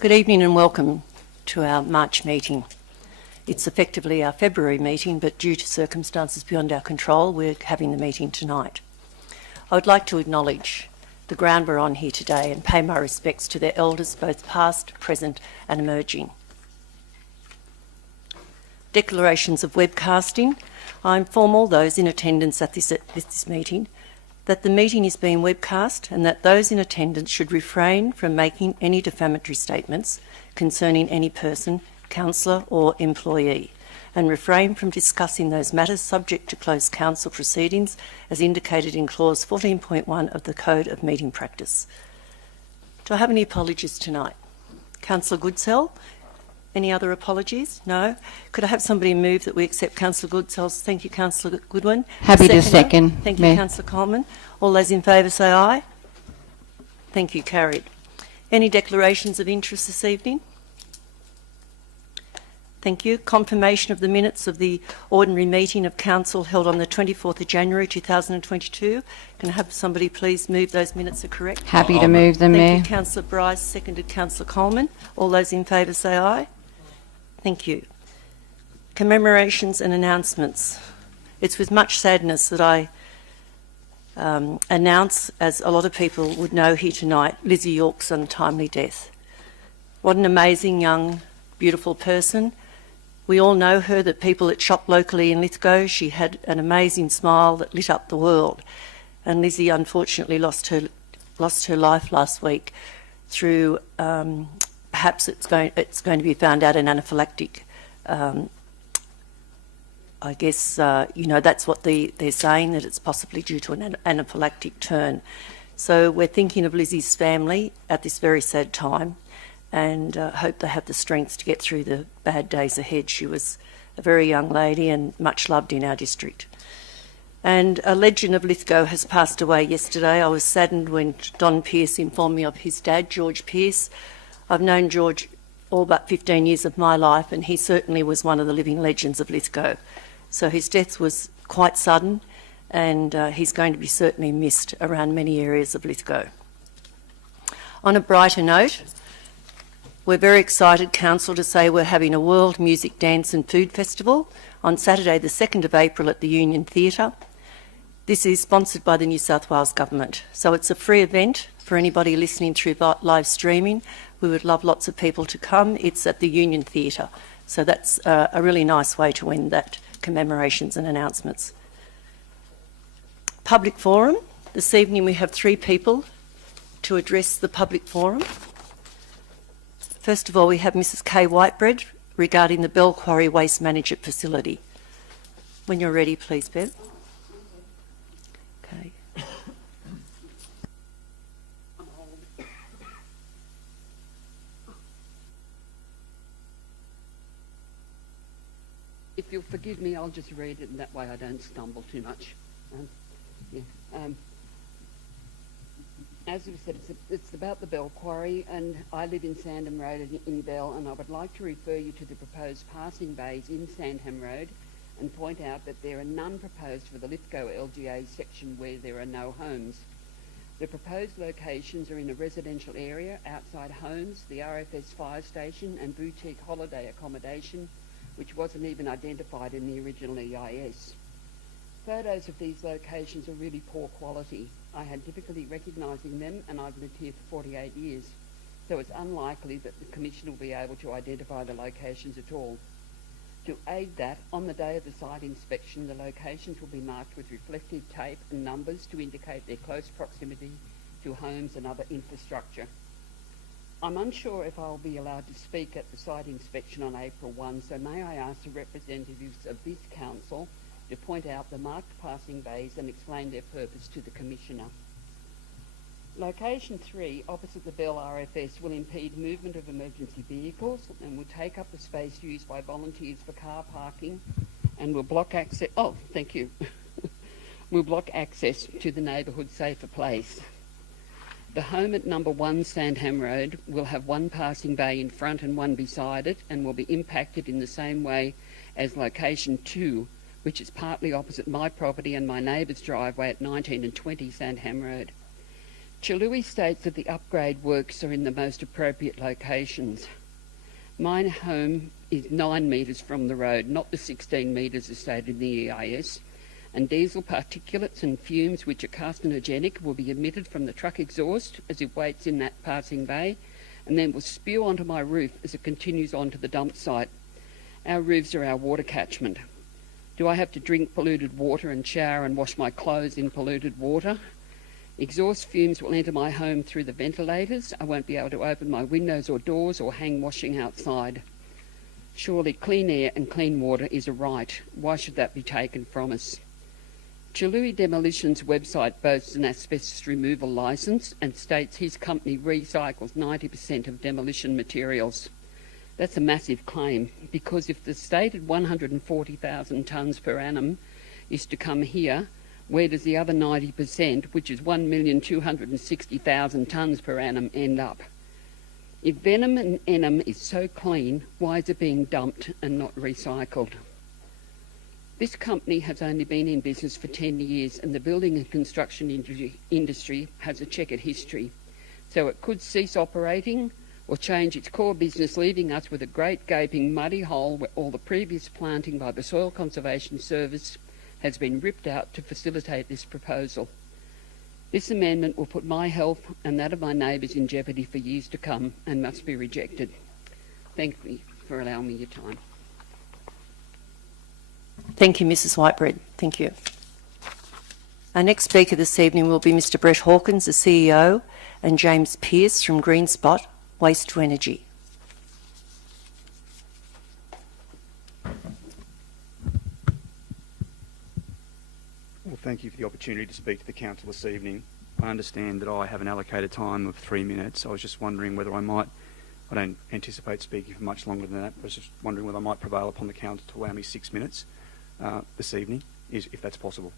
Good evening and welcome to our March meeting. It's effectively our February meeting, but due to circumstances beyond our control, we're having the meeting tonight. I would like to acknowledge the ground we're on here today and pay my respects to their elders, both past, present and emerging. Declarations of webcasting. I inform all those in attendance at this meeting that the meeting is being webcast and that those in attendance should refrain from making any defamatory statements concerning any person, councillor or employee, and refrain from discussing those matters subject to closed council proceedings as indicated in clause 14.1 of the Code of Meeting Practice. Do I have any apologies tonight? Councillor Goodsell? Any other apologies? No? Could I have somebody move that we accept Councillor Goodsell's? Thank you, Councillor Goodwin. Happy to second. Thank you, Councillor Coleman. All those in favour say aye. Thank you, carried. Any declarations of interest this evening? Thank you. Confirmation of the minutes of the ordinary meeting of Council held on the 24th of January 2022. Can I have somebody please move those minutes are correct? Happy to move them, Mayor. Thank you, Councillor Bryce. Seconded, Councillor Coleman. All those in favour say aye. Thank you. Commemorations and announcements. It's with much sadness that I announce, as a lot of people would know here tonight, Lizzie York's untimely death. What an amazing, young, beautiful person. We all know her, that people that shop locally in Lithgow. She had an amazing smile that lit up the world. And Lizzie unfortunately lost her life last week through perhaps it's going to be found out an anaphylactic. I guess that's what they're saying, that it's possibly due to an anaphylactic turn. So we're thinking of Lizzie's family at this very sad time, and hope they have the strength to get through the bad days ahead. She was a very young lady and much loved in our district. And a legend of Lithgow has passed away yesterday. I was saddened when Don Pearce informed me of his dad, George Pearce. I've known George all but 15 years of my life, and he certainly was one of the living legends of Lithgow. So his death was quite sudden, and he's going to be certainly missed around many areas of Lithgow. On a brighter note, we're very excited, Council, to say we're having a World Music, Dance and Food Festival on Saturday the 2nd of April at the Union Theatre. This is sponsored by the New South Wales Government. So it's a free event for anybody listening through live streaming. We would love lots of people to come. It's at the Union Theatre. So that's a really nice way to end that commemorations and announcements. Public forum. This evening we have 3 people to address the public forum. First of all, we have Mrs. Kay Whitebread regarding the Bell Quarry Waste Management Facility. When you're ready, please, Bev. Okay. If you'll forgive me, I'll just read it, and that way I don't stumble too much. As we said, it's about the Bell Quarry, and I live in Sandham Road in Bell, and I would like to refer you to the proposed passing bays in Sandham Road and point out that there are none proposed for the Lithgow LGA section where there are no homes. The proposed locations are in a residential area, outside homes, the RFS fire station and boutique holiday accommodation, which wasn't even identified in the original EIS. Photos of these locations are really poor quality. I had difficulty recognising them, and I've lived here for 48 years, so it's unlikely that the Commission will be able to identify the locations at all. To aid that, on the day of the site inspection, the locations will be marked with reflective tape and numbers to indicate their close proximity to homes and other infrastructure. I'm unsure if I'll be allowed to speak at the site inspection on April 1, so may I ask the representatives of this council to point out the marked passing bays and explain their purpose to the Commissioner. Location 3, opposite the Bell RFS, will impede movement of emergency vehicles and will take up the space used by volunteers for car parking and will block access. Oh, thank you. Will block access to the neighbourhood safer place. The home at number 1 Sandham Road will have 1 passing bay in front and 1 beside it, and will be impacted in the same way as location 2, which is partly opposite my property and my neighbour's driveway at 19 and 20 Sandham Road. Chilui states that the upgrade works are in the most appropriate locations. My home is 9 metres from the road, not the 16 metres as stated in the EIS, and diesel particulates and fumes which are carcinogenic will be emitted from the truck exhaust as it waits in that passing bay, and then will spew onto my roof as it continues on to the dump site. Our roofs are our water catchment. Do I have to drink polluted water and shower and wash my clothes in polluted water? Exhaust fumes will enter my home through the ventilators. I won't be able to open my windows or doors or hang washing outside. Surely clean air and clean water is a right. Why should that be taken from us? Chilui Demolition's website boasts an asbestos removal licence and states his company recycles 90% of demolition materials. That's a massive claim, because if the stated 140,000 tonnes per annum is to come here, where does the other 90%, which is 1,260,000 tonnes per annum, end up? If venom and enum is so clean, why is it being dumped and not recycled? This company has only been in business for 10 years, and the building and construction industry has a checkered history. So it could cease operating or change its core business, leaving us with a great gaping muddy hole where all the previous planting by the Soil Conservation Service has been ripped out to facilitate this proposal. This amendment will put my health and that of my neighbours in jeopardy for years to come and must be rejected. Thank you for allowing me your time. Thank you, Mrs Whitebread. Thank you. Our next speaker this evening will be Mr Brett Hawkins, the CEO, and James Pearce from GreenSpot, Waste to Energy. Well, thank you for the opportunity to speak to the Council this evening. I understand that I have an allocated time of 3 minutes. I was just wondering whether I don't anticipate speaking for much longer than that, but I was just wondering whether I might prevail upon the Council to allow me 6 minutes this evening, if that's possible.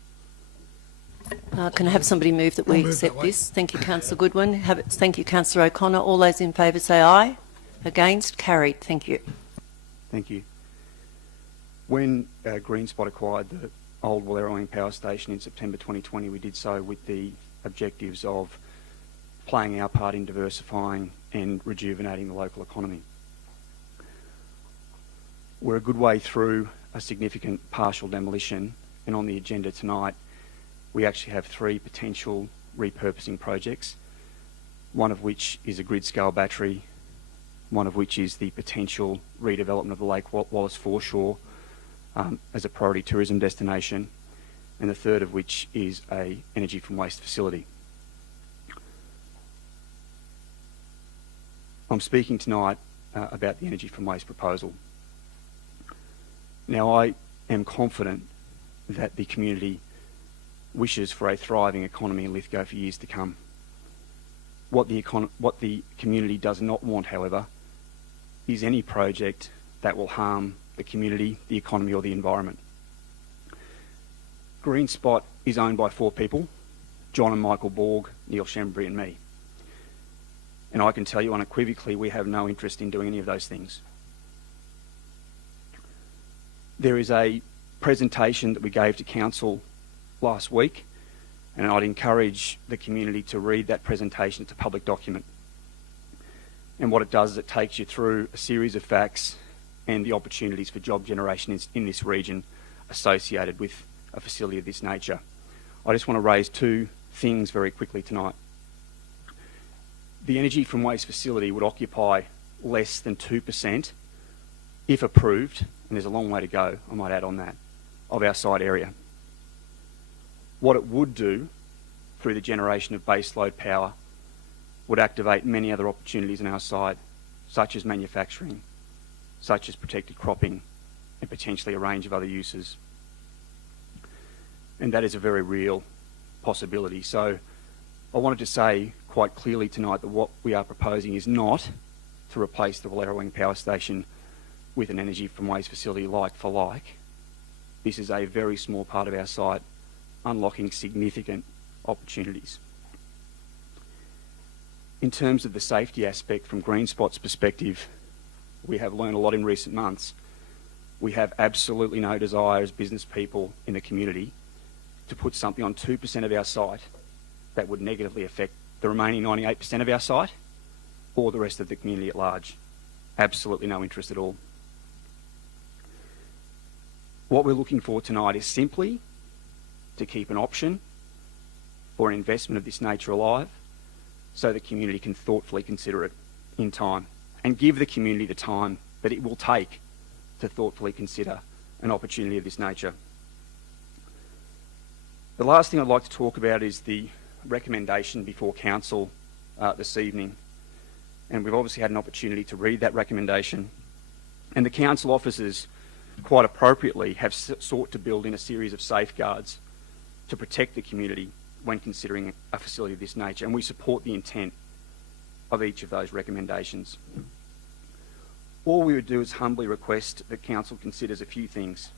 Can I have somebody move that we accept this? Thank you, Councillor Goodwin. Thank you, Councillor O'Connor. All those in favour say aye. Against? Carried. Thank you. Thank you. When GreenSpot acquired the old Wallaroing Power Station in September 2020, we did so with the objectives of playing our part in diversifying and rejuvenating the local economy. We're a good way through a significant partial demolition, and on the agenda tonight we actually have 3 potential repurposing projects, one of which is a grid-scale battery, one of which is the potential redevelopment of the Lake Wallace foreshore as a priority tourism destination, and the third of which is a energy from waste facility. I'm speaking tonight about the energy from waste proposal. Now, I am confident that the community wishes for a thriving economy in Lithgow for years to come. What the community does not want, however, is any project that will harm the community, the economy or the environment. GreenSpot is owned by 4 people, John and Michael Borg, Neil Shembury and me. And I can tell you unequivocally we have no interest in doing any of those things. There is a presentation that we gave to Council last week, and I'd encourage the community to read that presentation. It's a public document. And what it does is it takes you through a series of facts and the opportunities for job generation in this region associated with a facility of this nature. I just want to raise 2 things very quickly tonight. The energy from waste facility would occupy less than 2%, if approved, and there's a long way to go, I might add on that, of our site area. What it would do through the generation of baseload power would activate many other opportunities in our site, such as manufacturing, such as protected cropping, and potentially a range of other uses. And that is a very real possibility. So I wanted to say quite clearly tonight that what we are proposing is not to replace the Wallaroing Power Station with an energy from waste facility like for like. This is a very small part of our site, unlocking significant opportunities. In terms of the safety aspect from GreenSpot's perspective, we have learned a lot in recent months. We have absolutely no desire as business people in the community to put something on 2% of our site that would negatively affect the remaining 98% of our site or the rest of the community at large. Absolutely no interest at all. What we're looking for tonight is simply to keep an option for an investment of this nature alive so the community can thoughtfully consider it in time and give the community the time that it will take to thoughtfully consider an opportunity of this nature. The last thing I'd like to talk about is the recommendation before Council this evening. And we've obviously had an opportunity to read that recommendation. And the Council officers, quite appropriately, have sought to build in a series of safeguards to protect the community when considering a facility of this nature. And we support the intent of each of those recommendations. All we would do is humbly request that Council considers a few things.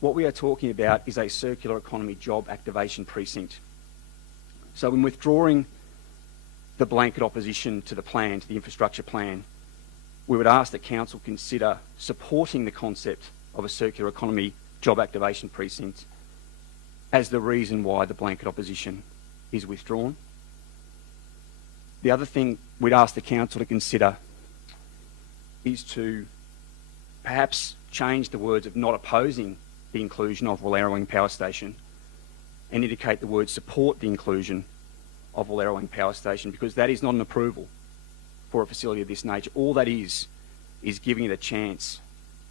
What we are talking about is a circular economy job activation precinct. So in withdrawing the blanket opposition to the plan, to the infrastructure plan, we would ask that Council consider supporting the concept of a circular economy job activation precinct as the reason why the blanket opposition is withdrawn. The other thing we'd ask the Council to consider is to perhaps change the words of not opposing the inclusion of Wallerawang Power Station and indicate the words support the inclusion of Wallerawang Power Station, because that is not an approval for a facility of this nature. All that is giving it a chance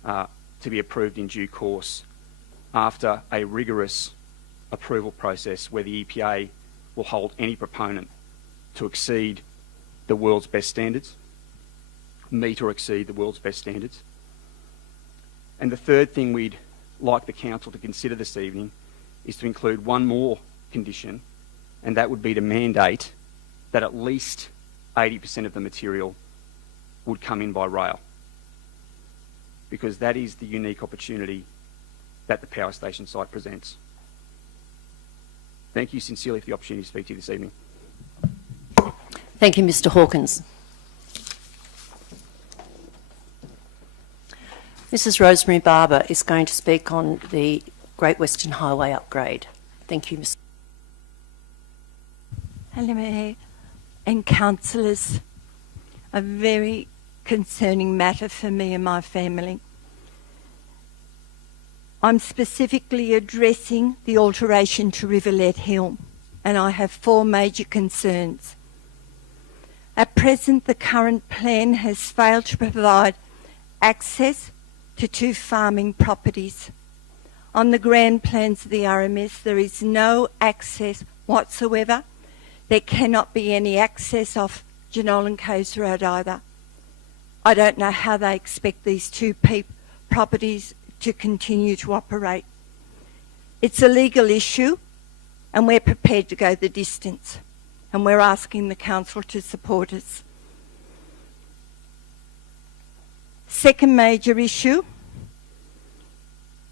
to be approved in due course after a rigorous approval process where the EPA will hold any proponent to exceed the world's best standards, meet or exceed the world's best standards. And the third thing we'd like the Council to consider this evening is to include one more condition, and that would be to mandate that at least 80% of the material would come in by rail, because that is the unique opportunity that the power station site presents. Thank you sincerely for the opportunity to speak to you this evening. Thank you, Mr Hawkins. Mrs Rosemary Barber is going to speak on the Great Western Highway upgrade. Thank you, Ms. Hello, Mayor and councillors. A very concerning matter for me and my family. I'm specifically addressing the alteration to Rivulet Hill, and I have 4 major concerns. At present, the current plan has failed to provide access to 2 farming properties. On the grand plans of the RMS, there is no access whatsoever. There cannot be any access off Jenolan Caves Road either. I don't know how they expect these 2 properties to continue to operate. It's a legal issue, and we're prepared to go the distance, and we're asking the council to support us. Second major issue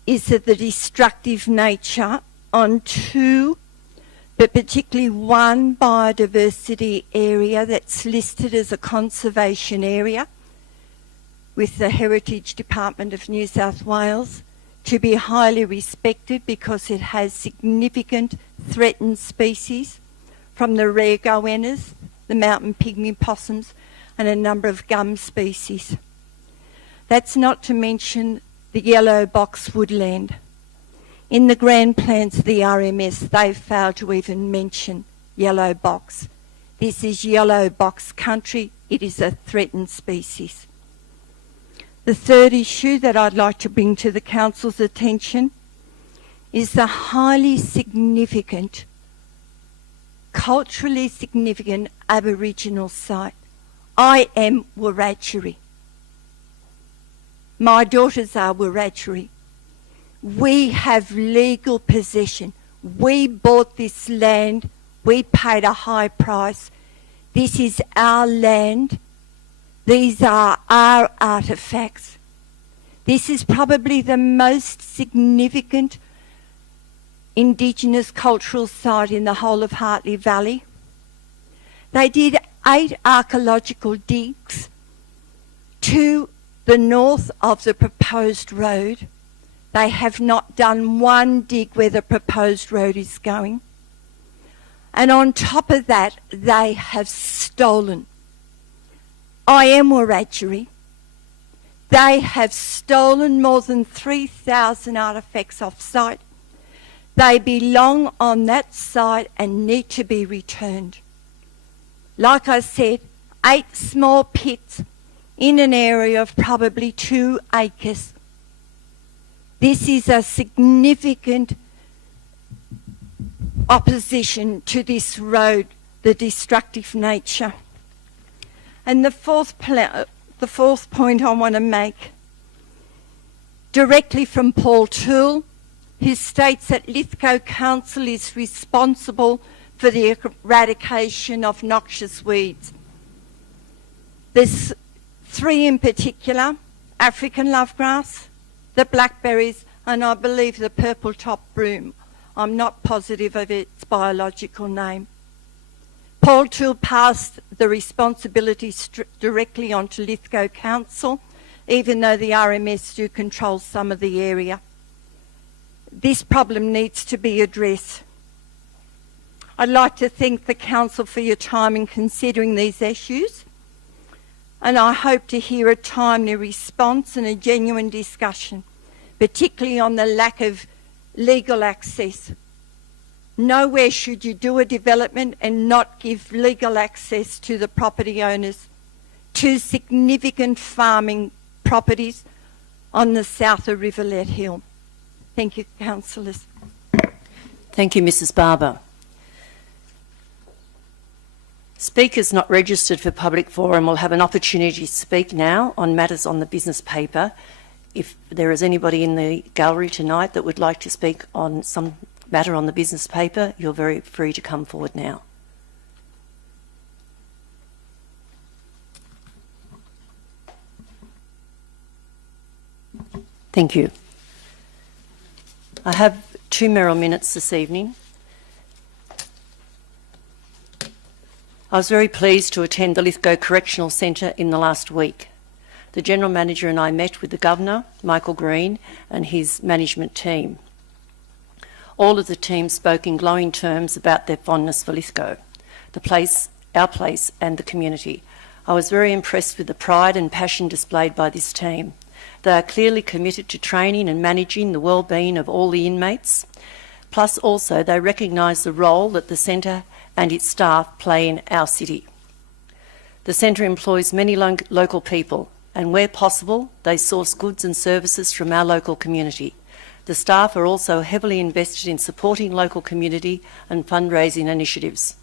is that the destructive nature on 2, but particularly 1 biodiversity area that's listed as a conservation area with the Heritage Department of New South Wales, to be highly respected because it has significant threatened species from the rare goannas, the mountain pygmy possums, and a number of gum species. That's not to mention the yellow box woodland. In the grand plans of the RMS, they've failed to even mention yellow box. This is yellow box country. It is a threatened species. The third issue that I'd like to bring to the council's attention is the highly significant, culturally significant Aboriginal site. I am Wiradjuri. My daughters are Wiradjuri. We have legal possession. We bought this land. We paid a high price. This is our land. These are our artefacts. This is probably the most significant Indigenous cultural site in the whole of Hartley Valley. They did 8 archaeological digs to the north of the proposed road. They have not done 1 dig where the proposed road is going. And on top of that, they have stolen. I am Wiradjuri. They have stolen more than 3,000 artefacts off-site. They belong on that site and need to be returned. Like I said, 8 small pits in an area of probably 2 acres. This is a significant opposition to this road, the destructive nature. And the fourth point I want to make, directly from Paul Toole, who states that Lithgow Council is responsible for the eradication of noxious weeds. There's 3 in particular: African lovegrass, the blackberries, and I believe the purple top broom. I'm not positive of its biological name. Paul Toole passed the responsibility directly onto Lithgow Council, even though the RMS do control some of the area. This problem needs to be addressed. I'd like to thank the Council for your time in considering these issues, and I hope to hear a timely response and a genuine discussion, particularly on the lack of legal access. Nowhere should you do a development and not give legal access to the property owners. 2 significant farming properties on the south of Rivulet Hill. Thank you, councillors. Thank you, Mrs. Barber. Speakers not registered for public forum will have an opportunity to speak now on matters on the business paper. If there is anybody in the gallery tonight that would like to speak on some matter on the business paper, you're very free to come forward now. Thank you. I have 2 Merrill minutes this evening. I was very pleased to attend the Lithgow Correctional Centre in the last week. The General Manager and I met with the Governor, Michael Green, and his management team. All of the team spoke in glowing terms about their fondness for Lithgow, the place, our place, and the community. I was very impressed with the pride and passion displayed by this team. They are clearly committed to training and managing the well-being of all the inmates. Plus also they recognise the role that the centre and its staff play in our city. The centre employs many local people, and where possible they source goods and services from our local community. The staff are also heavily invested in supporting local community and fundraising initiatives.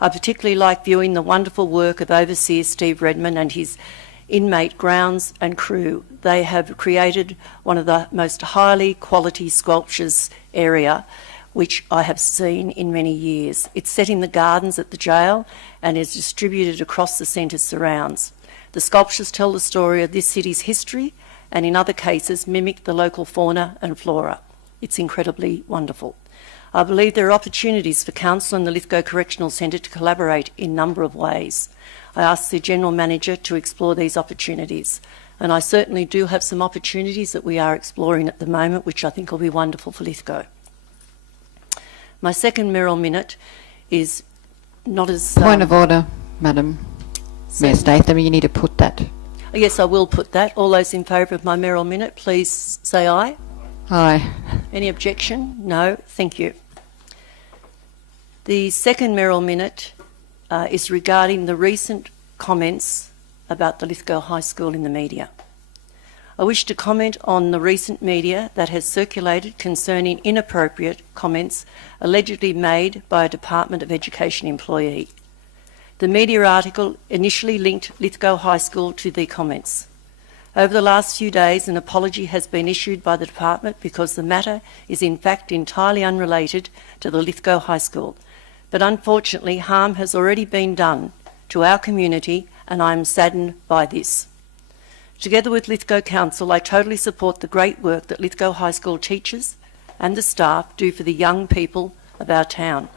I particularly like viewing the wonderful work of Overseer Steve Redman and his inmate grounds and crew. They have created one of the most highly quality sculptures area which I have seen in many years. It's set in the gardens at the jail and is distributed across the centre's surrounds. The sculptures tell the story of this city's history and in other cases mimic the local fauna and flora. It's incredibly wonderful. I believe there are opportunities for Council and the Lithgow Correctional Centre to collaborate in a number of ways. I asked the General Manager to explore these opportunities, and I certainly do have some opportunities that we are exploring at the moment which I think will be wonderful for Lithgow. My second Merrill minute is not as... Point of order, Madam Mayor Statham, you need to put that. Yes, I will put that. All those in favour of my Merrill minute, please say aye. Aye. Any objection? No. Thank you. The second Merrill minute is regarding the recent comments about the Lithgow High School in the media. I wish to comment on the recent media that has circulated concerning inappropriate comments allegedly made by a Department of Education employee. The media article initially linked Lithgow High School to the comments. Over the last few days, an apology has been issued by the department because the matter is in fact entirely unrelated to the Lithgow High School. But unfortunately, harm has already been done to our community and I am saddened by this. Together with Lithgow Council, I totally support the great work that Lithgow High School teachers and the staff do for the young people of our town.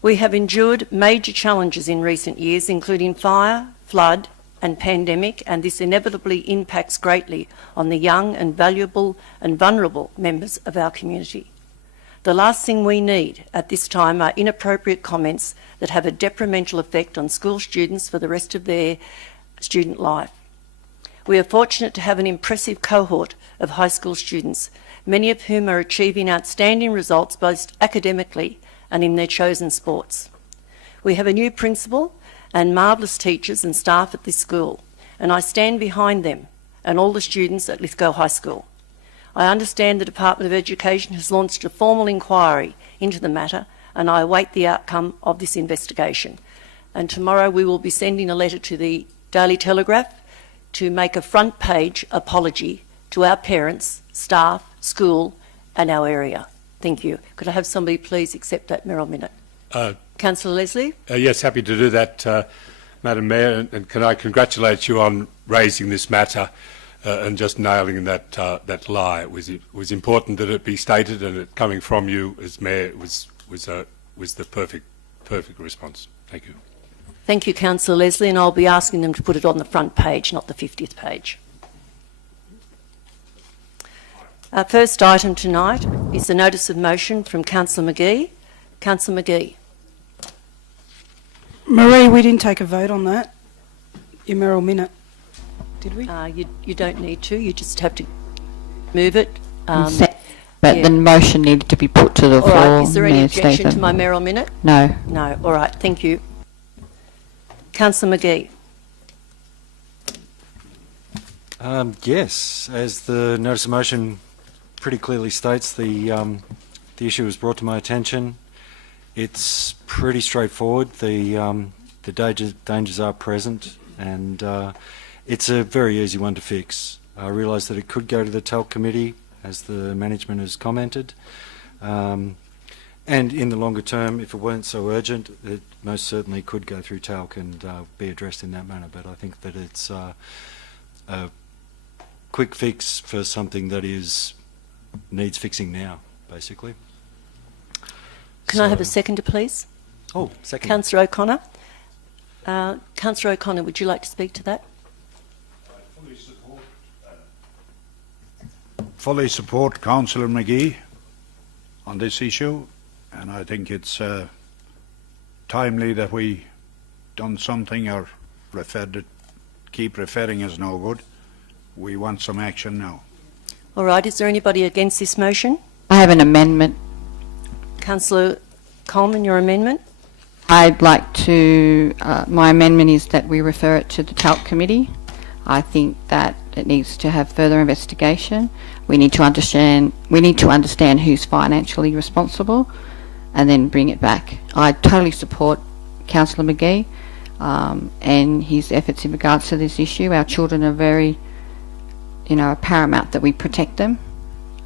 We have endured major challenges in recent years, including fire, flood and pandemic, and this inevitably impacts greatly on the young and valuable and vulnerable members of our community. The last thing we need at this time are inappropriate comments that have a detrimental effect on school students for the rest of their student life. We are fortunate to have an impressive cohort of high school students, many of whom are achieving outstanding results both academically and in their chosen sports. We have a new principal and marvellous teachers and staff at this school, and I stand behind them and all the students at Lithgow High School. I understand the Department of Education has launched a formal inquiry into the matter, and I await the outcome of this investigation. And tomorrow we will be sending a letter to the Daily Telegraph to make a front page apology to our parents, staff, school and our area. Thank you. Could I have somebody please accept that Merrill minute? Councillor Leslie? Yes, happy to do that, Madam Mayor, and can I congratulate you on raising this matter and just nailing that lie. It was important that it be stated, and it coming from you as Mayor was the perfect response. Thank you. Thank you, Councillor Leslie, and I'll be asking them to put it on the front page, not the 50th page. Our first item tonight is the notice of motion from Councillor McGee. Councillor McGee. Marie, we didn't take a vote on that. Your Merrill minute, did we? You don't need to. You just have to move it. But yeah. the motion needed to be put to the All floor. right. Is there any Mayor objection Statham. to my Merrill minute? No. No. All right. Thank you. Councillor McGee. Yes, as the notice of motion pretty clearly states, the issue was brought to my attention. It's pretty straightforward. The dangers are present, and it's a very easy one to fix. I realise that it could go to the TALC committee, as the management has commented, and in the longer term, if it weren't so urgent, it most certainly could go through TALC and be addressed in that manner. But I think that it's a quick fix for something that needs fixing now, basically. Can I have a seconder, please? Oh, second. Councillor O'Connor. Councillor O'Connor, would you like to speak to that? Fully support Councillor McGee on this issue, and I think it's timely that we done something or keep referring is no good. We want some action now. All right. Is there anybody against this motion? I have an amendment. Councillor Coleman, your amendment? I'd like to, my amendment is that we refer it to the TALC committee. I think that it needs to have further investigation. We need to understand who's financially responsible and then bring it back. I totally support Councillor McGee and his efforts in regards to this issue. Our children are very, paramount that we protect them.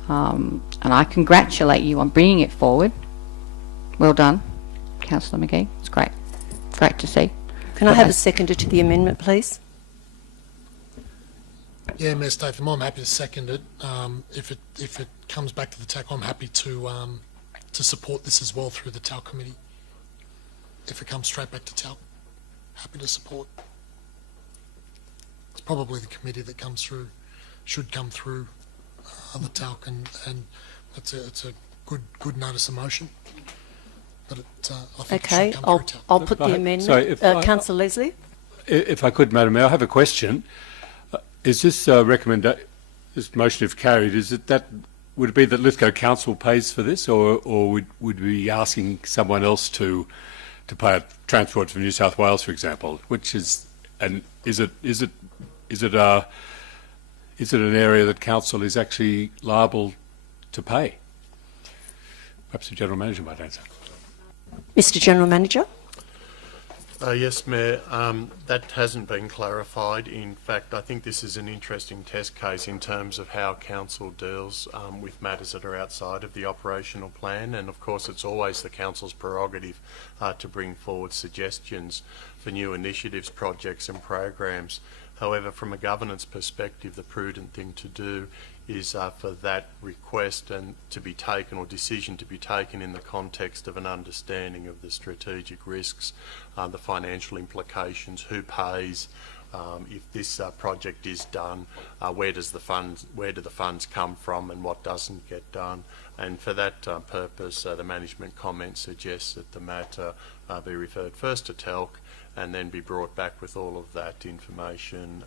And I congratulate you on bringing it forward. Well done, Councillor McGee. It's great. Great to see. Can I have a seconder to the amendment, please? Yeah, Mayor Statham, I'm happy to second it. If it comes back to the TAC, I'm happy to support this as well through the TAL committee. If it comes straight back to TAL, happy to support. It's probably the committee that should come through the TALC, and it's a good notice of motion. But I think Okay, it should come through TALC. I'll put the amendment. Sorry, Councillor Leslie. If I could, Madam Mayor, I have a question. Is this this motion, if carried, would it be that Lithgow Council pays for this, or would we be asking someone else to pay a transport from New South Wales, for example? Which is, and is it an area that council is actually liable to pay? Perhaps the General Manager might answer. Mr. General Manager. Yes, Mayor. That hasn't been clarified. In fact, I think this is an interesting test case in terms of how council deals with matters that are outside of the operational plan, and of course it's always the council's prerogative to bring forward suggestions for new initiatives, projects and programs. However, from a governance perspective, the prudent thing to do is for that request and to be taken, or decision to be taken, in the context of an understanding of the strategic risks, the financial implications, who pays, if this project is done, where do the funds come from and what doesn't get done. And for that purpose, the management comment suggests that the matter be referred first to TELC and then be brought back with all of that information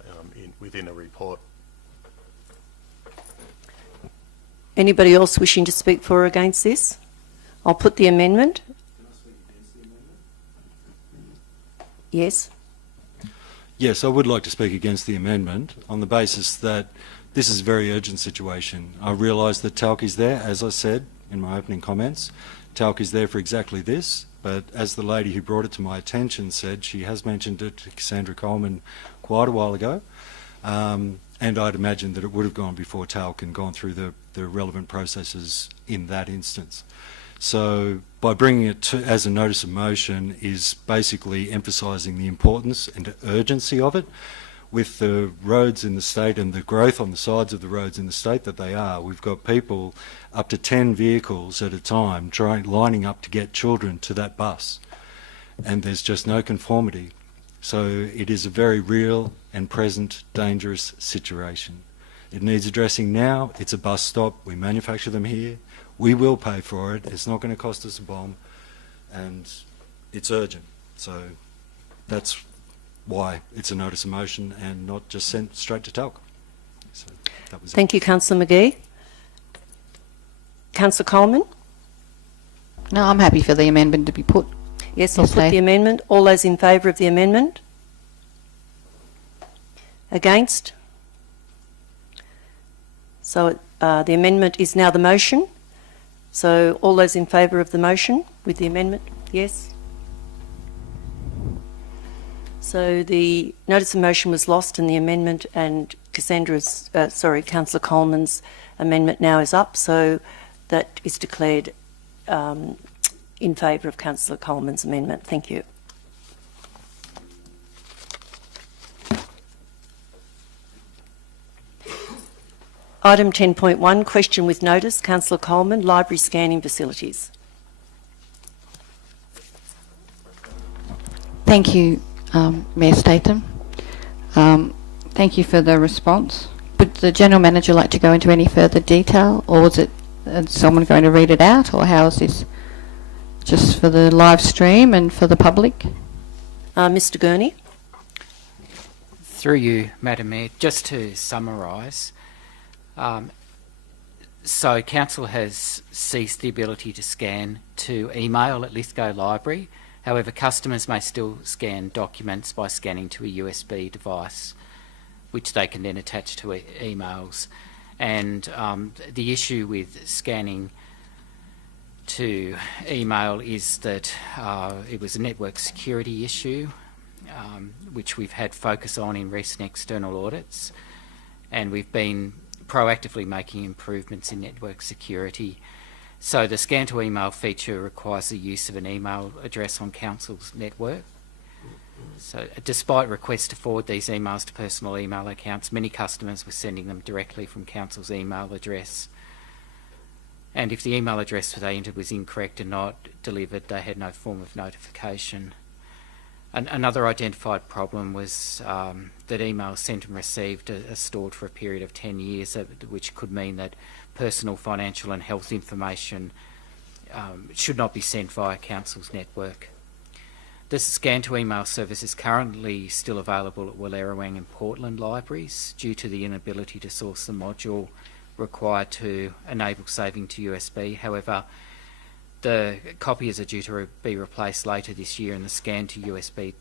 within a report. Anybody else wishing to speak for or against this? I'll put the amendment. Can I speak against the amendment? Yes. Yes, I would like to speak against the amendment on the basis that this is a very urgent situation. I realise that TALC is there, as I said in my opening comments. TALC is there for exactly this, but as the lady who brought it to my attention said, she has mentioned it to Cassandra Coleman quite a while ago, and I'd imagine that it would have gone before TALC and gone through the relevant processes in that instance. So by bringing it to, as a notice of motion is basically emphasising the importance and urgency of it. With the roads in the state and the growth on the sides of the roads in the state that they are, we've got people up to 10 vehicles at a time lining up to get children to that bus, and there's just no conformity. So it is a very real and present dangerous situation. It needs addressing now. It's a bus stop. We manufacture them here. We will pay for it. It's not going to cost us a bomb, and it's urgent. So that's why it's a notice of motion and not just sent straight to TALC. So that was Thank you, Councillor McGee. Councillor Coleman? No, I'm happy for the amendment to be put. Yes, I'll put the amendment. All those in favour of the amendment? Against? So the amendment is now the motion. So all those in favour of the motion with the amendment? Yes. So the notice of motion was lost and the amendment and Councillor Coleman's amendment now is up. So that is declared in favour of Councillor Coleman's amendment. Thank you. Item 10.1, question with notice. Councillor Coleman, library scanning facilities. Thank you, Mayor Statham. Thank you for the response. Would the General Manager like to go into any further detail, or was it someone going to read it out, or how is this just for the live stream and for the public? Mr Gurney. Through you, Madam Mayor, just to summarise, so Council has ceased the ability to scan to email at Lithgow Library. However, customers may still scan documents by scanning to a USB device, which they can then attach to emails. And the issue with scanning to email is that it was a network security issue, which we've had focus on in recent external audits, and we've been proactively making improvements in network security. So the scan to email feature requires the use of an email address on Council's network. So despite requests to forward these emails to personal email accounts, many customers were sending them directly from Council's email address. And if the email address that they entered was incorrect and not delivered, they had no form of notification. Another identified problem was that emails sent and received are stored for a period of 10 years, which could mean that personal, financial and health information should not be sent via Council's network. The scan to email service is currently still available at Wallerawang and Portland libraries due to the inability to source the module required to enable saving to USB. However, the copies are due to be replaced later this year, and the scan to USB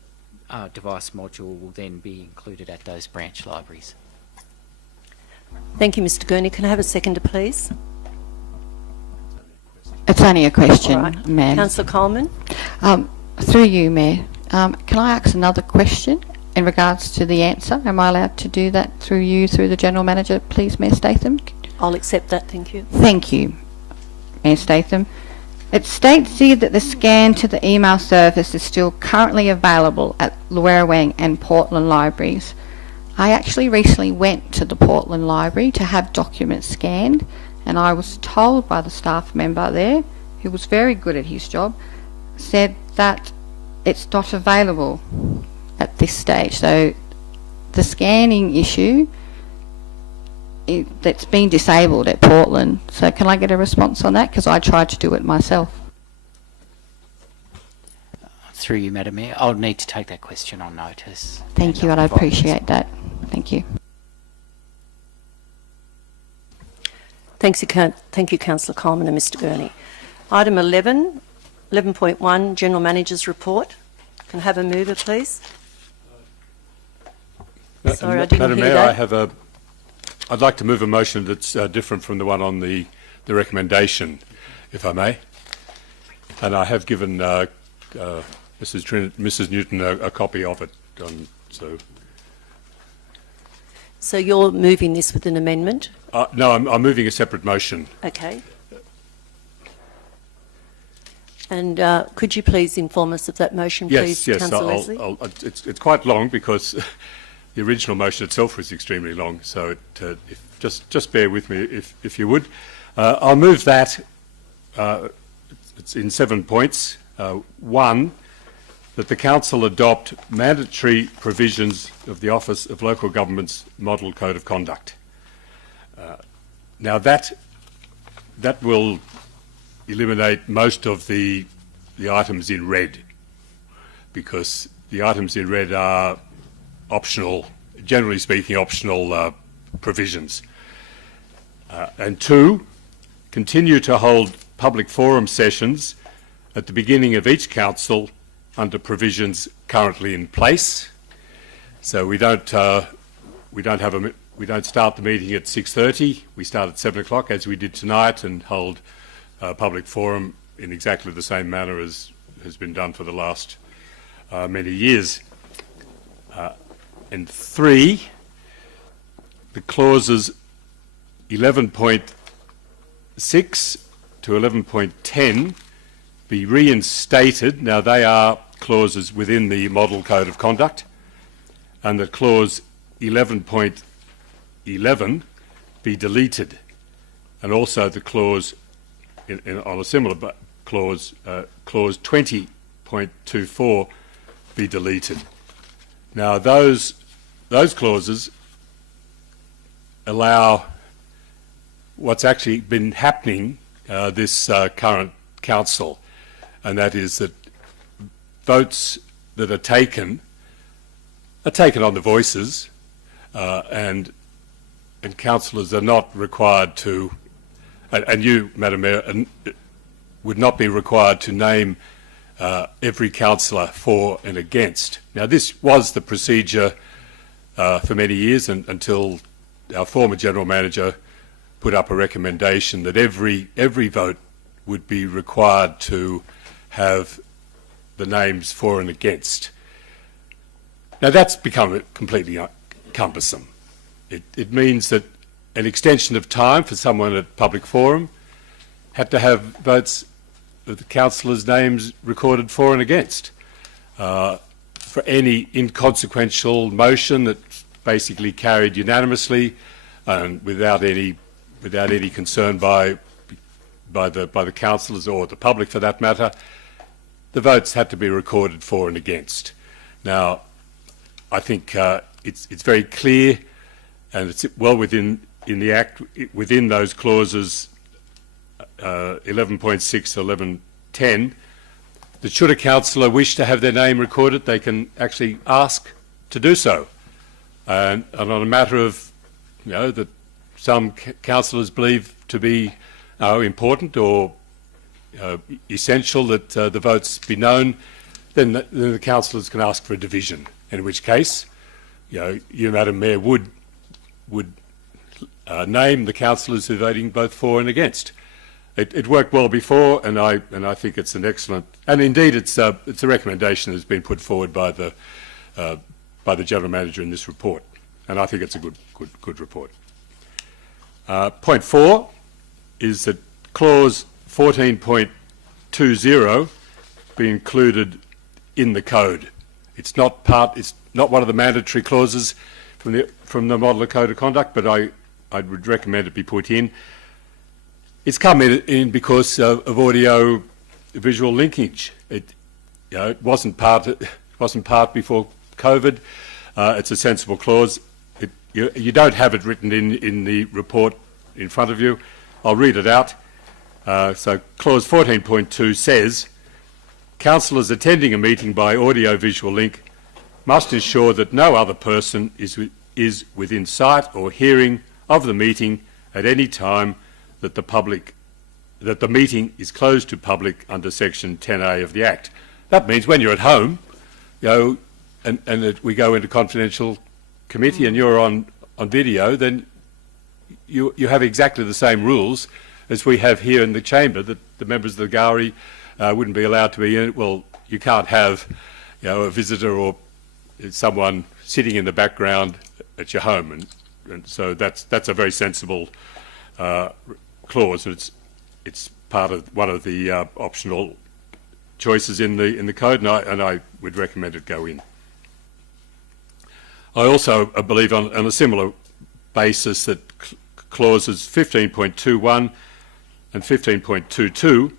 device module will then be included at those branch libraries. Thank you, Mr Gurney. Can I have a seconder, please? It's only a question, right. ma'am. Councillor Coleman. Through you, Mayor. Can I ask another question in regards to the answer? Am I allowed to do that through you, through the General Manager, please, Mayor Statham? I'll accept that, thank you. Thank you, Mayor Statham. It states here that the scan to the email service is still currently available at Wallerawang and Portland libraries. I actually recently went to the Portland Library to have documents scanned, and I was told by the staff member there, who was very good at his job, said that it's not available at this stage. So the scanning issue that's been disabled at Portland. So can I get a response on that? Because I tried to do it myself. Through you, Madam Mayor, I'll need to take that question on notice. Thank you, and I appreciate that. Thank you. Thank you, Councillor Coleman and Mr Gurney. Item 11.1, General Manager's Report. Can I have a mover, please? Sorry, I didn't Madam hear Mayor, that. I'd like to move a motion that's different from the one on the recommendation, if I may. And I have given Mrs. Newton a copy of it. So you're moving this with an amendment? No, I'm moving a separate motion. Okay. And could you please inform us of that motion, please, Yes. Councillor Leslie? It's quite long because the original motion itself was extremely long. So just bear with me if you would. I'll move that. It's in 7 points. 1, that the Council adopt mandatory provisions of the Office of Local Government's Model Code of Conduct. Now that will eliminate most of the items in red, because the items in red are optional, generally speaking, optional provisions. And 2, continue to hold public forum sessions at the beginning of each council under provisions currently in place. So we don't start the meeting at 6:30. We start at 7 o'clock, as we did tonight, and hold public forum in exactly the same manner as has been done for the last many years. And 3, the clauses 11.6 to 11.10 be reinstated. Now they are clauses within the Model Code of Conduct, and that clause 11.11 be deleted, and also the clause on a similar clause, clause 20.24 be deleted. Now those clauses allow what's actually been happening this current council, and that is that votes that are taken on the voices, and councillors are not required to, and you, Madam Mayor, would not be required to name every councillor for and against. Now this was the procedure for many years, until our former General Manager put up a recommendation that every vote would be required to have the names for and against. Now that's become completely cumbersome. It means that an extension of time for someone at public forum had to have votes of the councillors' names recorded for and against. For any inconsequential motion that basically carried unanimously and without any concern by the councillors or the public for that matter, the votes had to be recorded for and against. Now, I think it's very clear, and it's well within the Act, within those clauses 11.6 to 11.10, that should a councillor wish to have their name recorded, they can actually ask to do so. And on a matter of, that some councillors believe to be important or essential that the votes be known, then the councillors can ask for a division. In which case, you, Madam Mayor, would name the councillors who are voting both for and against. It worked well before, and I think it's an excellent, and indeed it's a recommendation that's been put forward by the General Manager in this report, and I think it's a good report. Point 4 is that clause 14.20 be included in the code. It's not one of the mandatory clauses from the Model Code of Conduct, but I would recommend it be put in. It's come in because of audio visual linkage. It wasn't part before COVID. It's a sensible clause. You don't have it written in the report in front of you. I'll read it out. So clause 14.2 says, councillors attending a meeting by audio-visual link must ensure that no other person is within sight or hearing of the meeting at any time that the meeting is closed to public under section 10A of the Act. That means when you're at home, and we go into confidential committee and you're on video, then you have exactly the same rules as we have here in the chamber, that the members of the gallery wouldn't be allowed to be in it. Well, you can't have a visitor or someone sitting in the background at your home, and so that's a very sensible clause. It's part of one of the optional choices in the code, and I would recommend it go in. I also believe on a similar basis that clauses 15.21 and 15.22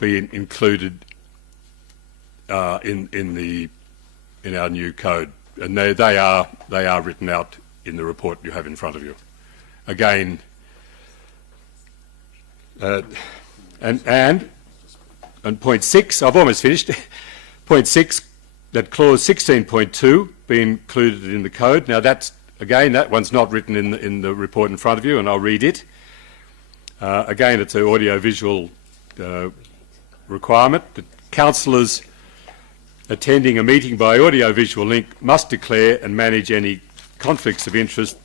be included in our new code, and they are written out in the report you have in front of you. Again, and point 6, I've almost finished. Point 6, that clause 16.2 be included in the code. Now that's, again, that one's not written in the report in front of you, and I'll read it. Again, it's an audio-visual requirement that councillors attending a meeting by audio-visual link must declare and manage any conflicts of interest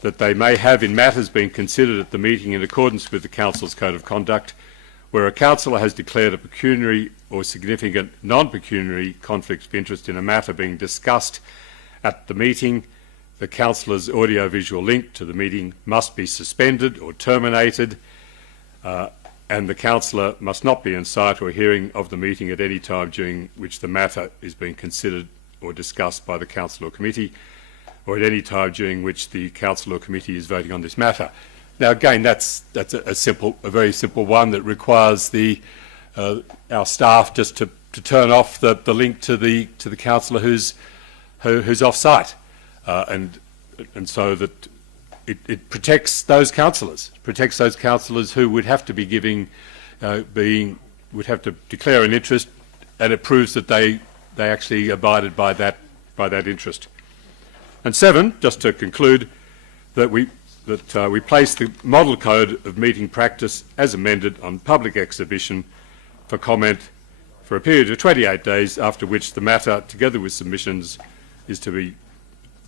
that they may have in matters being considered at the meeting in accordance with the Council's Code of Conduct. Where a councillor has declared a pecuniary or significant non-pecuniary conflict of interest in a matter being discussed at the meeting, the councillor's audio-visual link to the meeting must be suspended or terminated, and the councillor must not be in sight or hearing of the meeting at any time during which the matter is being considered or discussed by the council or committee, or at any time during which the council or committee is voting on this matter. Now, again, that's a very simple one that requires our staff just to turn off the link to the councillor who's off site, and so that it protects those councillors, who would have to be would have to declare an interest, and it proves that they actually abided by that interest. And 7, just to conclude, that we place the model code of meeting practice as amended on public exhibition for comment for a period of 28 days, after which the matter, together with submissions, is to be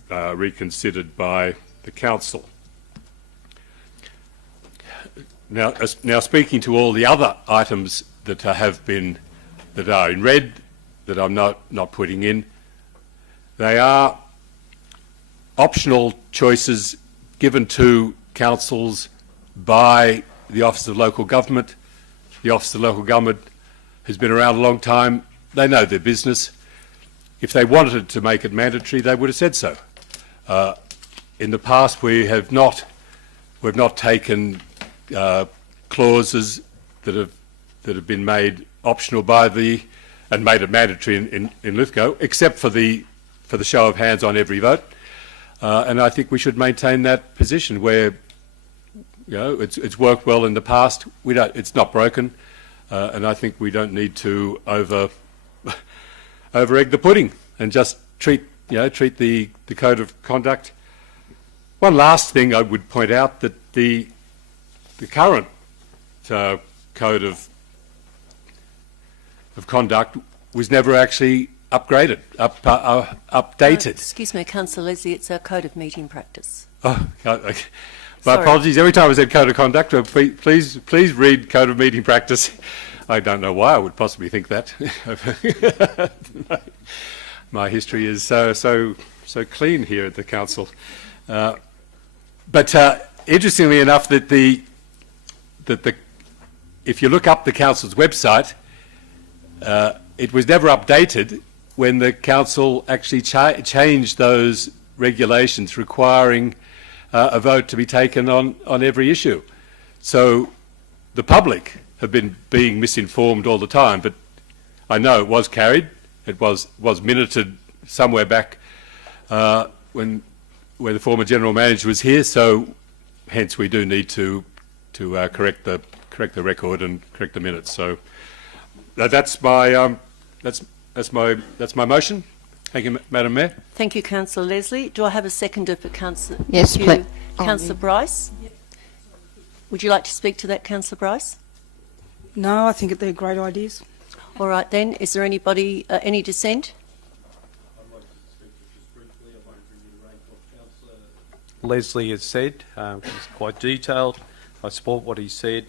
reconsidered by the council. Now, speaking to all the other items that are in red, that I'm not putting in, they are optional choices given to councils by the Office of Local Government. The Office of Local Government has been around a long time. They know their business. If they wanted to make it mandatory, they would have said so. In the past, we've not taken clauses that have been made optional and made it mandatory in Lithgow, except for the show of hands on every vote. And I think we should maintain that position where, it's worked well in the past. It's not broken, and I think we don't need to over egg the pudding and just treat the code of conduct. One last thing I would point out, that the current code of conduct was never actually upgraded, updated. Excuse me, Councillor Leslie, it's a code of meeting practice. Oh, okay. My apologies. Every time I said code of conduct, please read code of meeting practice. I don't know why I would possibly think that. My history is so clean here at the council. But interestingly enough, if you look up the council's website, it was never updated when the council actually changed those regulations requiring a vote to be taken on every issue. So the public have been being misinformed all the time, but I know it was carried, it was minuted somewhere back where the former general manager was here. So, hence, we do need to correct the record and correct the minutes. So, that's my motion. Thank you, Madam Mayor. Thank you, Councillor Leslie. Do I have a seconder for Councillor? Yes, Thank you. please. Councillor Bryce? Would you like to speak to that, Councillor Bryce? No, I think they're great ideas. All right then. Is there anybody, any dissent? Leslie has said. It's quite detailed. I support what he said.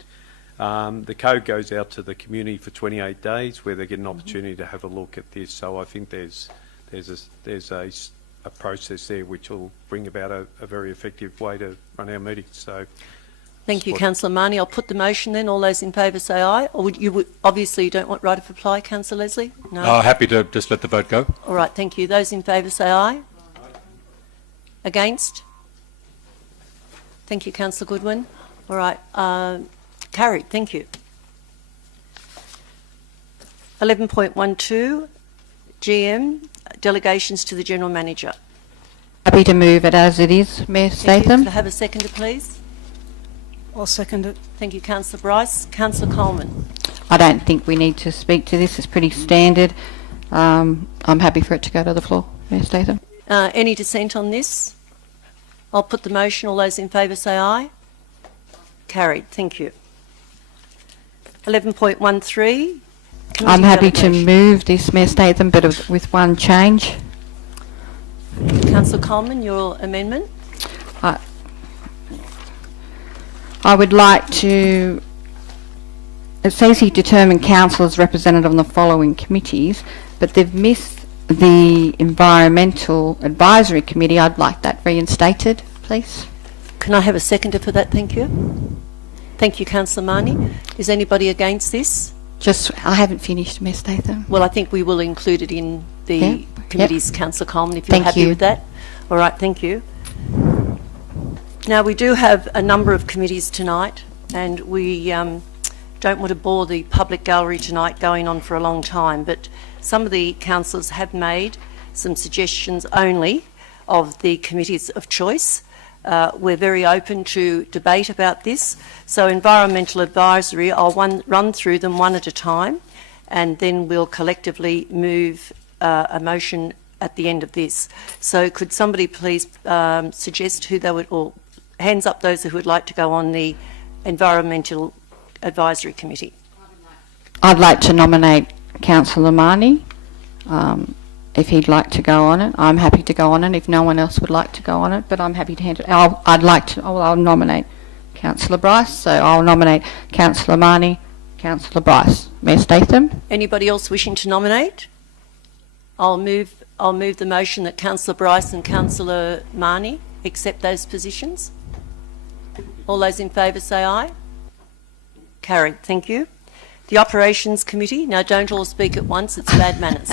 The code goes out to the community for 28 days where they get an opportunity to have a look at this. So I think there's a process there which will bring about a very effective way to run our meetings. So, Thank you, Councillor Marnie. I'll put the motion then. All those in favour say aye. Or obviously you don't want right of reply, Councillor Leslie? No. Happy to just let the vote go. All right, thank you. Those in favour say aye. Against? Thank you, Councillor Goodwin. All right, carried. Thank you. 11.12, GM, delegations to the General Manager. Happy to move it as it is, Mayor Statham. Could I have a seconder, please? I'll second it. Thank you, Councillor Bryce. Councillor Coleman. I don't think we need to speak to this. It's pretty standard. I'm happy for it to go to the floor, Mayor Statham. Any dissent on this? I'll put the motion. All those in favour say aye. Carried. Thank you. 11.13. I'm happy to move this, Mayor Statham, but with one change. Councillor Coleman, your amendment? I would like to... It says he determined councillors represented on the following committees, but they've missed the Environmental Advisory Committee. I'd like that reinstated, please. Can I have a seconder for that? Thank you. Thank you, Councillor Marnie. Is anybody against this? I haven't finished, Mayor Statham. Well, I think we will include it in the committees, Councillor Coleman, if you're Thank happy you. with that. All right, thank you. Now, we do have a number of committees tonight, and we don't want to bore the public gallery tonight going on for a long time, but some of the councillors have made some suggestions only of the committees of choice. We're very open to debate about this. So Environmental Advisory, I'll run through them one at a time, and then we'll collectively move a motion at the end of this. So could somebody please suggest who they would, or hands up those who would like to go on the Environmental Advisory Committee. I'd like to nominate Councillor Marnie. If he'd like to go on it, I'm happy to go on it. If no one else would like to go on it, but I'm happy to hand it. I'll nominate Councillor Bryce. So I'll nominate Councillor Marnie, Councillor Bryce. Mayor Statham. Anybody else wishing to nominate? I'll move the motion that Councillor Bryce and Councillor Marnie accept those positions. All those in favour say aye. Carried. Thank you. The Operations Committee. Now, don't all speak at once. It's bad manners.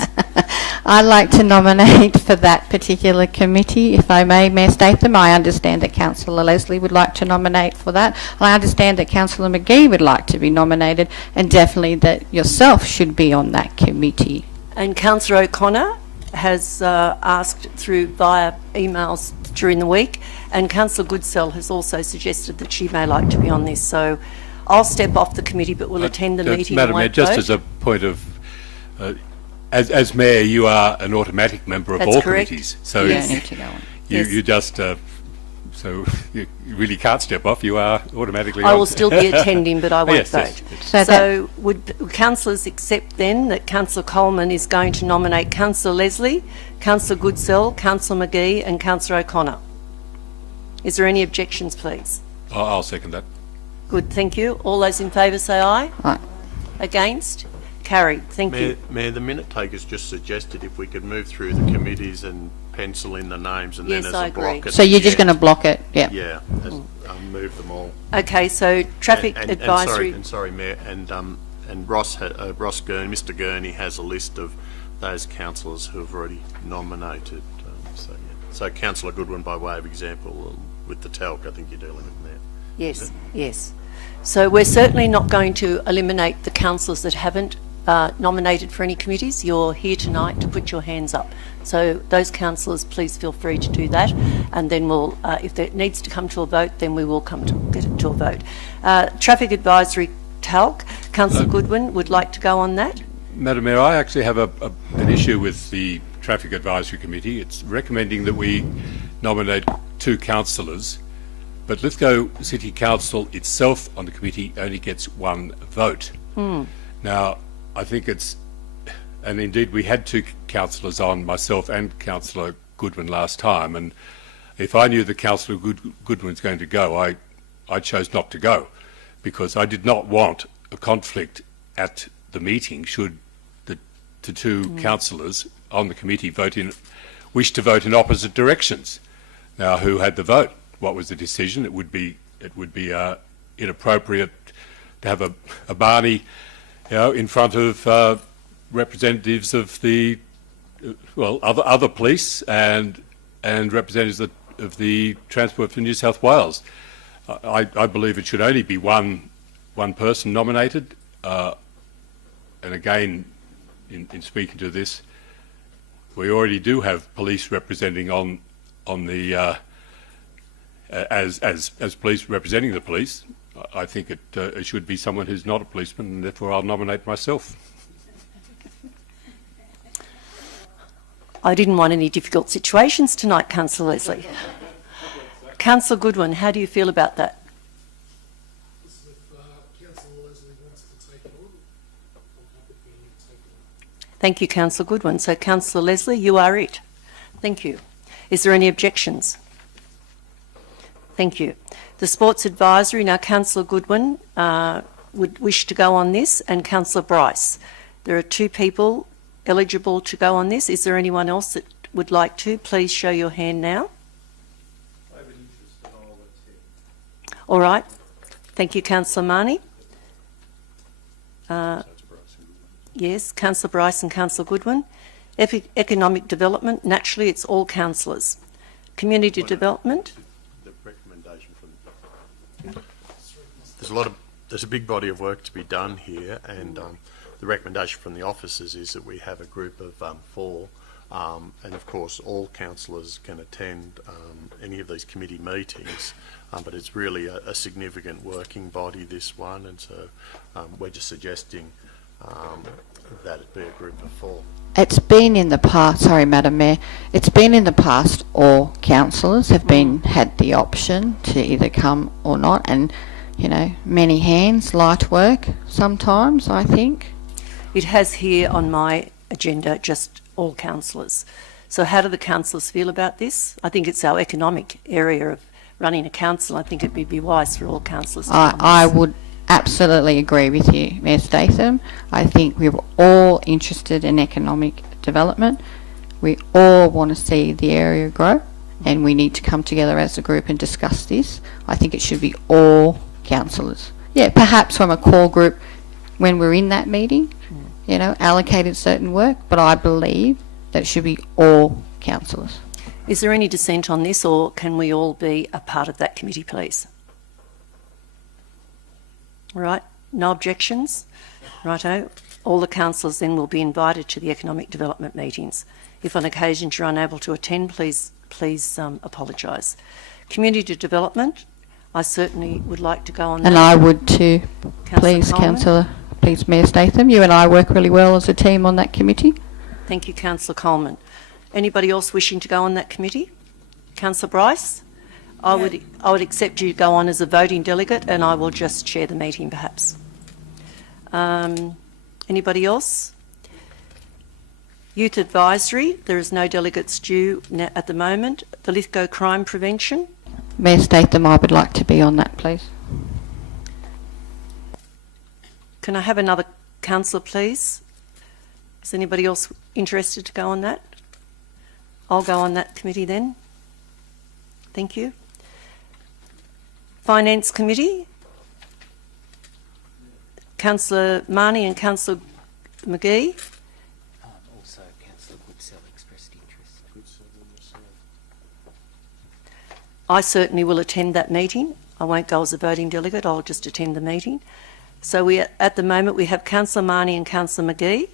I'd like to nominate for that particular committee, if I may, Mayor Statham. I understand that Councillor Leslie would like to nominate for that. I understand that Councillor McGee would like to be nominated, and definitely that yourself should be on that committee. And Councillor O'Connor has asked via emails during the week, and Councillor Goodsell has also suggested that she may like to be on this. So I'll step off the committee, but we'll attend the meeting. Madam Mayor, just as a point of, as Mayor, you are an automatic member of all committees. So yes. you just, so you really can't step off. You are automatically I on. will still be attending, but I won't vote. Yes. So would councillors accept then that Councillor Coleman is going to nominate Councillor Leslie, Councillor Goodsell, Councillor McGee and Councillor O'Connor? Is there any objections, please? I'll second that. Good, thank you. All those in favour say aye. Aye. Against? Carried. Thank you. Mayor, the minute takers just suggested if we could move through the committees and pencil in the names and Yes, then as I a block. agree. So you're just going to block it? Yeah. Yeah, move them all. Okay, so traffic advisory. Sorry, Mayor, and Ross Gurney, Mr. Gurney has a list of those councillors who have already nominated. So Councillor Goodwin, by way of example, with the talc, I think you're dealing with there. Yes, yes. So we're certainly not going to eliminate the councillors that haven't nominated for any committees, you're here tonight to put your hands up. So those councillors, please feel free to do that, and then we'll, if it needs to come to a vote, then we will get it to a vote. Traffic Advisory Talc, Councillor Goodwin would like to go on that. Madam Mayor, I actually have an issue with the Traffic Advisory Committee. It's recommending that we nominate 2 councillors, but Lithgow City Council itself on the committee only gets 1 vote. Now, I think it's, and indeed we had 2 councillors on, myself and Councillor Goodwin last time, and if I knew that Councillor Goodwin's going to go, I chose not to go, because I did not want a conflict at the meeting should the 2 councillors on the committee wish to vote in opposite directions. Now, who had the vote? What was the decision? It would be inappropriate to have a Barney, in front of representatives of the other police and representatives of the Transport for New South Wales. I believe it should only be one person nominated. And again, in speaking to this, we already do have police representing on the as police representing the police. I think it should be someone who's not a policeman, and therefore I'll nominate myself. I didn't want any difficult situations tonight, Councillor Leslie. Councillor Goodwin, how do you feel about that? Thank you, Councillor Goodwin. So, Councillor Leslie, you are it. Thank you. Is there any objections? Thank you. The Sports Advisory, now Councillor Goodwin would wish to go on this, and Councillor Bryce. There are 2 people eligible to go on this. Is there anyone else that would like to? Please show your hand now. I have an interest in all the 10. All right. Thank you, Councillor Marnie. Yes, Councillor Bryce and Councillor Goodwin. Economic Development, naturally it's all councillors. Community Development. The recommendation from there's a big body of work to be done here, and the recommendation from the officers is that we have a group of 4, and of course all councillors can attend any of these committee meetings, but it's really a significant working body, this one, and so we're just suggesting that it be a group of 4. It's been in the past, sorry Madam Mayor, it's been in the past all councillors have had the option to either come or not, and many hands, light work sometimes, I think. It has here on my agenda just all councillors. So how do the councillors feel about this? I think it's our economic area of running a council. I think it would be wise for all councillors to I would absolutely agree with you, Mayor Statham. I think we're all interested in economic development. We all want to see the area grow, and we need to come together as a group and discuss this. I think it should be all councillors. Yeah, perhaps from a core group when we're in that meeting, allocated certain work, but I believe that it should be all councillors. Is there any dissent on this, or can we all be a part of that committee, please? Right, no objections? Righto. All the councillors then will be invited to the economic development meetings. If on occasions you're unable to attend, please apologise. Community development, I certainly would like to go on that. And I would too. Please, Councillor, please, Mayor Statham. You and I work really well as a team on that committee. Thank you, Councillor Coleman. Anybody else wishing to go on that committee? Councillor Bryce? I would accept you to go on as a voting delegate, and I will just chair the meeting perhaps. Anybody else? Youth Advisory, there is no delegates due at the moment. The Lithgow Crime Prevention. Mayor Statham, I would like to be on that, please. Can I have another councillor, please? Is anybody else interested to go on that? I'll go on that committee then. Thank you. Finance Committee. Councillor Marnie and Councillor McGee. Also, Councillor Goodsell expressed interest. I certainly will attend that meeting. I won't go as a voting delegate, I'll just attend the meeting. So at the moment we have Councillor Marnie and Councillor McGee.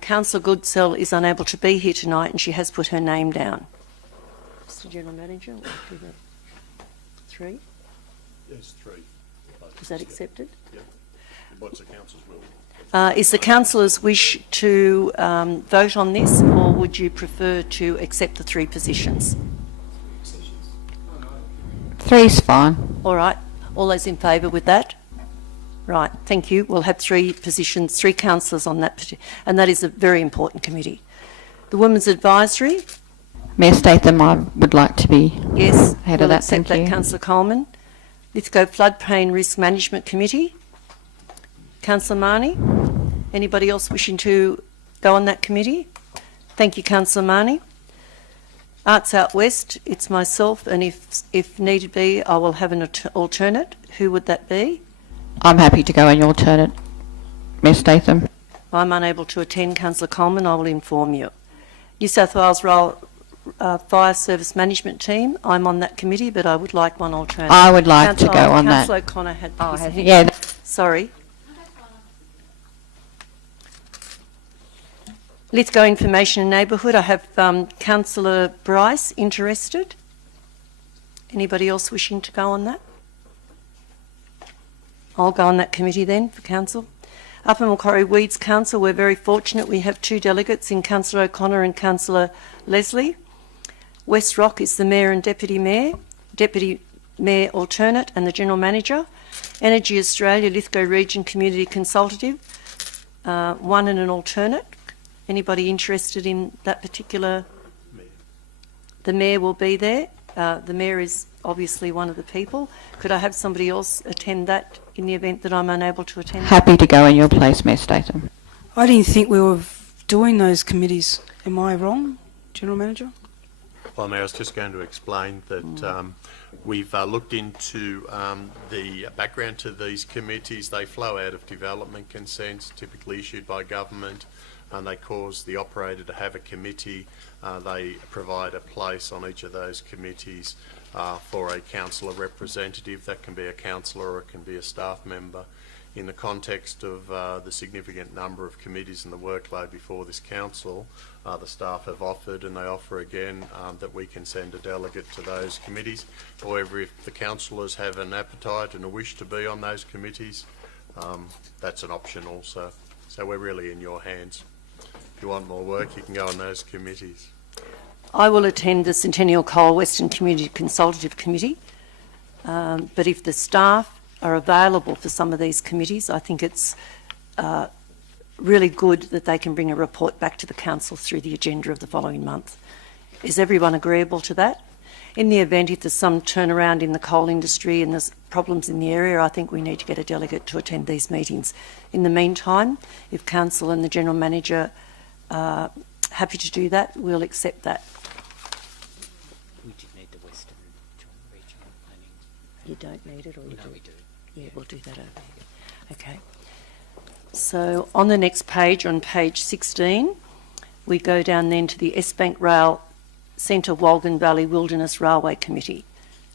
Councillor Goodsell is unable to be here tonight and she has put her name down. Mr General Manager, we'll do the 3. Yes, 3. Is that accepted? Yep. What's the council's will? Is the councillors wish to vote on this, or would you prefer to accept the 3 positions? 3's fine. All right. All those in favour with that? Right. Thank you. We'll have 3 positions, 3 councillors on that, and that is a very important committee. The Women's Advisory. Mayor Statham, I would like to be head of that. Accept that, Councillor Coleman. Lithgow Floodplain Risk Management Committee. Councillor Marnie. Anybody else wishing to go on that committee? Thank you, Councillor Marnie. Arts Out West, it's myself, and if needed be, I will have an alternate. Who would that be? I'm happy to go on your alternate, Mayor Statham. If I'm unable to attend, Councillor Coleman, I will inform you. New South Wales Fire Service Management Team, I'm on that committee, but I would like one alternate. I would like to go on that. Councillor O'Connor had his hand. Yeah. Sorry. Lithgow Information and Neighbourhood, I have Councillor Bryce interested. Anybody else wishing to go on that? I'll go on that committee then for council. Upper Macquarie Weeds Council, we're very fortunate. We have 2 delegates in Councillor O'Connor and Councillor Leslie. West Rock is the Mayor and Deputy Mayor Mayor alternate and the General Manager. Energy Australia, Lithgow Region Community Consultative, 1 and an alternate. Anybody interested in that particular? The Mayor will be there. The Mayor is obviously one of the people. Could I have somebody else attend that in the event that I'm unable to attend? Happy to go in your place, Mayor Statham. I didn't think we were doing those committees. Am I wrong, General Manager? Well, Mayor, I was just going to explain that we've looked into the background to these committees. They flow out of development consents, typically issued by government, and they cause the operator to have a committee. They provide a place on each of those committees for a councillor representative. That can be a councillor or it can be a staff member. In the context of the significant number of committees and the workload before this council, the staff have offered, and they offer again, that we can send a delegate to those committees. However, if the councillors have an appetite and a wish to be on those committees, that's an option also. So we're really in your hands. If you want more work, you can go on those committees. I will attend the Centennial Coal Western Community Consultative Committee, but if the staff are available for some of these committees, I think it's really good that they can bring a report back to the council through the agenda of the following month. Is everyone agreeable to that? In the event if there's some turnaround in the coal industry and there's problems in the area, I think we need to get a delegate to attend these meetings. In the meantime, if council and the General Manager are happy to do that, we'll accept that. We do need the Western Regional Planning. You don't need it, or you do? No, we do. Yeah, we'll do that over here. Okay. So on the next page, on page 16, we go down then to the S Bank Rail Centre Walgan Valley Wilderness Railway Committee.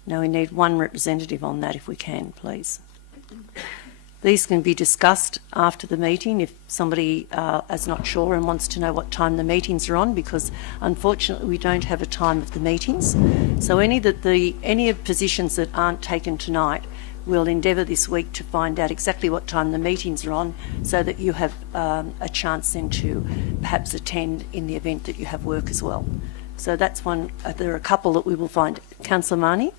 Now we need 1 representative on that if we can, please. These can be discussed after the meeting if somebody is not sure and wants to know what time the meetings are on, because unfortunately we don't have a time of the meetings. So any of positions that aren't taken tonight, we'll endeavour this week to find out exactly what time the meetings are on, so that you have a chance then to perhaps attend in the event that you have work as well. So that's one. There are a couple that we will find. Councillor Marnie?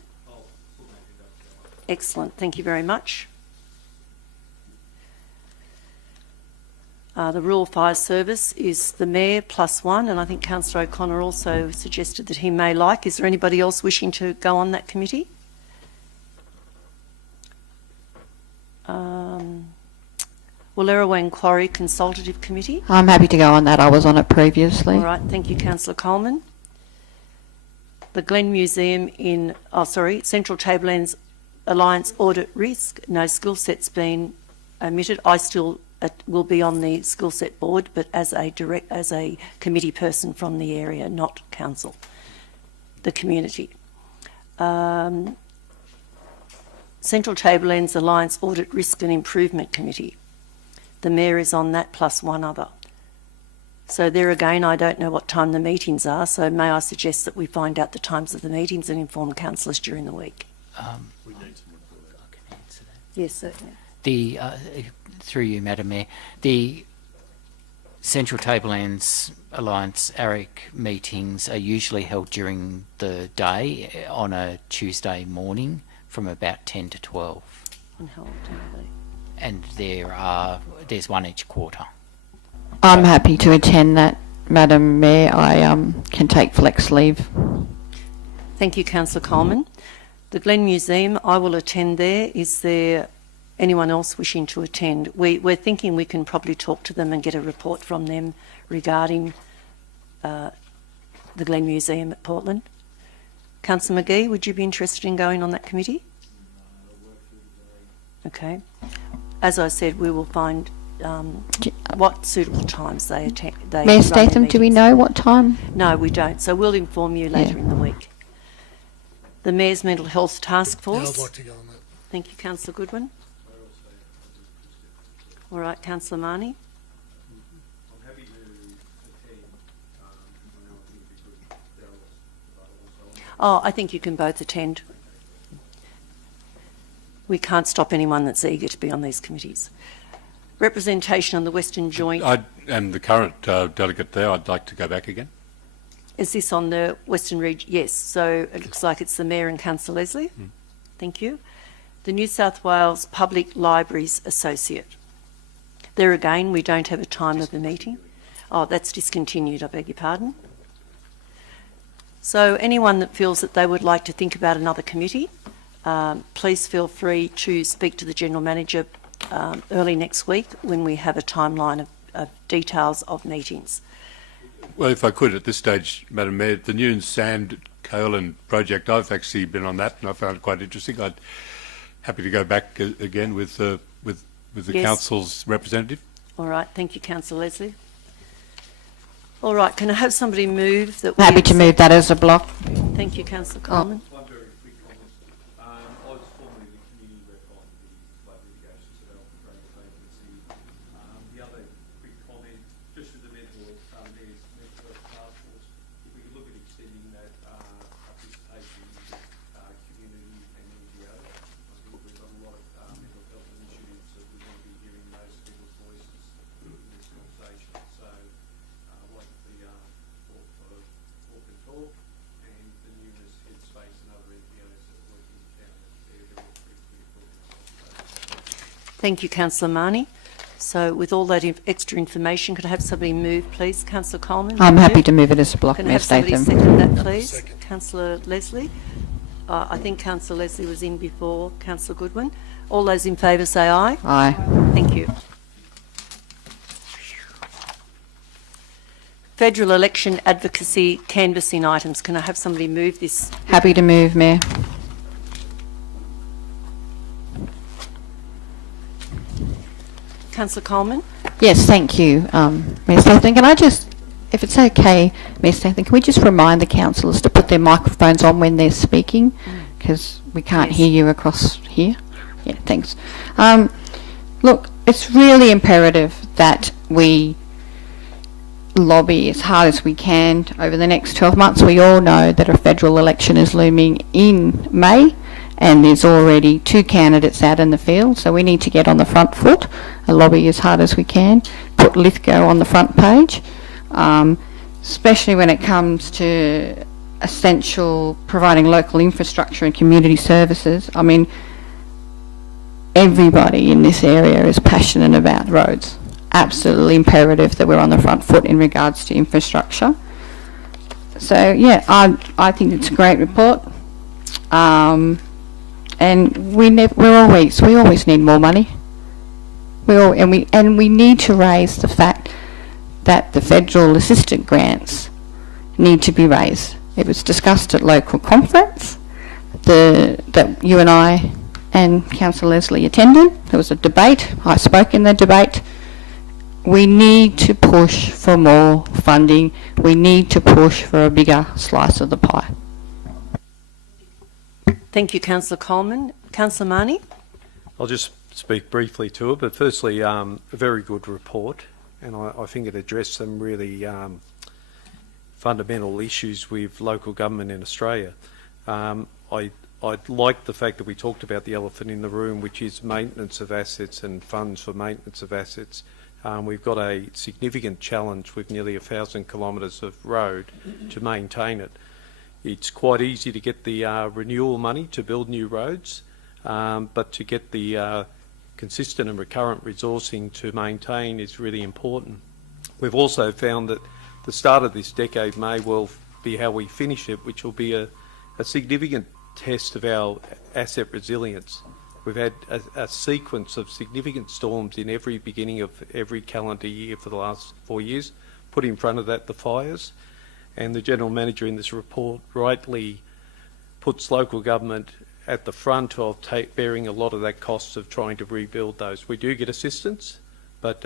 Excellent. Thank you very much. The Rural Fire Service is the Mayor +1, and I think Councillor O'Connor also suggested that he may like. Is there anybody else wishing to go on that committee? Wallerawang Quarry Consultative Committee. I'm happy to go on that. I was on it previously. All right, thank you, Councillor Coleman. The Glen Museum in, Central Tablelands Alliance Audit Risk. No skill set's been omitted. I still will be on the skill set board, but as a committee person from the area, not council, the community. Central Tablelands Alliance Audit Risk and Improvement Committee. The Mayor is on that plus one other. So there again, I don't know what time the meetings are, so may I suggest that we find out the times of the meetings and inform councillors during the week? We need someone for that. I can answer that. Yes, certainly. The, through you, Madam Mayor, the Central Tablelands Alliance ARIC meetings are usually held during the day on a Tuesday morning from about 10 to 12. And how often are they? And there's one each quarter. I'm happy to attend that, Madam Mayor. I can take flex leave. Thank you, Councillor Coleman. The Glen Museum, I will attend there. Is there anyone else wishing to attend? We're thinking we can probably talk to them and get a report from them regarding the Glen Museum at Portland. Councillor McGee, would you be interested in going on that committee? Okay. As I said, we will find what suitable times they attend. Mayor Statham, do we know what time? No, we don't. So we'll inform you later in the week. The Mayor's Mental Health Task Force. Yeah, I'd like to go on that. Thank you, Councillor Goodwin. All right, Councillor Marnie. I'm happy to attend. Oh, I think you can both attend. We can't stop anyone that's eager to be on these committees. Representation on the Western Joint. I am the current delegate there. I'd like to go back again. Is this on the Western Region? Yes. So it looks like it's the Mayor and Councillor Leslie. Thank you. The New South Wales Public Libraries Associate. There again, we don't have a time of the meeting. Oh, that's discontinued, I beg your pardon. So anyone that feels that they would like to think about another committee, please feel free to speak to the General Manager early next week when we have a timeline of details of meetings. Well, if I could at this stage, Madam Mayor, the New Sand Kaolin project, I've actually been on that and I found it quite interesting. I'd happy to go back again with the Yes. council's representative. All right, thank you, Councillor Leslie. All right, can I have somebody move that? Happy to move that as a block. Thank you, Councillor Coleman. One very quick comment. I was formerly the community rep on the flood mitigation development grant agency. The other quick comment, just with the mental health task force, if we could look at extending that participation with community and NGOs. I think we've got a lot of mental health initiatives that we want to be hearing those people's voices in this conversation. So I'd like the for Walk and Talk and the numerous Headspace and other NGOs that work in town. They're all pretty critical. Thank you, Councillor Marnie. So with all that extra information, could I have somebody move, please? Councillor Coleman? I'm happy to move it as a block, Can I Mayor have somebody Statham. second that, please? Second. Councillor Leslie? I think Councillor Leslie was in before Councillor Goodwin. All those in favour say aye. Aye. Thank you. Federal election advocacy canvassing items. Can I have somebody move this? Happy to move, Mayor. Councillor Coleman? Yes, thank you, Mayor Statham. Can I just, if it's okay, Mayor Statham, can we just remind the councillors to put their microphones on when they're speaking? Because we can't hear you across here. Yeah, thanks. Look, it's really imperative that we lobby as hard as we can over the next 12 months. We all know that a federal election is looming in May and there's already 2 candidates out in the field, so we need to get on the front foot and lobby as hard as we can, put Lithgow on the front page, especially when it comes to essential providing local infrastructure and community services. I mean, everybody in this area is passionate about roads. Absolutely imperative that we're on the front foot in regards to infrastructure. So yeah, I think it's a great report, and we always need more money. We need to raise the fact that the federal assistant grants need to be raised. It was discussed at local conference that you and I and Councillor Leslie attended. There was a debate. I spoke in the debate. We need to push for more funding. We need to push for a bigger slice of the pie. Thank you, Councillor Coleman. Councillor Marnie? I'll just speak briefly to it, but firstly, a very good report, and I think it addressed some really fundamental issues with local government in Australia. I like the fact that we talked about the elephant in the room, which is maintenance of assets and funds for maintenance of assets. We've got a significant challenge with nearly 1,000 kilometres of road to maintain it. It's quite easy to get the renewal money to build new roads, but to get the consistent and recurrent resourcing to maintain is really important. We've also found that the start of this decade may well be how we finish it, which will be a significant test of our asset resilience. We've had a sequence of significant storms in every beginning of every calendar year for the last 4 years. Put in front of that the fires, and the General Manager in this report rightly puts local government at the front of bearing a lot of that cost of trying to rebuild those. We do get assistance, but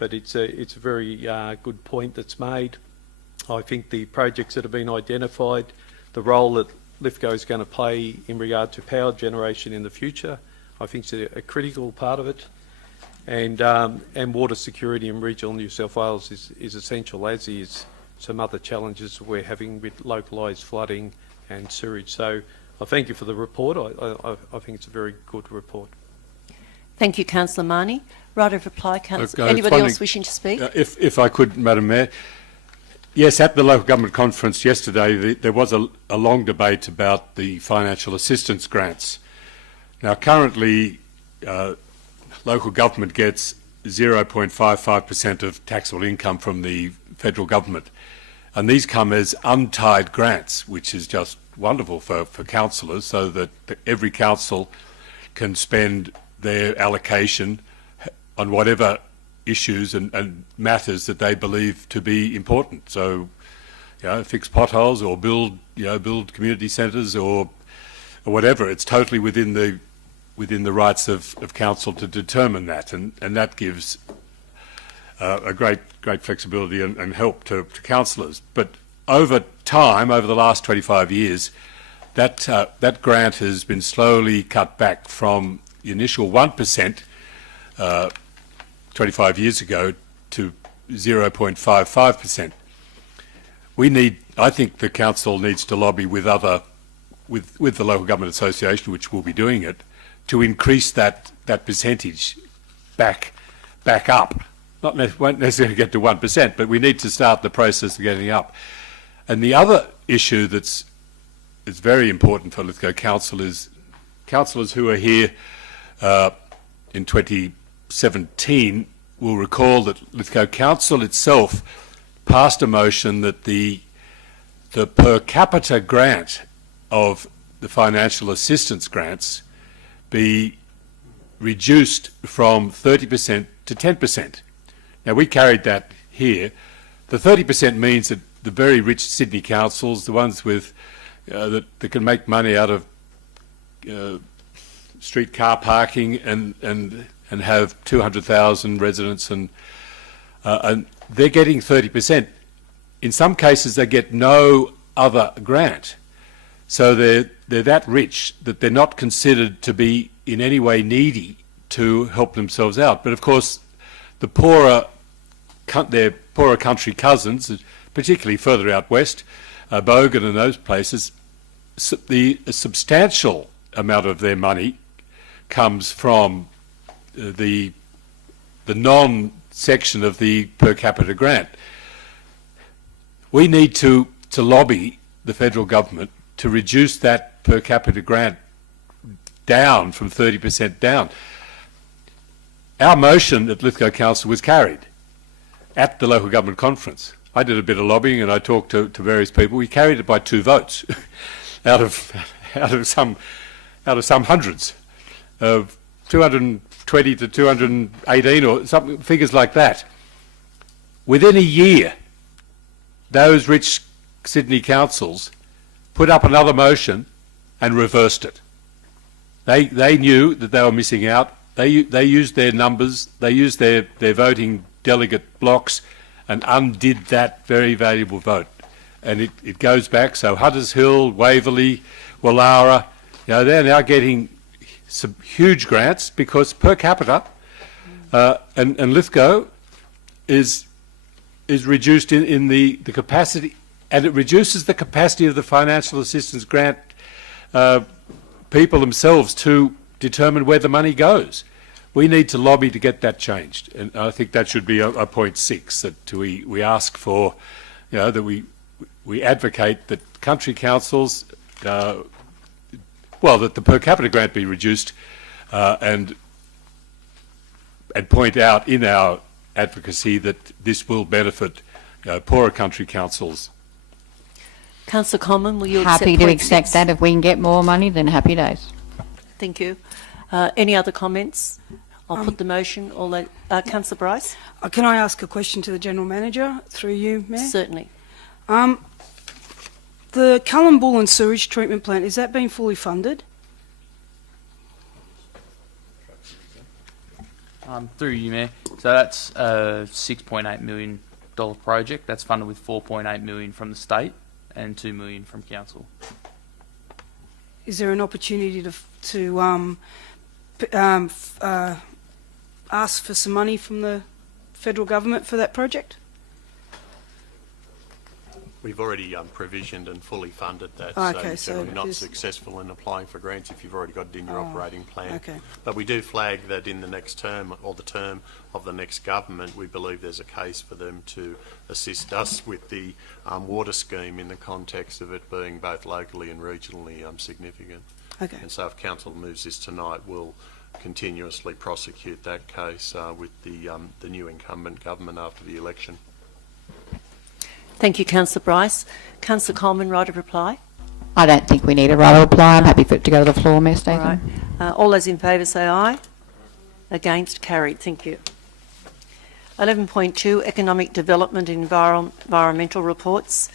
it's a very good point that's made. I think the projects that have been identified, the role that Lithgow is going to play in regard to power generation in the future, I think is a critical part of it. And water security in regional New South Wales is essential, as is some other challenges we're having with localised flooding and sewage. So I thank you for the report. I think it's a very good report. Thank you, Councillor Marnie. Right of reply, Councillor. Anybody else wishing to speak? If I could, Madam Mayor. Yes, at the local government conference yesterday, there was a long debate about the financial assistance grants. Now, currently, local government gets 0.55% of taxable income from the federal government, and these come as untied grants, which is just wonderful for councillors, so that every council can spend their allocation on whatever issues and matters that they believe to be important. So, fix potholes or build community centres or whatever. It's totally within the rights of council to determine that, and that gives a great flexibility and help to councillors. But over time, over the last 25 years, that grant has been slowly cut back from the initial 1%. 25 years ago to 0.55%. I think the council needs to lobby with the local government association, which will be doing it, to increase that percentage back up. Won't necessarily get to 1%, but we need to start the process of getting up. And the other issue that's very important for Lithgow Council is councillors who are here in 2017 will recall that Lithgow Council itself passed a motion that the per capita grant of the financial assistance grants be reduced from 30% to 10%. Now, we carried that here. The 30% means that the very rich Sydney councils, the ones with that can make money out of street car parking and have 200,000 residents, and they're getting 30%. In some cases, they get no other grant. So they're that rich that they're not considered to be in any way needy to help themselves out. But of course, their poorer country cousins, particularly further out west, Bogan and those places, a substantial amount of their money comes from the non-section of the per capita grant. We need to lobby the federal government to reduce that per capita grant down from 30% down. Our motion at Lithgow Council was carried at the local government conference. I did a bit of lobbying and I talked to various people. We carried it by 2 votes out of some hundreds of 220 to 218 or something, figures like that. Within a year, those rich Sydney councils put up another motion and reversed it. They knew that they were missing out. They used their numbers, they used their voting delegate blocks and undid that very valuable vote. And it goes back, so Hunters Hill, Waverley, Wallara, they're now getting some huge grants because per capita, and Lithgow is reduced in the capacity, and it reduces the capacity of the financial assistance grant people themselves to determine where the money goes. We need to lobby to get that changed, and I think that should be a point 6, that we ask for, that we advocate that country councils, that the per capita grant be reduced, and point out in our advocacy that this will benefit poorer country councils. Councillor Common, will you accept Happy to point accept 6? that. If we can get more money, then happy days. Thank you. Any other comments? I'll put the motion. Councillor Bryce? Can I ask a question to the General Manager through you, Mayor? Certainly. The Cullen Bullen sewage treatment plant, is that being fully funded? Through you, Mayor. So that's a $6.8 million project. That's funded with $4.8 million from the state and $2 million from council. Is there an opportunity to ask for some money from the federal government for that project? We've already provisioned and fully funded that, Okay, so you're not successful in applying for grants if you've already got it in your operating plan. Okay. But we do flag that in the next term, or the term of the next government, we believe there's a case for them to assist us with the water scheme in the context of it being both locally and regionally significant. Okay. And so if council moves this tonight, we'll continuously prosecute that case with the new incumbent government after the election. Thank you, Councillor Bryce. Councillor Coleman, right of reply? I don't think we need a right of reply. I'm happy for it to go to the floor, Mayor Statham. All right. All those in favour say aye. Against? Carried. Thank you. 11.2, Economic Development and Environmental Reports.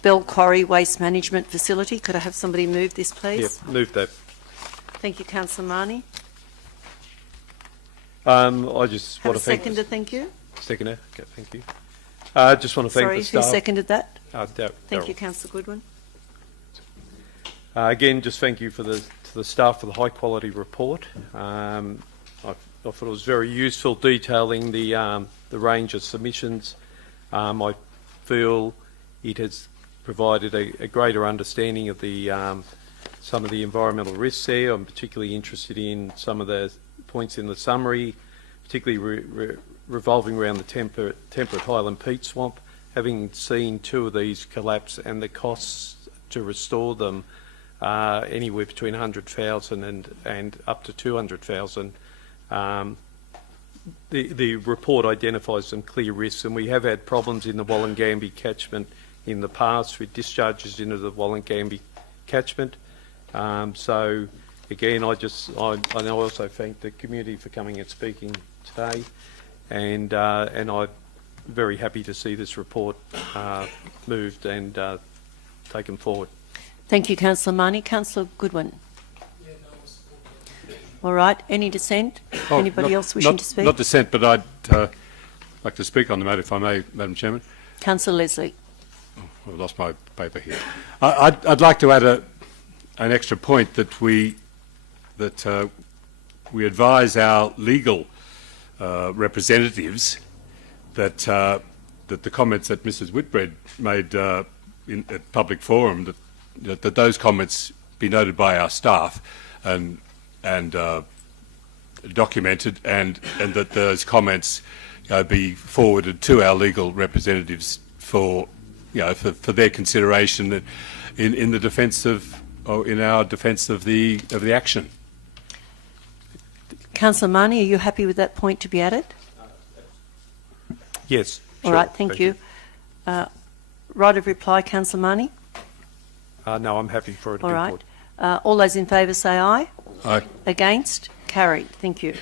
Bell Quarry Waste Management Facility. Could I have somebody move this, please? Yeah, move that. Thank you, Councillor Marnie. I just want to thank... Seconder, thank you. Seconder, okay, thank you. I just want to thank the staff. Who seconded that? Thank you, Councillor Goodwin. Again, just thank you to the staff for the high quality report. I thought it was very useful detailing the range of submissions. I feel it has provided a greater understanding of some of the environmental risks there. I'm particularly interested in some of the points in the summary, particularly revolving around the temperate Highland peat swamp. Having seen 2 of these collapse and the costs to restore them anywhere between 100,000 and up to 200,000. The report identifies some clear risks, and we have had problems in the Wollongambie catchment in the past with discharges into the Wollongambie catchment. So again, I also thank the community for coming and speaking today, and I'm very happy to see this report moved and taken forward. Thank you, Councillor Marnie. Councillor Goodwin. All right. Any dissent? Anybody else wishing to speak? Not dissent, but I'd like to speak on the matter, if I may, Madam Chairman. Councillor Leslie. I've lost my paper here. I'd like to add an extra point that we advise our legal representatives that the comments that Mrs. Whitbread made at public forum, that those comments be noted by our staff and documented, and that those comments be forwarded to our legal representatives for their consideration in the defence of, or in our defence of the action. Councillor Marnie, are you happy with that point to be added? Yes. All right, thank you. Right of reply, Councillor Marnie? No, I'm happy for it to be put. All right. All those in favour say aye. Aye. Against? Carried. Thank you.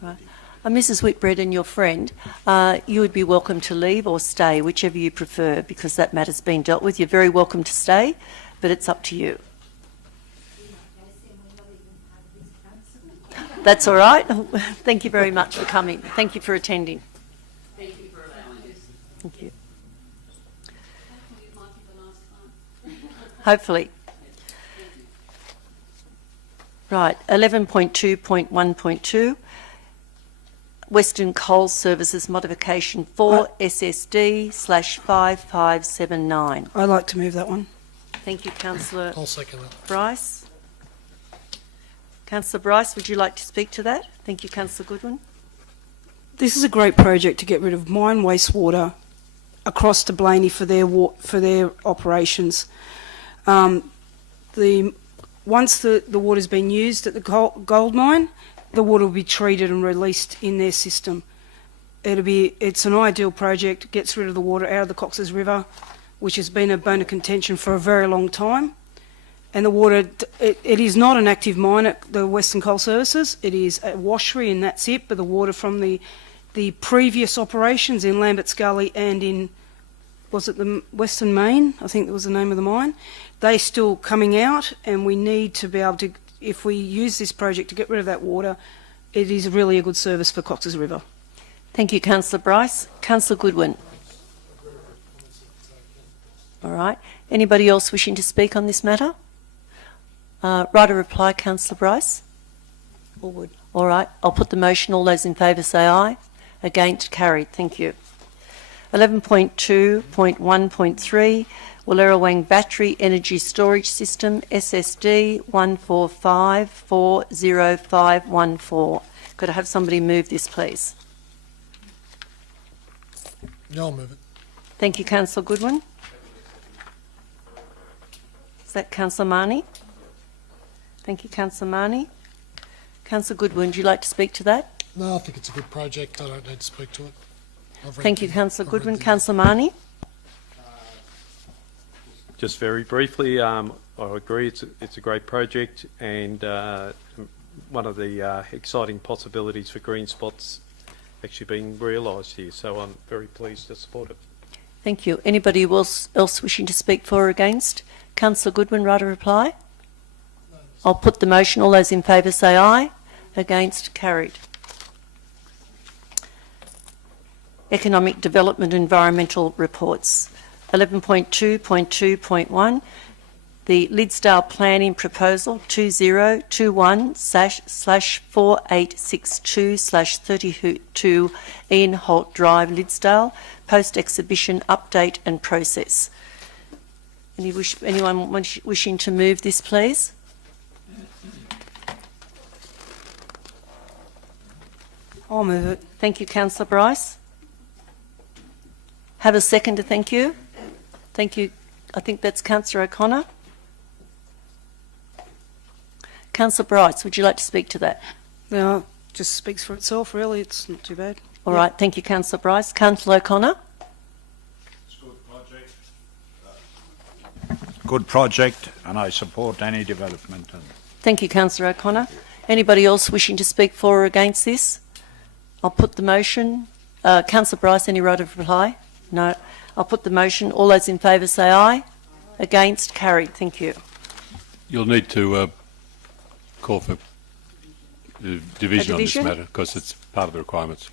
Right. Mrs. Whitbread and your friend, you would be welcome to leave or stay, whichever you prefer, because that matter's been dealt with. You're very welcome to stay, but it's up to you. That's all right. Thank you very much for coming. Thank you for attending. Thank you for allowing us. Thank you. Hopefully. Right, 11.2.1.2, Western Coal Services Modification 4 SSD/5579. I'd like to move that one. Thank you, Councillor I'll second that. Bryce. Councillor Bryce, would you like to speak to that? Thank you, Councillor Goodwin. This is a great project to get rid of mine wastewater across to Blaney for their operations. Once the water's been used at the gold mine, the water will be treated and released in their system. It's an ideal project, gets rid of the water out of the Cox's River, which has been a bone of contention for a very long time. And the water, it is not an active mine at the Western Coal Services. It is a washery and that's it, but the water from the previous operations in Lambert's Gully and in, was it the Western Main? I think that was the name of the mine. They're still coming out, and we need to be able to, if we use this project to get rid of that water, it is really a good service for Cox's River. Thank you, Councillor Bryce. Councillor Goodwin. All right. Anybody else wishing to speak on this matter? Right a reply, Councillor Bryce? All right. I'll put the motion. All those in favour say aye. Against, carried. Thank you. 11.2.1.3, Wallerawang Battery Energy Storage System, SSD 145400514. Could I have somebody move this, please? No, I'll move it. Thank you, Councillor Goodwin. Is that Councillor Marnie? Thank you, Councillor Marnie. Councillor Goodwin, would you like to speak to that? No, I think it's a good project. I don't need to speak to it. Thank you, Councillor Goodwin. Councillor Marnie? Just very briefly, I agree it's a great project, and one of the exciting possibilities for green spots actually being realised here, so I'm very pleased to support it. Thank you. Anybody else wishing to speak for or against? Councillor Goodwin, right a reply? I'll put the motion. All those in favour say aye. Against, carried. Economic Development Environmental Reports. 11.2.2.1, the Lithgow Planning Proposal 2021/4862/32 Ian Holt Drive, Lithgow, post-exhibition update and process. Anyone wishing to move this, please? I'll move it. Thank you, Councillor Bryce. Have a second to thank you. Thank you. I think that's Councillor O'Connor. Councillor Bryce, would you like to speak to that? No, just speaks for itself, really. It's not too bad. All right. Thank you, Councillor Bryce. Councillor O'Connor. It's a good project. Good project, and I support any development. Thank you, Councillor O'Connor. Anybody else wishing to speak for or against this? I'll put the motion. Councillor Bryce, any right of reply? No. I'll put the motion. All those in favour say aye. Against, carried. Thank you. You'll need to call for division on this matter because it's part of the requirements.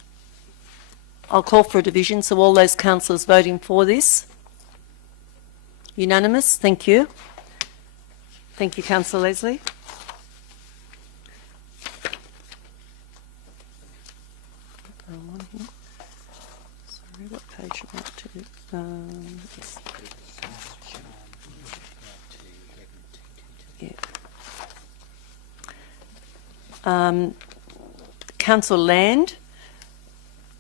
I'll call for a division, so all those councillors voting for this. Unanimous. Thank you. Thank you, Councillor Leslie. Sorry, what page am I up to? Yes. Yeah. Council Land.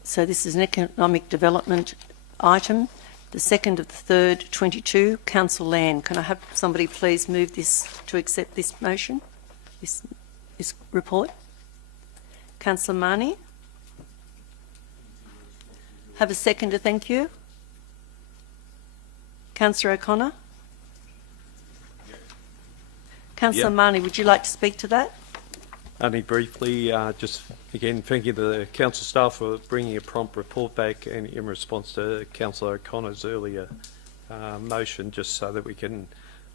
So this is an economic development item. The 2nd of the 3rd, 22, Council Land. Can I have somebody please move this to accept this motion, this report? Councillor Marnie. Have a second to thank you. Councillor O'Connor. Councillor Marnie, would you like to speak to that? Only briefly, just again thanking the council staff for bringing a prompt report back, and in response to Councillor O'Connor's earlier motion, just so that we can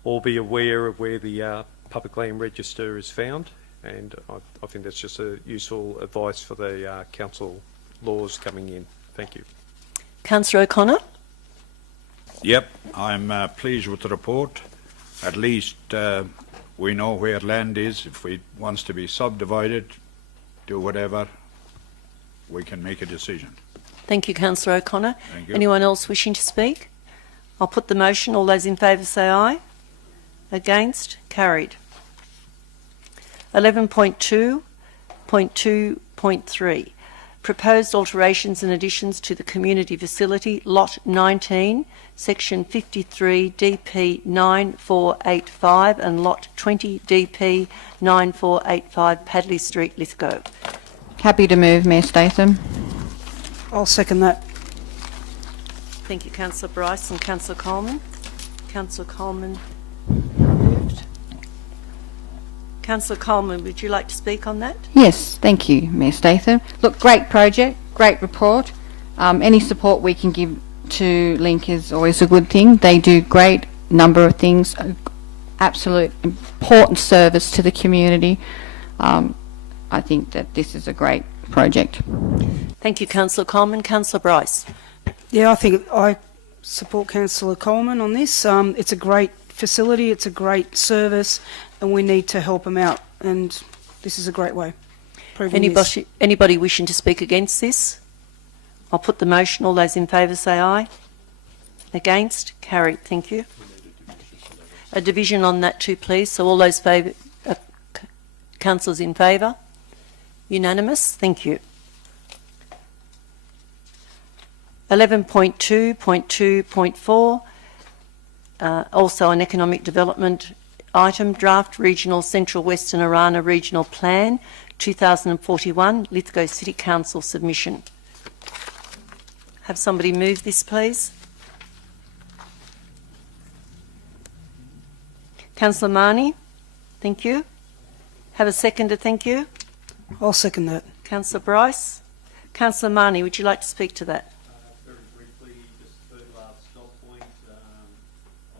all be aware of where the public land register is found, and I think that's just a useful advice for the council laws coming in. Thank you. Councillor O'Connor. Yep, I'm pleased with the report. at least we know where land is. If it wants to be subdivided, do whatever, we can make a decision. Thank you, Councillor O'Connor. Thank you. Anyone else wishing to speak? I'll put the motion. All those in favour say aye. Against? Carried. 11.2.2.3. Proposed alterations and additions to the community facility, Lot 19, Section 53, DP 9485 and Lot 20, DP 9485, Padley Street, Lithgow. Happy to move, Mayor Statham. I'll second that. Thank you, Councillor Bryce and Councillor Coleman. Councillor Coleman moved. Councillor Coleman, would you like to speak on that? Yes, thank you, Mayor Statham. Look, great project, great report. Any support we can give to Link is always a good thing. They do great number of things, absolute important service to the community. I think that this is a great project. Thank you, Councillor Coleman. Councillor Bryce. Yeah, I think I support Councillor Coleman on this. It's a great facility, it's a great service, and we need to help them out, and this is a great way. Anybody wishing to speak against this? I'll put the motion. All those in favour say aye. Against? Carried. Thank you. A division on that too, please. So all those councillors in favour? Unanimous. Thank you. 11.2.2.4, also an economic development item, Draft Regional Central Western Arana Regional Plan 2041, Lithgow City Council submission. Have somebody move this, please. Councillor Marnie, thank you. Have a seconder, thank you. I'll second that. Councillor Bryce. Councillor Marnie, would you like to speak to that? Very briefly, just the third last stop point.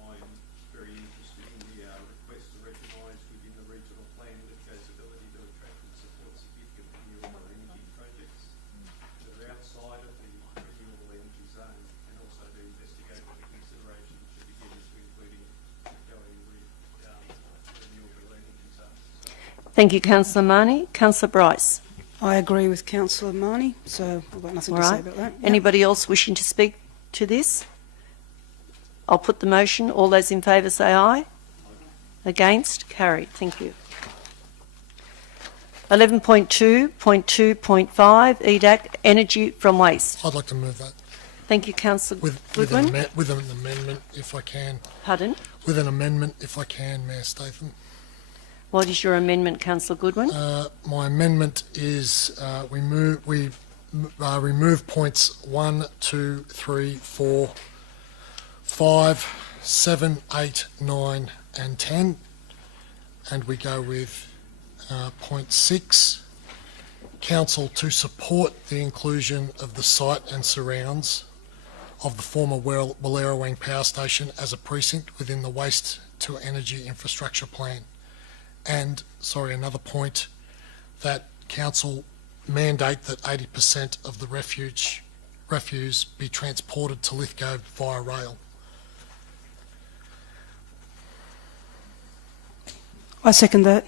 I'm very interested in the request to recognise within the regional plan Lithgow's ability to attract and support significant renewable energy projects that are outside of the renewable energy zone, and also to investigate what the considerations should be given to including going renewable energy zones. Thank you, Councillor Marnie. Councillor Bryce. I agree with Councillor Marnie, so I've got nothing to say about that. Yep. Anybody else wishing to speak to this? I'll put the motion. All those in favour say aye. Against? Carried. Thank you. 11.2.2.5, EDAC, Energy from Waste. I'd like to move that. Thank you, Councillor Goodwin. With an amendment, if I can. Pardon? With an amendment, if I can, Mayor Statham. What is your amendment, Councillor Goodwin? My amendment is we remove points 1, 2, 3, 4, 5, 7, 8, 9 and 10, and we go with point 6, Council to support the inclusion of the site and surrounds of the former Wallerawang Power Station as a precinct within the Waste to Energy Infrastructure Plan. And, another point, that Council mandate that 80% of the refuse be transported to Lithgow via rail. I second that.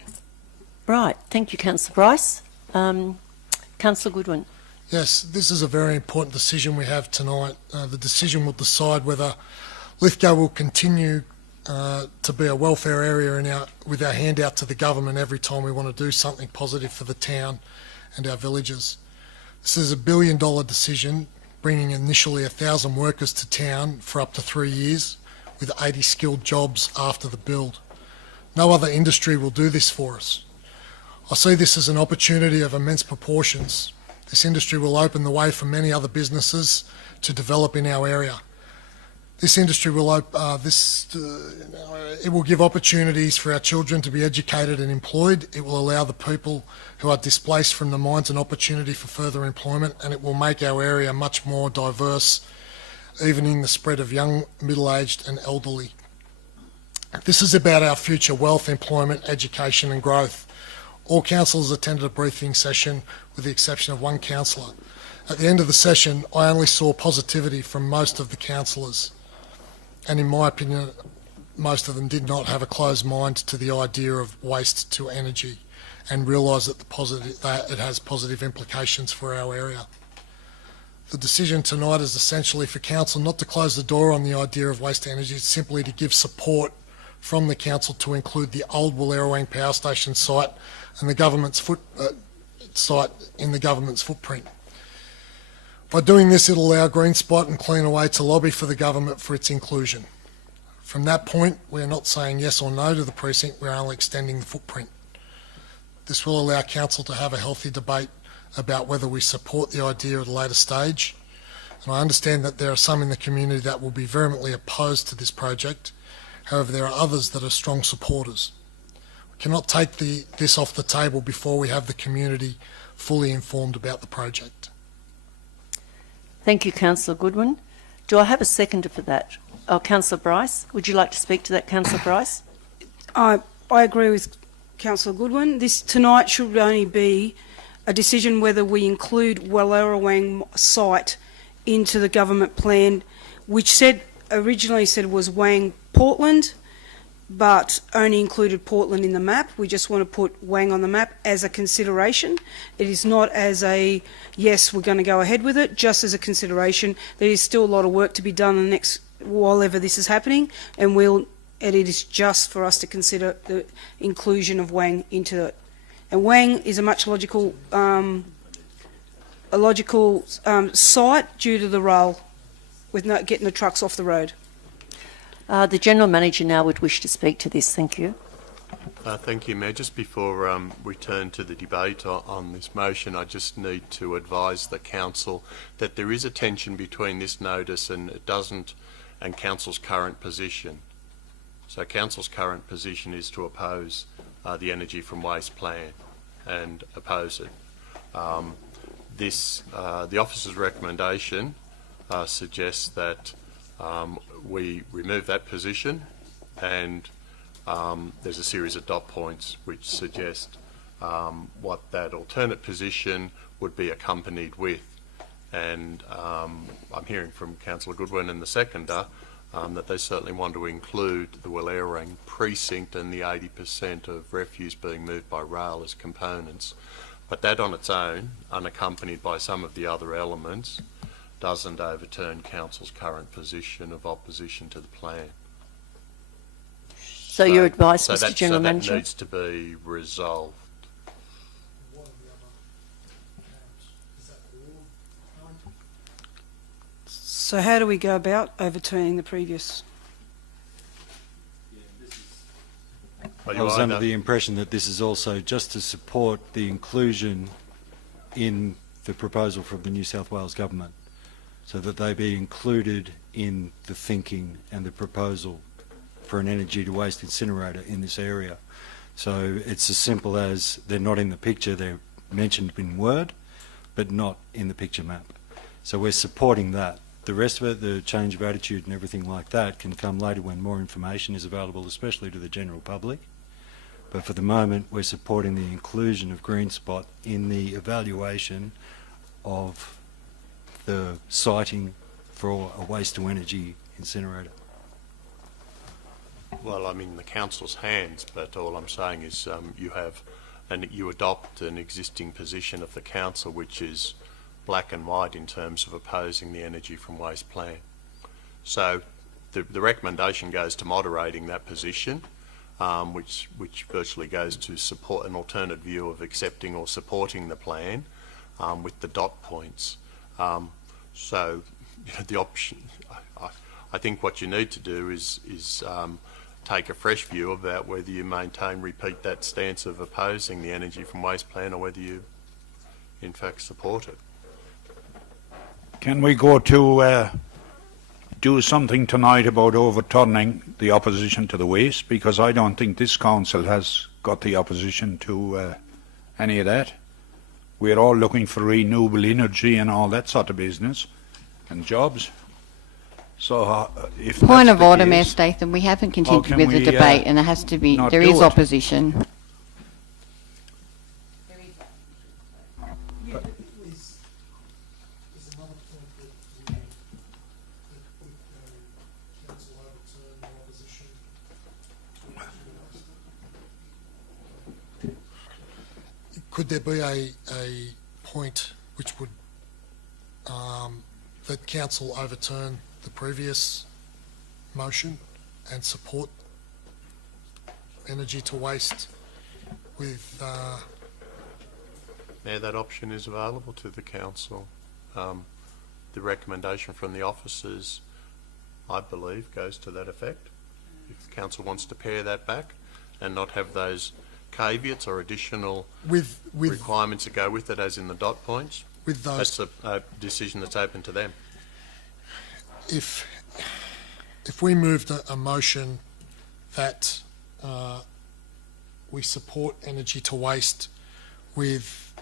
Right. Thank you, Councillor Bryce. Councillor Goodwin. Yes, this is a very important decision we have tonight. The decision will decide whether Lithgow will continue to be a welfare area with our hand out to the government every time we want to do something positive for the town and our villages. This is $1 billion decision, bringing initially 1,000 workers to town for up to 3 years, with 80 skilled jobs after the build. No other industry will do this for us. I see this as an opportunity of immense proportions. This industry will open the way for many other businesses to develop in our area. This industry will it will give opportunities for our children to be educated and employed. It will allow the people who are displaced from the mines an opportunity for further employment, and it will make our area much more diverse, evening the spread of young, middle-aged and elderly. This is about our future wealth, employment, education and growth. All councillors attended a briefing session with the exception of one councillor. At the end of the session, I only saw positivity from most of the councillors. And in my opinion, most of them did not have a closed mind to the idea of waste to energy and realise that that it has positive implications for our area. The decision tonight is essentially for Council not to close the door on the idea of waste to energy, it's simply to give support from the Council to include the old Wallerawang Power Station site and the government's site in the government's footprint. By doing this, it'll allow Green Spot and Cleanaway to lobby for the government for its inclusion. From that point, we're not saying yes or no to the precinct, we're only extending the footprint. This will allow Council to have a healthy debate about whether we support the idea at a later stage. And I understand that there are some in the community that will be vehemently opposed to this project. However, there are others that are strong supporters. We cannot take this off the table before we have the community fully informed about the project. Thank you, Councillor Goodwin. Do I have a seconder for that? Oh, Councillor Bryce, would you like to speak to that, Councillor Bryce? I agree with Councillor Goodwin. This tonight should only be a decision whether we include Wallerawang site into the government plan, which originally said was Wang Portland, but only included Portland in the map. We just want to put Wang on the map as a consideration. It is not as a, yes, we're going to go ahead with it, just as a consideration. There is still a lot of work to be done in the next, while ever this is happening, and it is just for us to consider the inclusion of Wang into it. And Wang is a much logical site due to the rail, with not getting the trucks off the road. The General Manager now would wish to speak to this. Thank you. Thank you, Mayor. Just before we turn to the debate on this motion, I just need to advise the Council that there is a tension between this notice and Council's current position. So Council's current position is to oppose the energy from waste plan and oppose it. The officer's recommendation suggests that we remove that position, and there's a series of dot points which suggest what that alternate position would be accompanied with. And I'm hearing from Councillor Goodwin and the seconder that they certainly want to include the Wallerawang precinct and the 80% of refuse being moved by rail as components. But that on its own, unaccompanied by some of the other elements, doesn't overturn Council's current position of opposition to the plan. So your advice, Mr. General Manager? That needs to be resolved. So how do we go about overturning the previous? I was under the impression that this is also just to support the inclusion in the proposal from the New South Wales Government, so that they be included in the thinking and the proposal for an energy to waste incinerator in this area. So it's as simple as they're not in the picture, they're mentioned in word, but not in the picture map. So we're supporting that. The rest of it, the change of attitude and everything like that, can come later when more information is available, especially to the general public. But for the moment, we're supporting the inclusion of Green Spot in the evaluation of the siting for a waste-to-energy incinerator. Well, I'm in the Council's hands, but all I'm saying is you adopt an existing position of the Council, which is black and white in terms of opposing the energy from waste plan. So the recommendation goes to moderating that position, which virtually goes to support an alternate view of accepting or supporting the plan with the dot points. So the option, I think what you need to do is take a fresh view about whether you repeat that stance of opposing the energy from waste plan, or whether you in fact support it. Can we go to do something tonight about overturning the opposition to the waste? Because I don't think this council has got the opposition to any of that. We're all looking for renewable energy and all that sort of business and jobs. So if point of order, Mayor Statham, we haven't continued with the debate, and there is opposition. could there be a point which would that council overturn the previous motion and support energy to waste with Mayor, that option is available to the council. The recommendation from the officers, I believe, goes to that effect. If the council wants to pare that back and not have those caveats or additional with requirements that go with it, as in the dot points, with those, that's a decision that's open to them. if we moved a motion that we support energy to waste with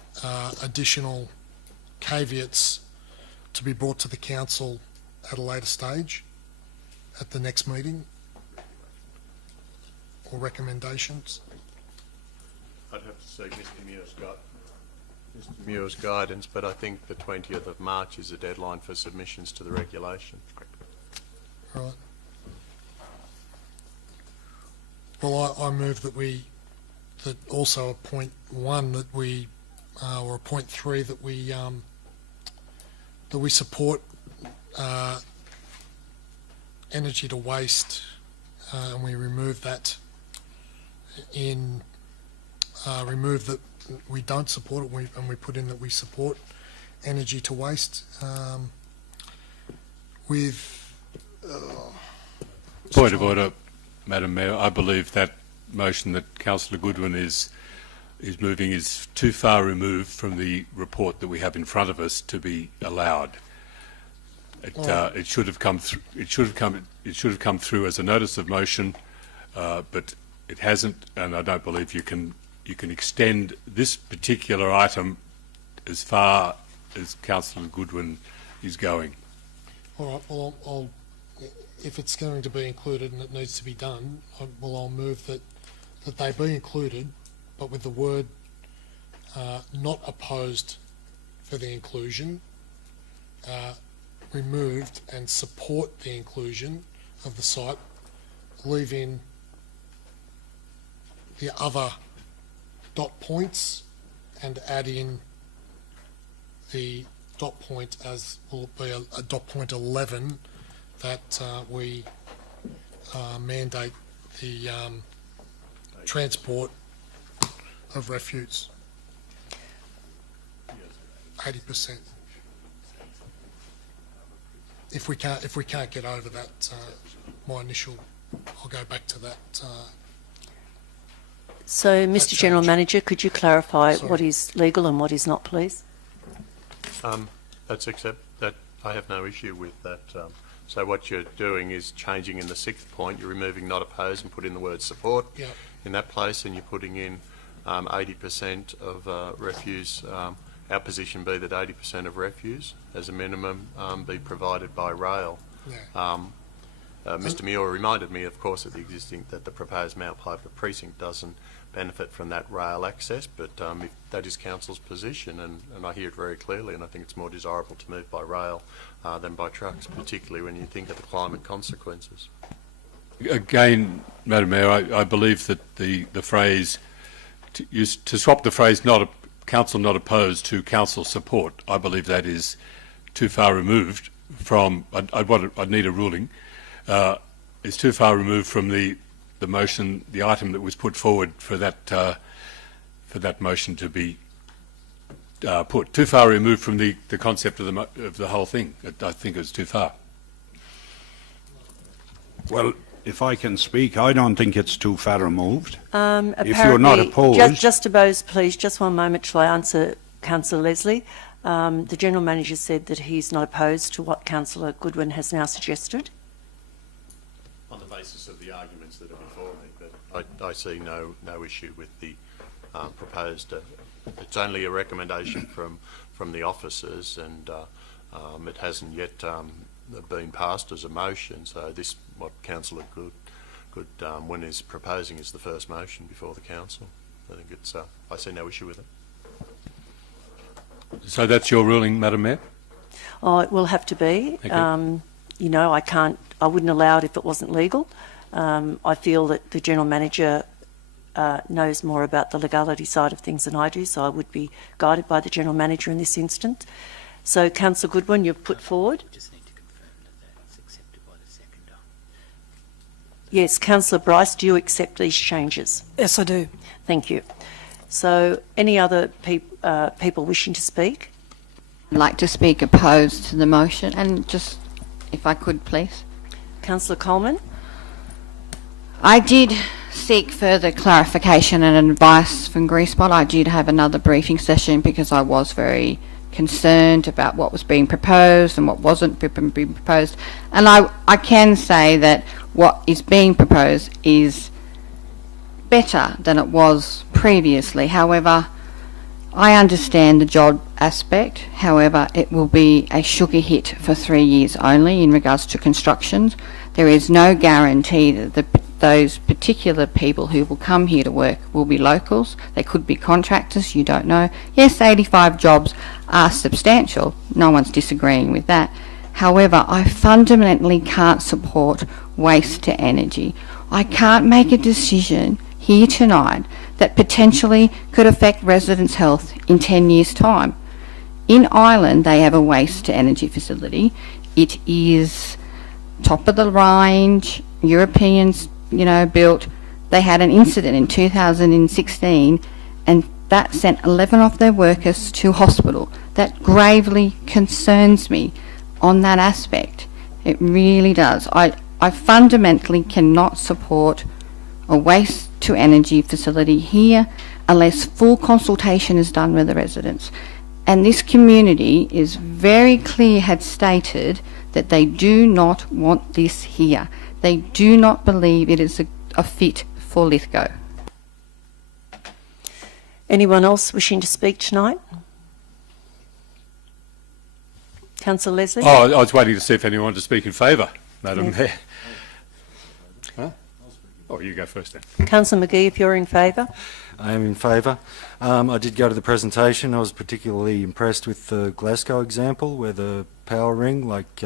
additional caveats to be brought to the council at a later stage, at the next meeting, or recommendations. I'd have to see Mr Muir's guidance, but I think the 20th of March is the deadline for submissions to the regulation. Right. Well, I move that that also a point 1 that we, or a point 3 that we support energy to waste, and we remove that remove that we don't support it, and we put in that we support energy to waste with... Point of order, Madam Mayor. I believe that motion that Councillor Goodwin is moving is too far removed from the report that we have in front of us to be allowed. It should have come through. It should have come through as a notice of motion, but it hasn't, and I don't believe you can extend this particular item as far as Councillor Goodwin is going. All right. Well, if it's going to be included and it needs to be done, I'll move that they be included, but with the word not opposed for the inclusion, removed, and support the inclusion of the site, leave in the other dot points and add in the dot point as will be a dot point 11 that we mandate the transport of refuse 80%. If we can't get over that, I'll go back to that. So, Mr. General Manager, could you clarify what is legal and what is not, please? That's that I have no issue with that. So what you're doing is changing in the 6th point. You're removing not opposed and put in the word support in that place, and you're putting in 80% of refuse. Our position be that 80% of refuse, as a minimum, be provided by rail. Mr. Muir reminded me, of course, that the proposed Mount Piper precinct doesn't benefit from that rail access, but if that is Council's position, and I hear it very clearly, and I think it's more desirable to move by rail than by trucks, particularly when you think of the climate consequences. Again, Madam Mayor, I believe that the phrase, to swap the phrase council not opposed to council support, I believe that is too far removed from, I'd need a ruling, is too far removed from the motion, the item that was put forward for that motion to be put. Too far removed from the concept of the whole thing. I think it's too far. Well, if I can speak, I don't think it's too far removed. If you're not opposed... Just opposed, please. Just one moment till I answer Councillor Leslie. The General Manager said that he's not opposed to what Councillor Goodwin has now suggested. On the basis of the arguments that are before me, but I see no issue with the proposed. It's only a recommendation from the officers, and it hasn't yet been passed as a motion. So this, what Councillor Goodwin is proposing, is the first motion before the council. I think it's. I see no issue with it. So that's your ruling, Madam Mayor? Oh, it will have to be. You know, I wouldn't allow it if it wasn't legal. I feel that the General Manager knows more about the legality side of things than I do, so I would be guided by the General Manager in this instant. So, Councillor Goodwin, you've put forward. Just need to confirm that that's accepted by the seconder. Yes, Councillor Bryce, do you accept these changes? Yes, I do. Thank you. So, any other people wishing to speak? I'd like to speak opposed to the motion, and just, if I could, please. Councillor Coleman? I did seek further clarification and advice from Greasebot. I did have another briefing session because I was very concerned about what was being proposed and what wasn't being proposed. And I can say that what is being proposed is better than it was previously. However, I understand the job aspect. However, it will be a sugar hit for 3 years only in regards to constructions. There is no guarantee that those particular people who will come here to work will be locals. They could be contractors, you don't know. Yes, 85 jobs are substantial. No one's disagreeing with that. However, I fundamentally can't support waste to energy. I can't make a decision here tonight that potentially could affect residents' health in 10 years' time. In Ireland, they have a waste to energy facility. It is top of the range, Europeans, built. They had an incident in 2016 and that sent 11 of their workers to hospital. That gravely concerns me on that aspect. It really does. I fundamentally cannot support a waste to energy facility here unless full consultation is done with the residents. And this community is very clear, had stated that they do not want this here. They do not believe it is a fit for Lithgow. Anyone else wishing to speak tonight? Councillor Leslie? Oh, I was waiting to see if anyone wanted to speak in favour, Madam Mayor. Huh? Oh, you go first then. Councillor McGee, if you're in favour. I am in favour. I did go to the presentation. I was particularly impressed with the Glasgow example where the power ring, like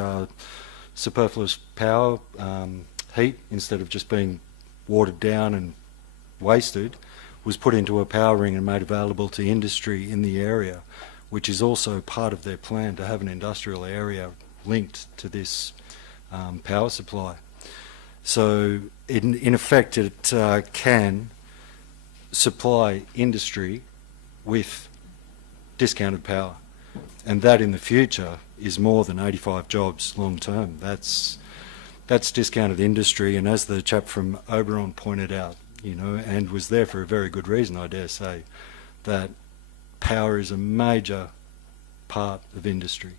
superfluous power, heat, instead of just being watered down and wasted, was put into a power ring and made available to industry in the area, which is also part of their plan to have an industrial area linked to this power supply. So in effect it can supply industry with discounted power, and that in the future is more than 85 jobs long term. That's discounted industry, and as the chap from Oberon pointed out, and was there for a very good reason, I dare say, that power is a major part of industry,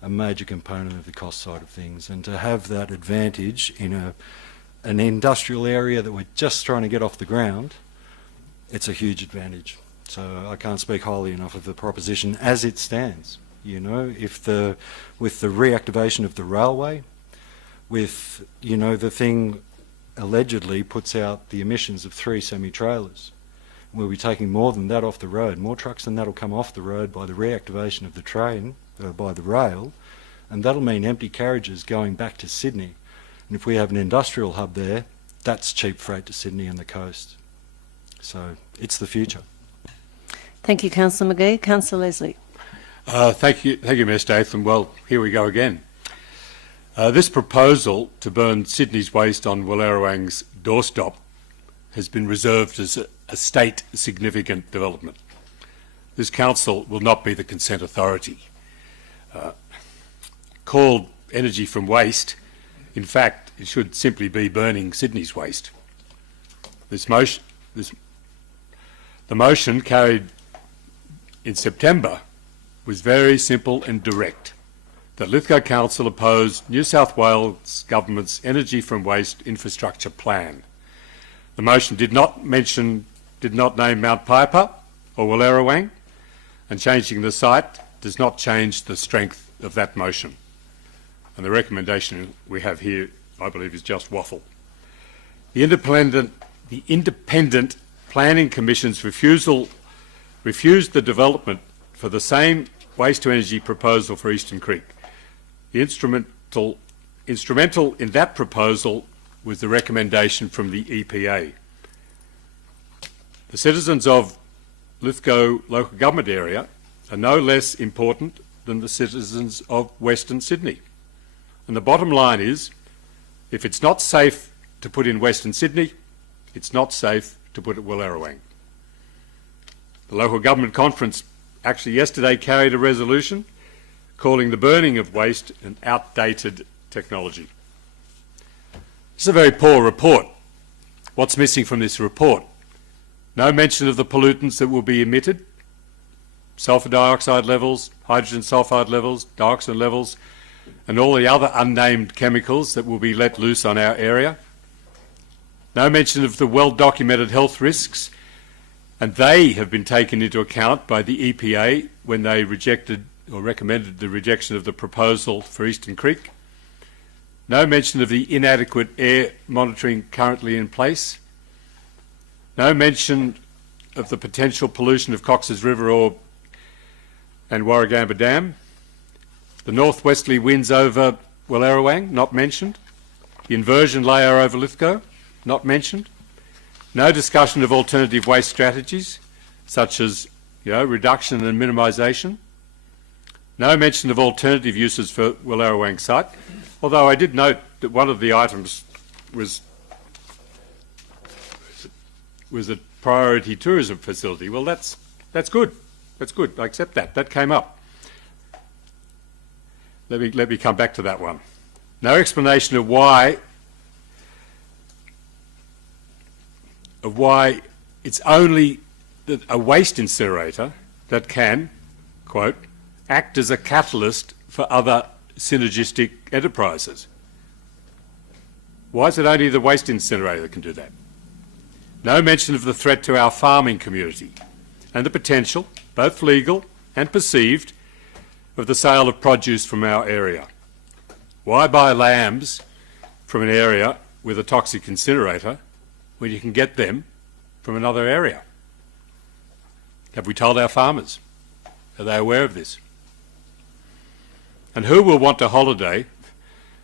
a major component of the cost side of things, and to have that advantage in an industrial area that we're just trying to get off the ground, it's a huge advantage. So I can't speak highly enough of the proposition as it stands. With the reactivation of the railway, with the thing allegedly puts out the emissions of 3 semi-trailers. We'll be taking more than that off the road. More trucks than that will come off the road by the reactivation of the train, by the rail, and that'll mean empty carriages going back to Sydney. And if we have an industrial hub there, that's cheap freight to Sydney and the coast. So it's the future. Thank you, Councillor McGee. Councillor Leslie. Thank you, Mayor Statham. Well, here we go again. This proposal to burn Sydney's waste on Wallerawang's doorstep has been reserved as a state significant development. This council will not be the consent authority. Called energy from waste, in fact, it should simply be burning Sydney's waste. The motion carried in September was very simple and direct. The Lithgow Council opposed New South Wales Government's Energy from Waste Infrastructure Plan. The motion did not name Mount Piper or Wallerawang, and changing the site does not change the strength of that motion. And the recommendation we have here, I believe, is just waffle. The Independent Planning Commission's refused the development for the same waste-to-energy proposal for Eastern Creek. The instrumental in that proposal was the recommendation from the EPA. The citizens of Lithgow local government area are no less important than the citizens of Western Sydney. And the bottom line is, if it's not safe to put in Western Sydney, it's not safe to put at Willarrawang. The local government conference actually yesterday carried a resolution calling the burning of waste an outdated technology. This is a very poor report. What's missing from this report? No mention of the pollutants that will be emitted, sulphur dioxide levels, hydrogen sulphide levels, dioxin levels, and all the other unnamed chemicals that will be let loose on our area. No mention of the well-documented health risks, and they have been taken into account by the EPA when they rejected or recommended the rejection of the proposal for Eastern Creek. No mention of the inadequate air monitoring currently in place. No mention of the potential pollution of Cox's River and Warragamba Dam. The northwesterly winds over Willarrawang, not mentioned. The inversion layer over Lithgow, not mentioned. No discussion of alternative waste strategies, such as reduction and minimisation. No mention of alternative uses for Willarrawang site, although I did note that one of the items was a priority tourism facility. Well, that's good. That's good. I accept that. That came up. Let me come back to that one. No explanation of why it's only a waste incinerator that can, quote, act as a catalyst for other synergistic enterprises. Why is it only the waste incinerator that can do that? No mention of the threat to our farming community and the potential, both legal and perceived, of the sale of produce from our area. Why buy lambs from an area with a toxic incinerator when you can get them from another area? Have we told our farmers? Are they aware of this? And who will want a holiday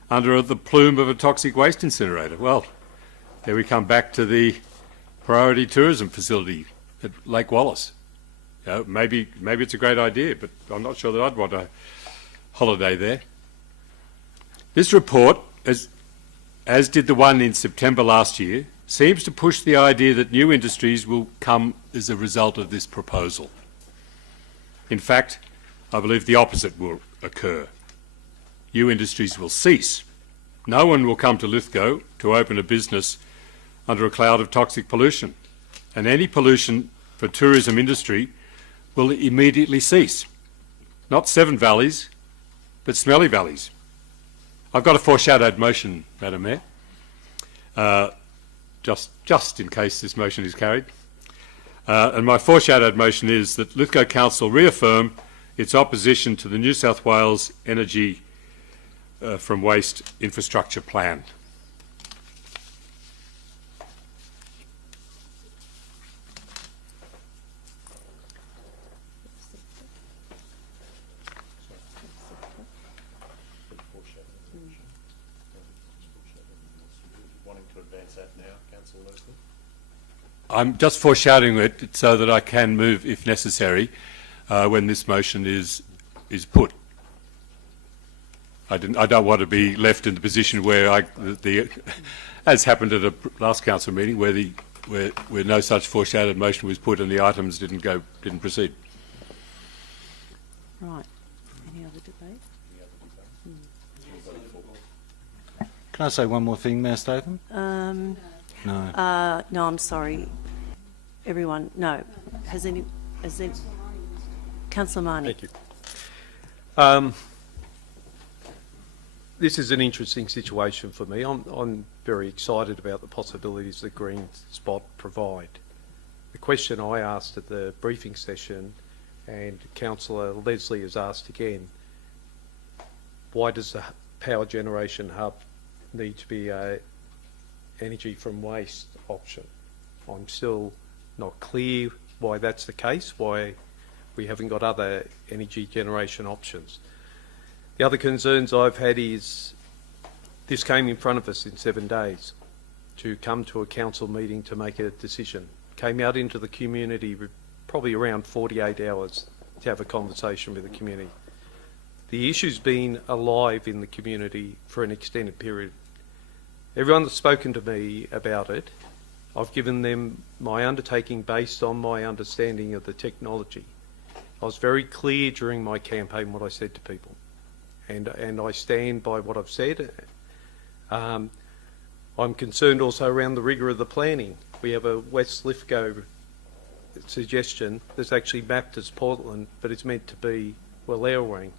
under the plume of a toxic waste incinerator? Well, there we come back to the priority tourism facility at Lake Wallace. Maybe it's a great idea, but I'm not sure that I'd want a holiday there. This report, as did the one in September last year, seems to push the idea that new industries will come as a result of this proposal. In fact, I believe the opposite will occur. New industries will cease. No one will come to Lithgow to open a business under a cloud of toxic pollution, and any pollution for tourism industry will immediately cease. Not Seven Valleys, but Smelly Valleys. I've got a foreshadowed motion, Madam Mayor, just in case this motion is carried. And my foreshadowed motion is that Lithgow Council reaffirm its opposition to the New South Wales Energy from Waste Infrastructure Plan. I'm just foreshadowing it so that I can move, if necessary, when this motion is put. I don't want to be left in the position where as happened at a last council meeting, where no such foreshadowed motion was put and the items didn't proceed. Right. Any other debate? Can I say one more thing, Mayor Statham? No. No, I'm sorry. Everyone, no. Has any... Councillor Marnie. Thank you. This is an interesting situation for me. I'm very excited about the possibilities that Green Spot provide. The question I asked at the briefing session, and Councillor Leslie has asked again, why does the power generation hub need to be a energy from waste option? I'm still not clear why that's the case, why we haven't got other energy generation options. The other concerns I've had is this came in front of us in 7 days to come to a council meeting to make a decision. came out into the community with probably around 48 hours to have a conversation with the community. The issue's been alive in the community for an extended period. Everyone that's spoken to me about it, I've given them my undertaking based on my understanding of the technology. I was very clear during my campaign what I said to people, and I stand by what I've said. I'm concerned also around the rigour of the planning. We have a West Lithgow suggestion that's actually mapped as Portland, but it's meant to be Wellawang.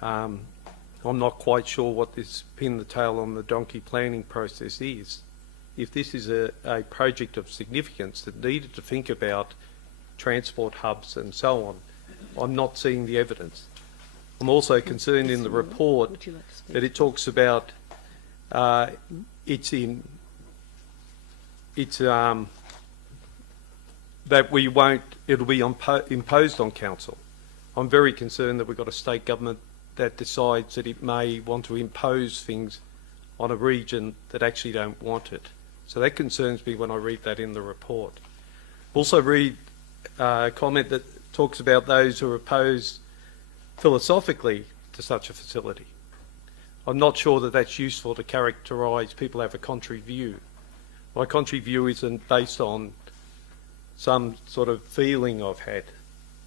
I'm not quite sure what this pin the tail on the donkey planning process is. If this is a project of significance that needed to think about transport hubs and so on, I'm not seeing the evidence. I'm also concerned in the report that it talks about that we won't, it'll be imposed on council. I'm very concerned that we've got a state government that decides that it may want to impose things on a region that actually don't want it. So that concerns me when I read that in the report. Also read a comment that talks about those who are opposed philosophically to such a facility. I'm not sure that that's useful to characterise people who have a contrary view. My contrary view isn't based on some sort of feeling I've had.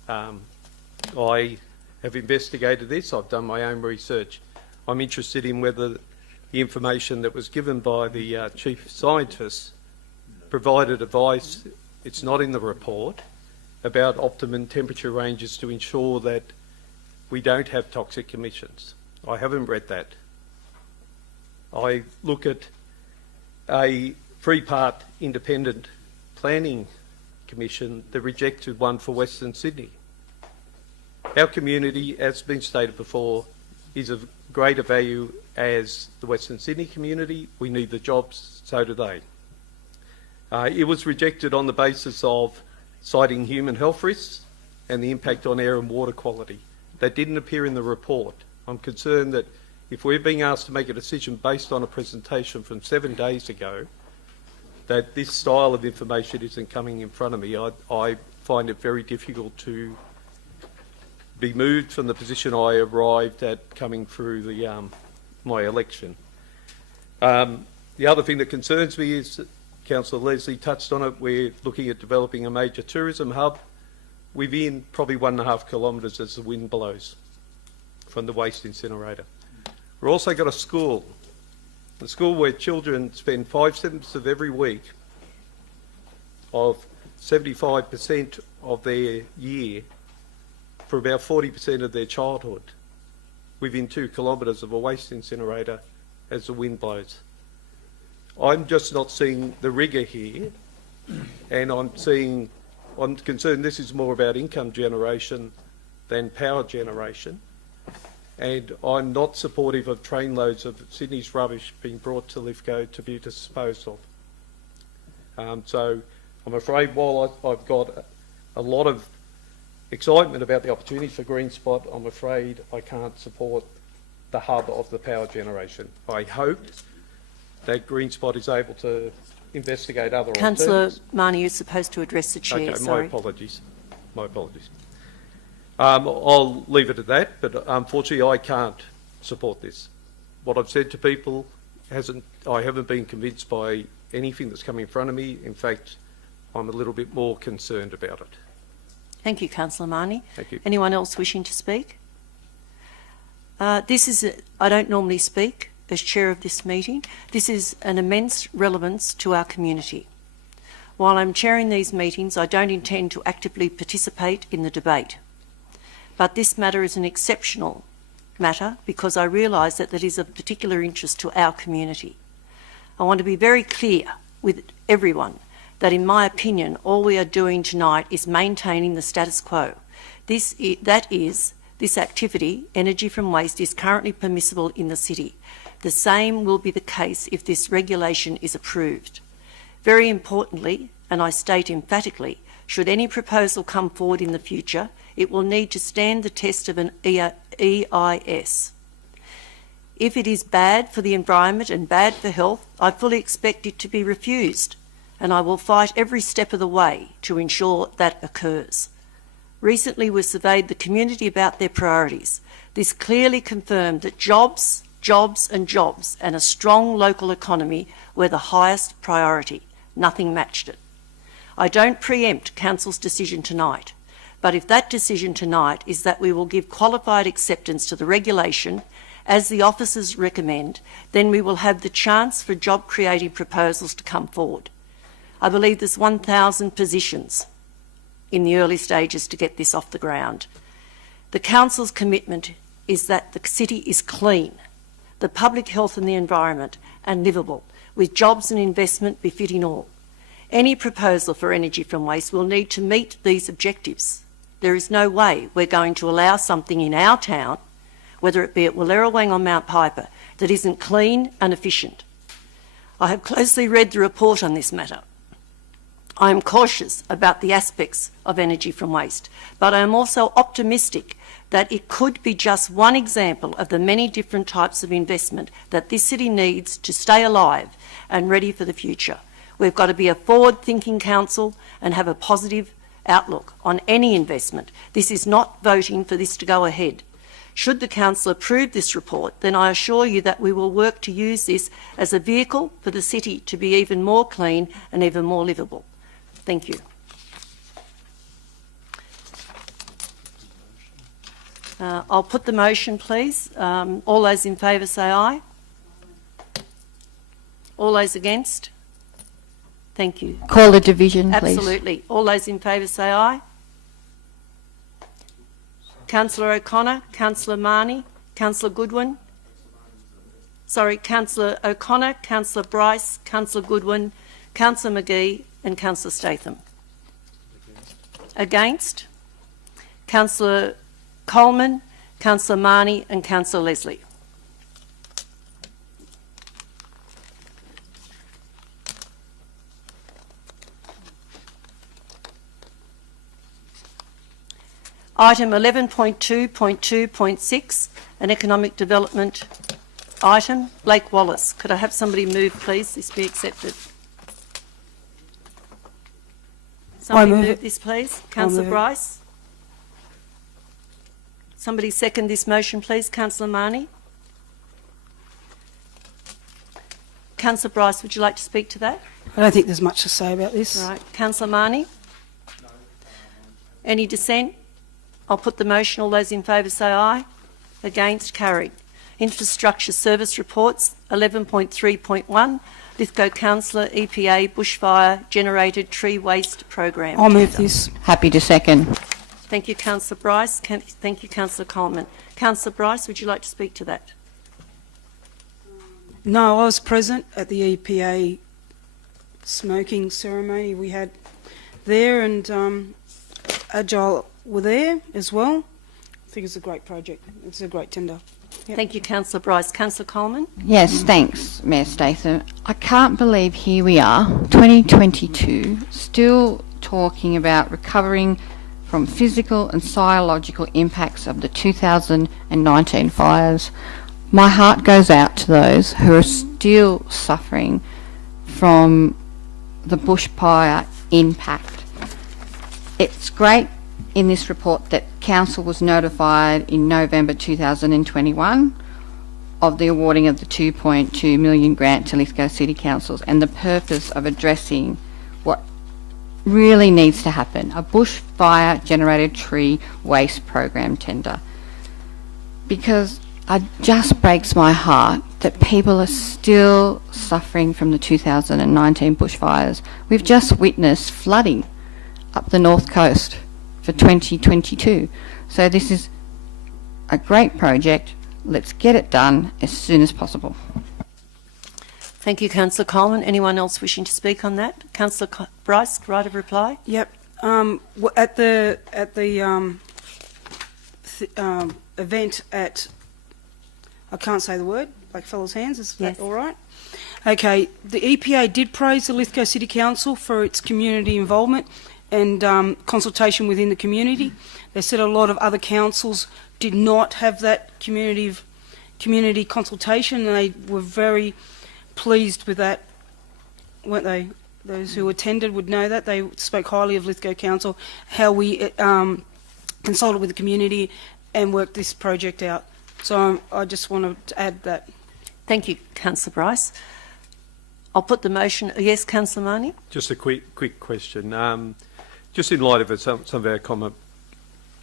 I have investigated this, I've done my own research. I'm interested in whether the information that was given by the chief scientist provided advice, it's not in the report, about optimum temperature ranges to ensure that we don't have toxic emissions. I haven't read that. I look at a three-part independent planning commission that rejected one for Western Sydney. Our community, as has been stated before, is of greater value as the Western Sydney community. We need the jobs, so do they. It was rejected on the basis of citing human health risks and the impact on air and water quality. That didn't appear in the report. I'm concerned that if we're being asked to make a decision based on a presentation from 7 days ago, that this style of information isn't coming in front of me. I find it very difficult to be moved from the position I arrived at coming through the my election. The other thing that concerns me is, Councillor Leslie touched on it, we're looking at developing a major tourism hub within probably 1.5 kilometres as the wind blows from the waste incinerator. We've also got a school where children spend 5/7 of every week of 75% of their year for about 40% of their childhood within 2 kilometres of a waste incinerator as the wind blows. I'm just not seeing the rigour here, and I'm concerned this is more about income generation than power generation, and I'm not supportive of trainloads of Sydney's rubbish being brought to Lithgow to be disposed of. So I'm afraid while I've got a lot of excitement about the opportunity for Green Spot, I'm afraid I can't support the hub of the power generation. I hope that Green Spot is able to investigate other Councillor alternatives. Marnie, you're supposed to address the chair. Okay, sorry. my apologies. My apologies. I'll leave it at that, but unfortunately I can't support this. What I've said to people I haven't been convinced by anything that's come in front of me. In fact, I'm a little bit more concerned about it. Thank you, Councillor Marnie. Thank you. Anyone else wishing to speak? I don't normally speak as chair of this meeting. This is an immense relevance to our community. While I'm chairing these meetings, I don't intend to actively participate in the debate. But this matter is an exceptional matter because I realise that it is of particular interest to our community. I want to be very clear with everyone that in my opinion, all we are doing tonight is maintaining the status quo. This activity, energy from waste, is currently permissible in the city. The same will be the case if this regulation is approved. Very importantly, and I state emphatically, should any proposal come forward in the future, it will need to stand the test of an EIS. If it is bad for the environment and bad for health, I fully expect it to be refused. and I will fight every step of the way to ensure that occurs. Recently, we surveyed the community about their priorities. This clearly confirmed that jobs, jobs and jobs and a strong local economy were the highest priority. Nothing matched it. I don't preempt Council's decision tonight, but if that decision tonight is that we will give qualified acceptance to the regulation as the officers recommend, then we will have the chance for job-creating proposals to come forward. I believe there's 1,000 positions in the early stages to get this off the ground. The Council's commitment is that the city is clean, the public health and the environment, and livable, with jobs and investment befitting all. Any proposal for energy from waste will need to meet these objectives. There is no way we're going to allow something in our town, whether it be at Wallerawang or Mount Piper, that isn't clean and efficient. I have closely read the report on this matter. I am cautious about the aspects of energy from waste, but I am also optimistic that it could be just one example of the many different types of investment that this city needs to stay alive and ready for the future. We've got to be a forward-thinking council and have a positive outlook on any investment. This is not voting for this to go ahead. Should the council approve this report, then I assure you that we will work to use this as a vehicle for the city to be even more clean and even more livable. Thank you. I'll put the motion, please. All those in favour say aye. All those against? Thank you. Call the division, please. Absolutely. All those in favour say aye. Councillor O'Connor, Councillor Marnie, Councillor Goodwin. Sorry, Councillor O'Connor, Councillor Bryce, Councillor Goodwin, Councillor McGee and Councillor Statham. Against? Councillor Coleman, Councillor Marnie and Councillor Leslie. Item 11.2.2.6, an economic development item. Blake Wallace. Could I have somebody move, please, this be accepted? Somebody move this, please. Councillor Bryce. Somebody second this motion, please. Councillor Marnie. Councillor Bryce, would you like to speak to that? I don't think there's much to say about this. All right. Councillor Marnie? No. Any dissent? I'll put the motion. All those in favour say aye. Against? Carried. Infrastructure Service Reports 11.3.1. Lithgow Councillor, EPA Bushfire Generated Tree Waste Program. I'll move this. Happy to second. Thank you, Councillor Bryce. Thank you, Councillor Coleman. Councillor Bryce, would you like to speak to that? No, I was present at the EPA smoking ceremony we had there, and Agile were there as well. I think it's a great project. It's a great tender. Yep. Thank you, Councillor Bryce. Councillor Coleman? Yes, thanks, Mayor Statham. I can't believe here we are, 2022, still talking about recovering from physical and psychological impacts of the 2019 fires. My heart goes out to those who are still suffering from the bushfire impact. It's great in this report that Council was notified in November 2021 of the awarding of the 2.2 million grant to Lithgow City Councils and the purpose of addressing what really needs to happen, a bushfire generated tree waste program tender. Because it just breaks my heart that people are still suffering from the 2019 bushfires. We've just witnessed flooding up the north coast for 2022. So this is a great project. Let's get it done as soon as possible. Thank you, Councillor Coleman. Anyone else wishing to speak on that? Councillor Bryce, right of reply? Yep. At the event at, I can't say the word, Blackfellows Hands, is that all right? Okay, the EPA did praise the Lithgow City Council for its community involvement and consultation within the community. They said a lot of other councils did not have that community consultation, and they were very pleased with that, weren't they? those who attended would know that. They spoke highly of Lithgow Council, how we consulted with the community and worked this project out. So I just wanted to add that. Thank you, Councillor Bryce. I'll put the motion. Yes, Councillor Marnie? Just a quick question. Just in light of some of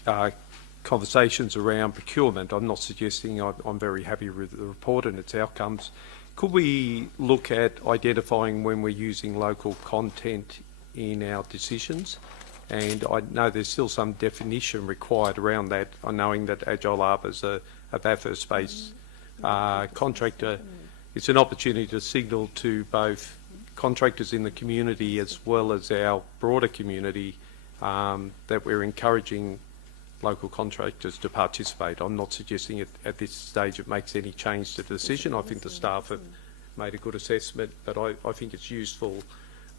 our conversations around procurement, I'm not suggesting I'm very happy with the report and its outcomes. Could we look at identifying when we're using local content in our decisions? And I know there's still some definition required around that, knowing that Agile Arbor's a Bathurst-based contractor. It's an opportunity to signal to both contractors in the community as well as our broader community that we're encouraging local contractors to participate. I'm not suggesting at this stage it makes any change to the decision. I think the staff have made a good assessment, but I think it's useful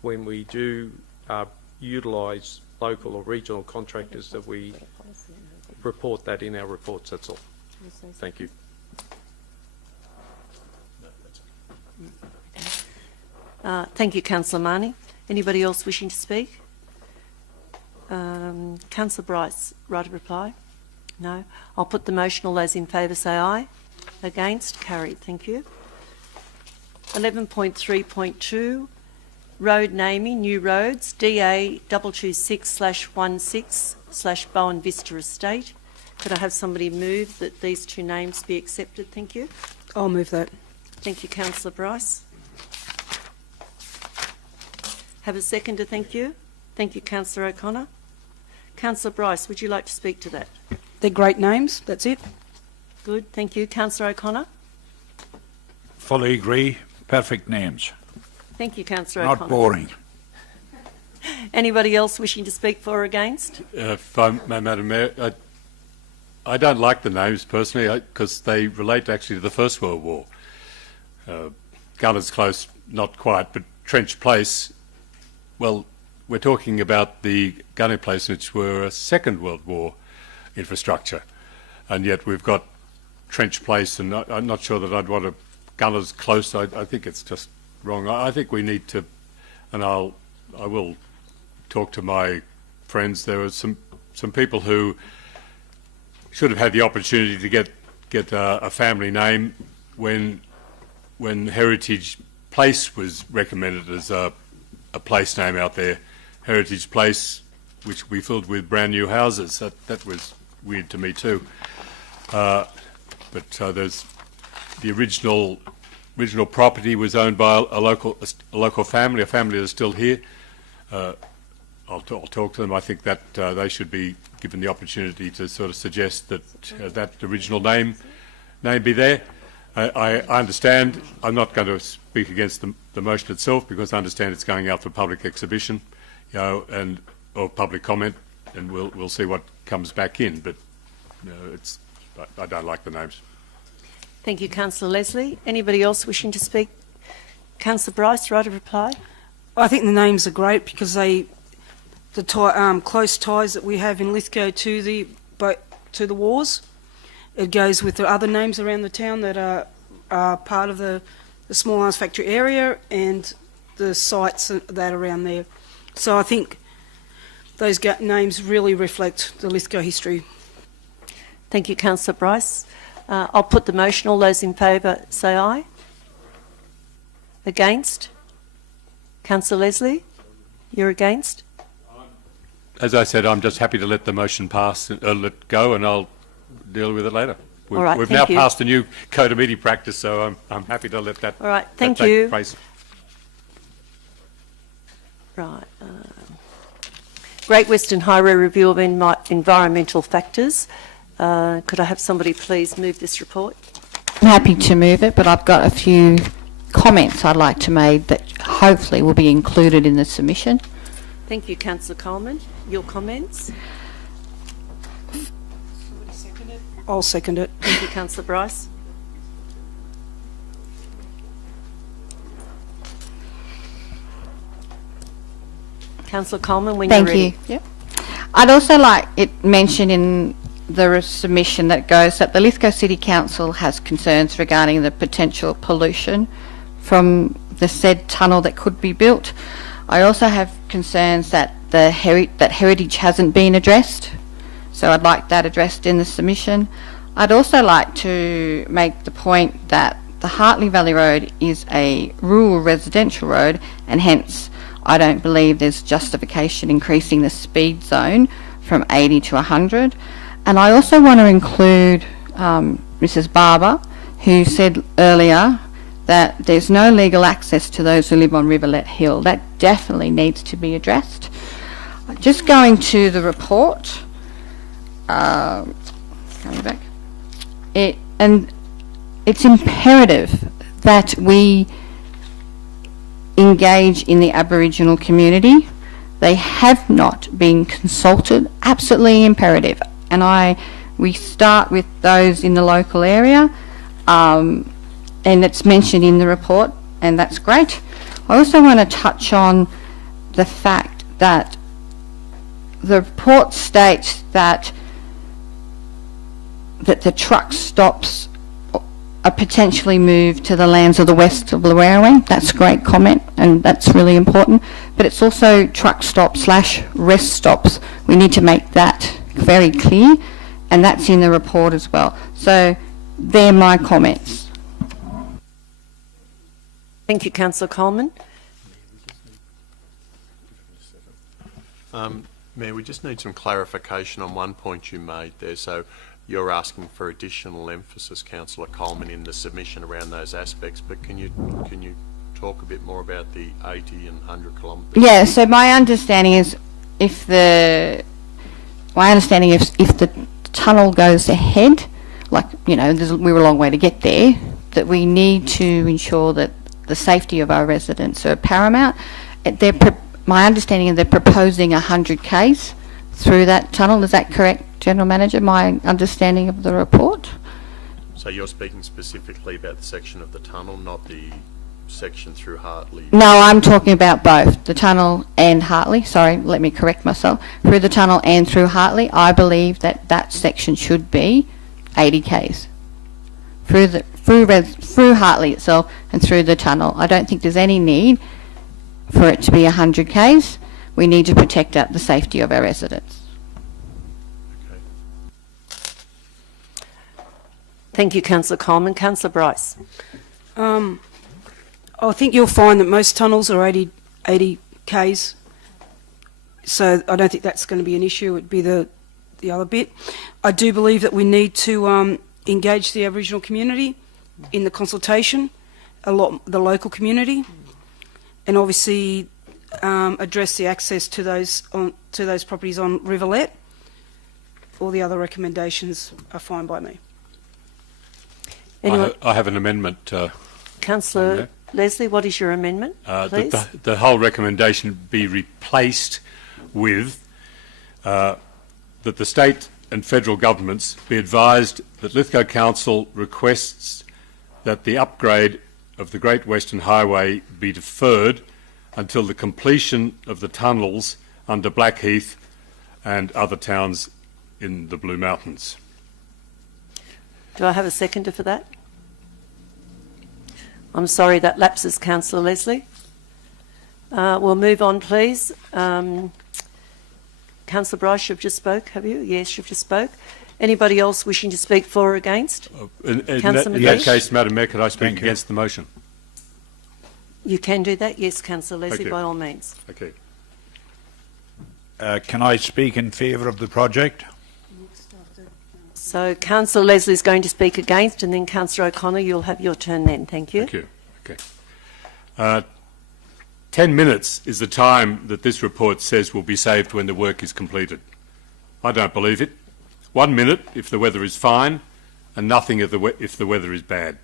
when we do utilise local or regional contractors that we report that in our reports, that's all. Thank you. Thank you, Councillor Marnie. Anybody else wishing to speak? Councillor Bryce, right of reply? No. I'll put the motion. All those in favour say aye. Against? Carried. Thank you. 11.3.2, road naming, new roads, DA 226/16/Bowen Vista Estate. Could I have somebody move that these two names be accepted? Thank you. I'll move that. Thank you, Councillor Bryce. Have a seconder, thank you. Thank you, Councillor O'Connor. Councillor Bryce, would you like to speak to that? They're great names, that's it. Good, thank you. Councillor O'Connor? Fully agree. Perfect names. Thank you, Councillor O'Connor. Not boring. Anybody else wishing to speak for or against? If I may, Madam Mayor, I don't like the names personally because they relate actually to the First World War. Gunners Close, not quite, but Trench Place, well, we're talking about the gunning place which were a Second World War infrastructure, and yet we've got Trench Place, and I'm not sure that I'd want to Gunners Close. I think it's just wrong. I think we need to, and I will talk to my friends. There are some people who should have had the opportunity to get a family name when Heritage Place was recommended as a place name out there. Heritage Place, which we filled with brand new houses. That was weird to me too. But there's the original property was owned by a local family, a family that's still here. I'll talk to them. I think that they should be given the opportunity to sort of suggest that that original name be there. I understand. I'm not going to speak against the motion itself because I understand it's going out for public exhibition, or public comment, and we'll see what comes back in. But I don't like the names. Thank you, Councillor Leslie. Anybody else wishing to speak? Councillor Bryce, right of reply. I think the names are great because the close ties that we have in Lithgow to the wars. It goes with the other names around the town that are part of the small arms factory area and the sites that are around there. So I think those names really reflect the Lithgow history. Thank you, Councillor Bryce. I'll put the motion. All those in favour say aye. Against? Councillor Leslie, you're against? As I said, I'm just happy to let the motion pass, let go, and I'll deal with it later. All right, we've now passed a new code of meeting practice, so I'm happy to let that. All right, thank you. Place. Right. Great Western Highway review of environmental factors. Could I have somebody please move this report? I'm happy to move it, but I've got a few comments I'd like to make that hopefully will be included in the submission. Thank you, Councillor Coleman. Your comments? I'll second it. Thank you, Councillor Bryce. Councillor Coleman, when you're ready. Thank you. Yep. I'd also like it mentioned in the submission that goes that the Lithgow City Council has concerns regarding the potential pollution from the said tunnel that could be built. I also have concerns that that heritage hasn't been addressed, so I'd like that addressed in the submission. I'd also like to make the point that the Hartley Valley Road is a rural residential road, and hence I don't believe there's justification increasing the speed zone from 80 to 100. And I also want to include Mrs. Barber, who said earlier that there's no legal access to those who live on Rivulet Hill. That definitely needs to be addressed. Just going to the report, coming back, it's imperative that we engage in the Aboriginal community. They have not been consulted, absolutely imperative. And we start with those in the local area, and it's mentioned in the report, and that's great. I also want to touch on the fact that the report states that the truck stops are potentially moved to the lands of the west of the railway. That's a great comment, and that's really important. But it's also truck stops / rest stops. We need to make that very clear, and that's in the report as well. So they're my comments. Thank you, Councillor Coleman. Mayor, we just need some clarification on one point you made there. So you're asking for additional emphasis, Councillor Coleman, in the submission around those aspects, but can you talk a bit more about the 80 and 100 kilometres? Yeah, so my understanding is if the tunnel goes ahead, like, you know, we're a long way to get there, that we need to ensure that the safety of our residents are paramount. My understanding is they're proposing 100 k's through that tunnel. Is that correct, General Manager, my understanding of the report? So you're speaking specifically about the section of the tunnel, not the section through Hartley? No, I'm talking about both, the tunnel and Hartley. Sorry, let me correct myself. Through the tunnel and through Hartley, I believe that section should be 80 k's. Through Hartley itself and through the tunnel. I don't think there's any need for it to be 100 k's. We need to protect the safety of our residents. Okay. Thank you, Councillor Coleman. Councillor Bryce. I think you'll find that most tunnels are 80 k's, so I don't think that's going to be an issue. It'd be the other bit. I do believe that we need to engage the Aboriginal community in the consultation, the local community, and obviously address the access to those properties on Rivulet. All the other recommendations are fine by me. I have an amendment. Councillor Leslie, what is your amendment, please? That the whole recommendation be replaced with that the state and federal governments be advised that Lithgow Council requests that the upgrade of the Great Western Highway be deferred until the completion of the tunnels under Blackheath and other towns in the Blue Mountains. Do I have a seconder for that? I'm sorry, that lapses, Councillor Leslie. We'll move on, please. Councillor Bryce, you've just spoke, have you? Yes, you've just spoke. Anybody else wishing to speak for or against? In that case, Madam Mayor, could I speak against the motion? You can do that, yes, Councillor Leslie, Okay. by all means. Okay. Can I speak in favour of the project? So Councillor Leslie is going to speak against, and then Councillor O'Connor, you'll have your turn then. Thank you. Thank you. Okay. 10 minutes is the time that this report says will be saved when the work is completed. I don't believe it. 1 minute if the weather is fine, and nothing if the weather is bad.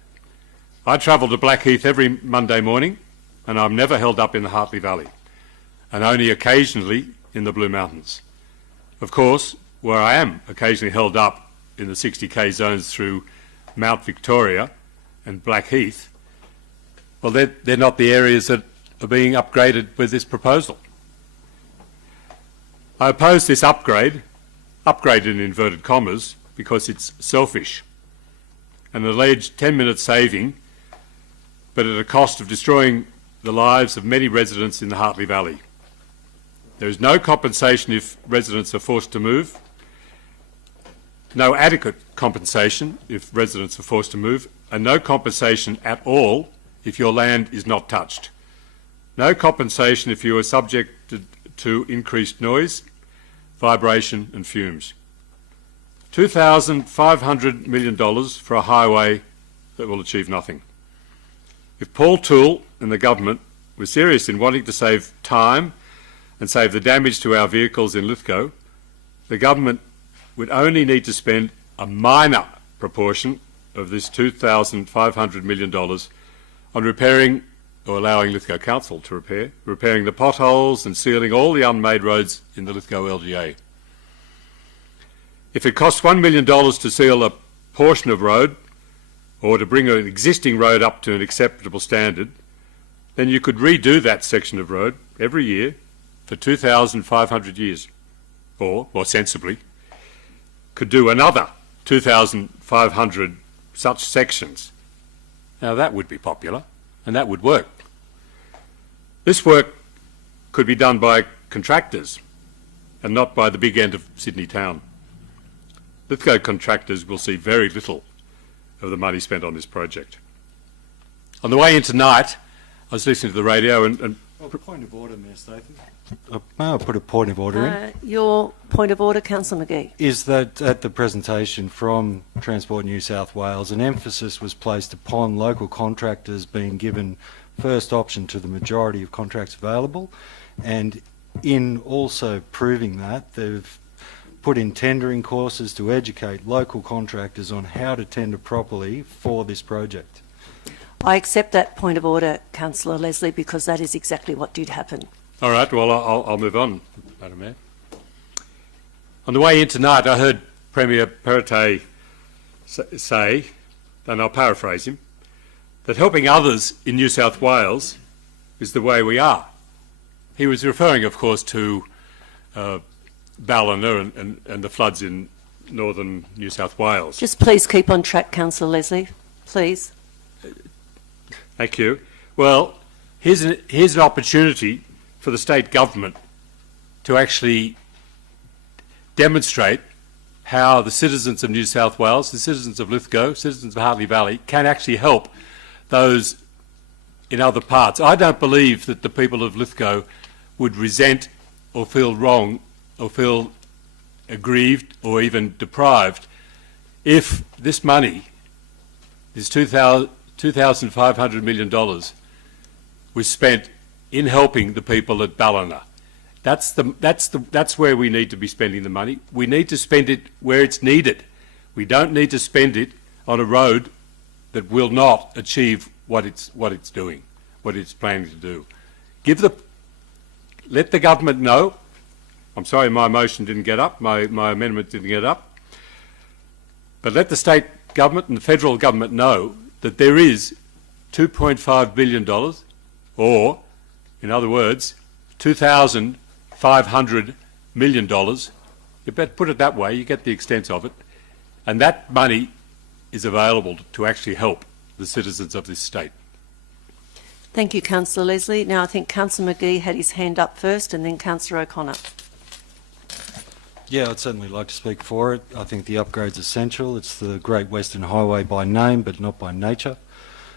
I travel to Blackheath every Monday morning, and I'm never held up in the Hartley Valley, and only occasionally in the Blue Mountains. Of course, where I am occasionally held up in the 60k zones through Mount Victoria and Blackheath, well, they're not the areas that are being upgraded with this proposal. I oppose this upgrade in inverted commas, because it's selfish. An alleged 10-minute saving, but at a cost of destroying the lives of many residents in the Hartley Valley. There is no compensation if residents are forced to move, no adequate compensation if residents are forced to move, and no compensation at all if your land is not touched. No compensation if you are subjected to increased noise, vibration and fumes. $2,500 million for a highway that will achieve nothing. If Paul Toole and the government were serious in wanting to save time and save the damage to our vehicles in Lithgow, the government would only need to spend a minor proportion of this $2,500 million on repairing, or allowing Lithgow Council to repairing the potholes and sealing all the unmade roads in the Lithgow LGA. If it costs $1 million to seal a portion of road, or to bring an existing road up to an acceptable standard, then you could redo that section of road every year for 2,500 years, or, more sensibly, could do another 2,500 such sections. Now that would be popular, and that would work. This work could be done by contractors and not by the big end of Sydney town. Lithgow contractors will see very little of the money spent on this project. On the way in tonight, I was listening to the radio and Point of order, Mayor Statham. May I put a point of order in? Your point of order, Councillor McGee. Is that at the presentation from Transport New South Wales, an emphasis was placed upon local contractors being given first option to the majority of contracts available, and in also proving that, they've put in tendering courses to educate local contractors on how to tender properly for this project. I accept that point of order, Councillor Leslie, because that is exactly what did happen. all right, well, I'll move on, Madam Mayor. On the way in tonight, I heard Premier Perrottet say, and I'll paraphrase him, that helping others in New South Wales is the way we are. He was referring, of course, to Ballina and the floods in northern New South Wales. Just please keep on track, Councillor Leslie, please. Thank you. Well, here's an opportunity for the state government to actually demonstrate how the citizens of New South Wales, the citizens of Lithgow, citizens of Hartley Valley, can actually help those in other parts. I don't believe that the people of Lithgow would resent or feel wrong or feel aggrieved or even deprived if this money, this $2,500 million, was spent in helping the people at Ballina. That's where we need to be spending the money. We need to spend it where it's needed. We don't need to spend it on a road that will not achieve what it's doing, what it's planning to do. Let the government know. I'm sorry, my motion didn't get up. My amendment didn't get up. But let the state government and the federal government know that there is $2.5 billion, or, in other words, $2,500 million. You better put it that way, you get the extent of it. And that money is available to actually help the citizens of this state. Thank you, Councillor Leslie. Now I think Councillor McGee had his hand up first, and then Councillor O'Connor. Yeah, I'd certainly like to speak for it. I think the upgrade's essential. It's the Great Western Highway by name, but not by nature.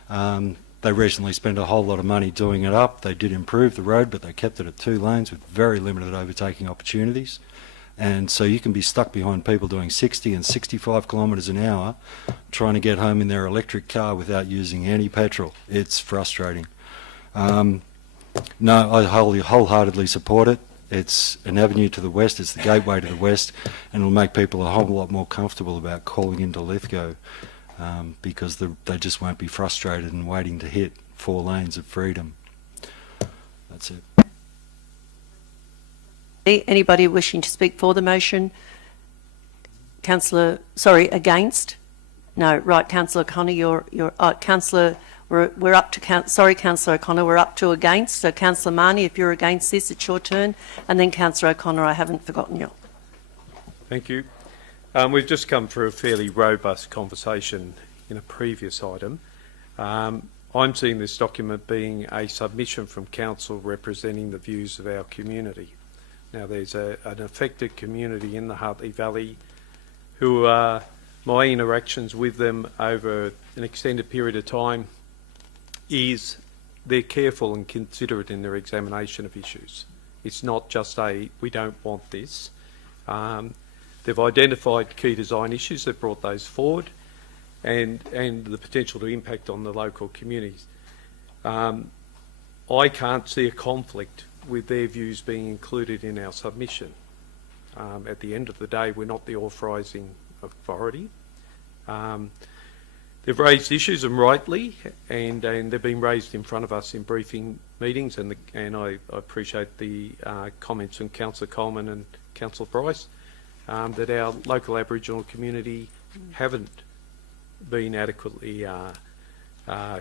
They recently spent a whole lot of money doing it up. They did improve the road, but they kept it at 2 lanes with very limited overtaking opportunities. And so you can be stuck behind people doing 60 and 65 kilometres an hour trying to get home in their electric car without using any petrol. It's frustrating. No, I wholeheartedly support it. It's an avenue to the west, it's the gateway to the west, and it'll make people a whole lot more comfortable about calling into Lithgow because they just won't be frustrated and waiting to hit 4 lanes of freedom. That's it. Anybody wishing to speak for the motion? Against? No, right, Councillor O'Connor, you're Councillor. We're up to Councillor O'Connor. We're up to against. So Councillor Marnie, if you're against this, it's your turn, and then Councillor O'Connor. I haven't forgotten you. Thank you. We've just come through a fairly robust conversation in a previous item. I I'm seeing this document being a submission from council representing the views of our community. Now, there's an affected community in the Hartley Valley who my interactions with them over an extended period of time is they're careful and considerate in their examination of issues. It's not just we don't want this. They've identified key design issues, they've brought those forward, and the potential to impact on the local communities. I can't see a conflict with their views being included in our submission. At the end of the day, we're not the authorising authority. They've raised issues, and rightly, and they've been raised in front of us in briefing meetings, and I appreciate the comments from Councillor Coleman and Councillor Bryce that our local Aboriginal community haven't been adequately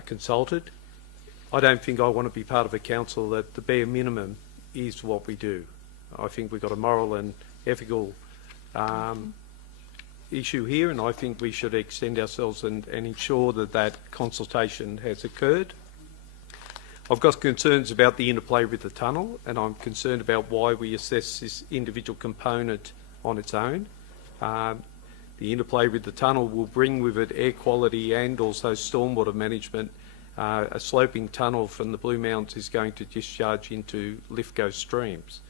consulted. I don't think I want to be part of a council that the bare minimum is what we do. I think we've got a moral and ethical issue here, and I think we should extend ourselves and ensure that that consultation has occurred. I've got concerns about the interplay with the tunnel, and I'm concerned about why we assess this individual component on its own. The interplay with the tunnel will bring with it air quality and also stormwater management. A sloping tunnel from the Blue Mountains is going to discharge into Lithgow streams.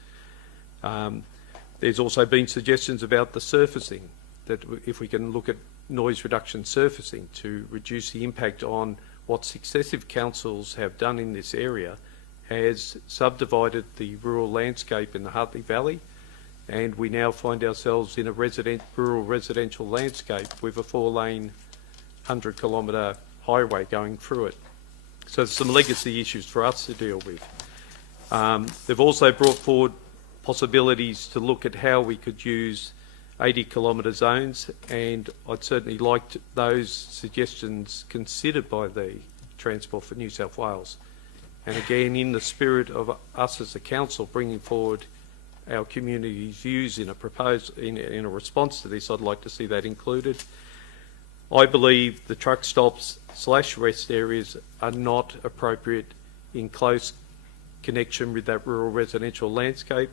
There's also been suggestions about the surfacing, that if we can look at noise reduction surfacing to reduce the impact on what successive councils have done in this area, has subdivided the rural landscape in the Hartley Valley, and we now find ourselves in a rural residential landscape with a 4-lane 100-kilometre highway going through it. So there's some legacy issues for us to deal with. They've also brought forward possibilities to look at how we could use 80-kilometre zones, and I'd certainly like those suggestions considered by the Transport for New South Wales. And again, in the spirit of us as a council bringing forward our community's views in a response to this, I'd like to see that included. I believe the truck stops / rest areas are not appropriate in close connection with that rural residential landscape.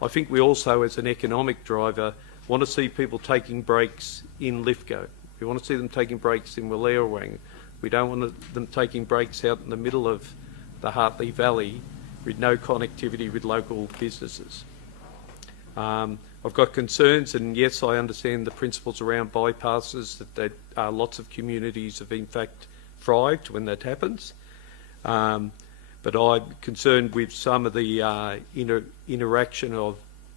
I think we also, as an economic driver, want to see people taking breaks in Lithgow. We want to see them taking breaks in Walerawang. We don't want them taking breaks out in the middle of the Hartley Valley with no connectivity with local businesses. I've got concerns, and yes, I understand the principles around bypasses, that lots of communities have in fact thrived when that happens. But I'm concerned with some of the interaction of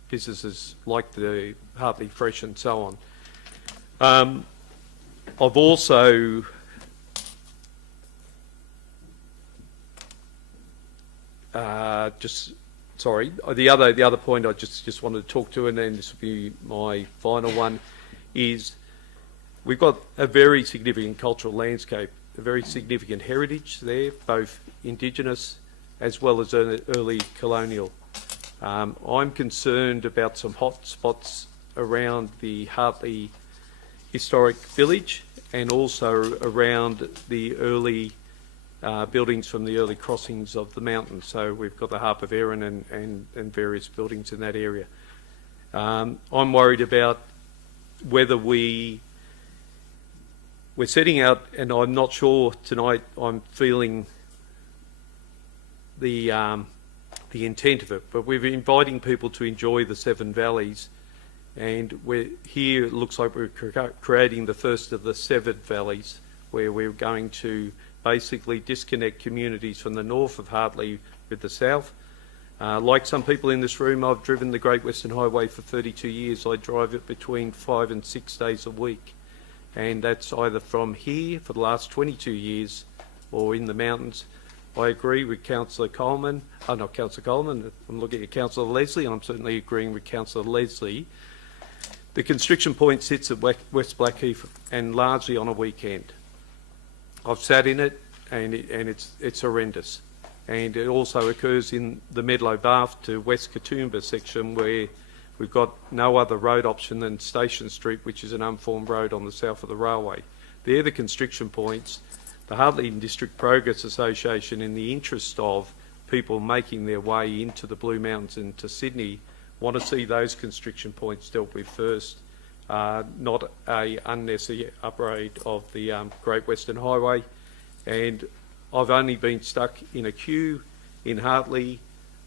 businesses like the Hartley Fresh and so on. I've also the other point I just wanted to talk to, and then this will be my final one, is we've got a very significant cultural landscape, a very significant heritage there, both Indigenous as well as early colonial. I'm concerned about some hot spots around the Hartley Historic Village and also around the early buildings from the early crossings of the mountains. So we've got the Harp of Erin and various buildings in that area. I'm worried about whether we're setting out, and I'm not sure tonight I'm feeling the intent of it, but we're inviting people to enjoy the Seven Valleys, and it looks like we're creating the first of the Severed Valleys, where we're going to basically disconnect communities from the north of Hartley with the south. Like some people in this room, I've driven the Great Western Highway for 32 years. I drive it between 5 and 6 days a week, and that's either from here for the last 22 years or in the mountains. I agree with Councillor Coleman, not Councillor Coleman, I'm looking at Councillor Leslie, and I'm certainly agreeing with Councillor Leslie. The Constriction Point sits at West Blackheath, and largely on a weekend. I've sat in it, and it's horrendous. And it also occurs in the Medlow Bath to West Katoomba section, where we've got no other road option than Station Street, which is an unformed road on the south of the railway. They're the constriction points the Hartley and District Progress Association, in the interest of people making their way into the Blue Mountains and to Sydney, want to see those constriction points dealt with first, not a unnecessary upgrade of the Great Western Highway. And I've only been stuck in a queue in Hartley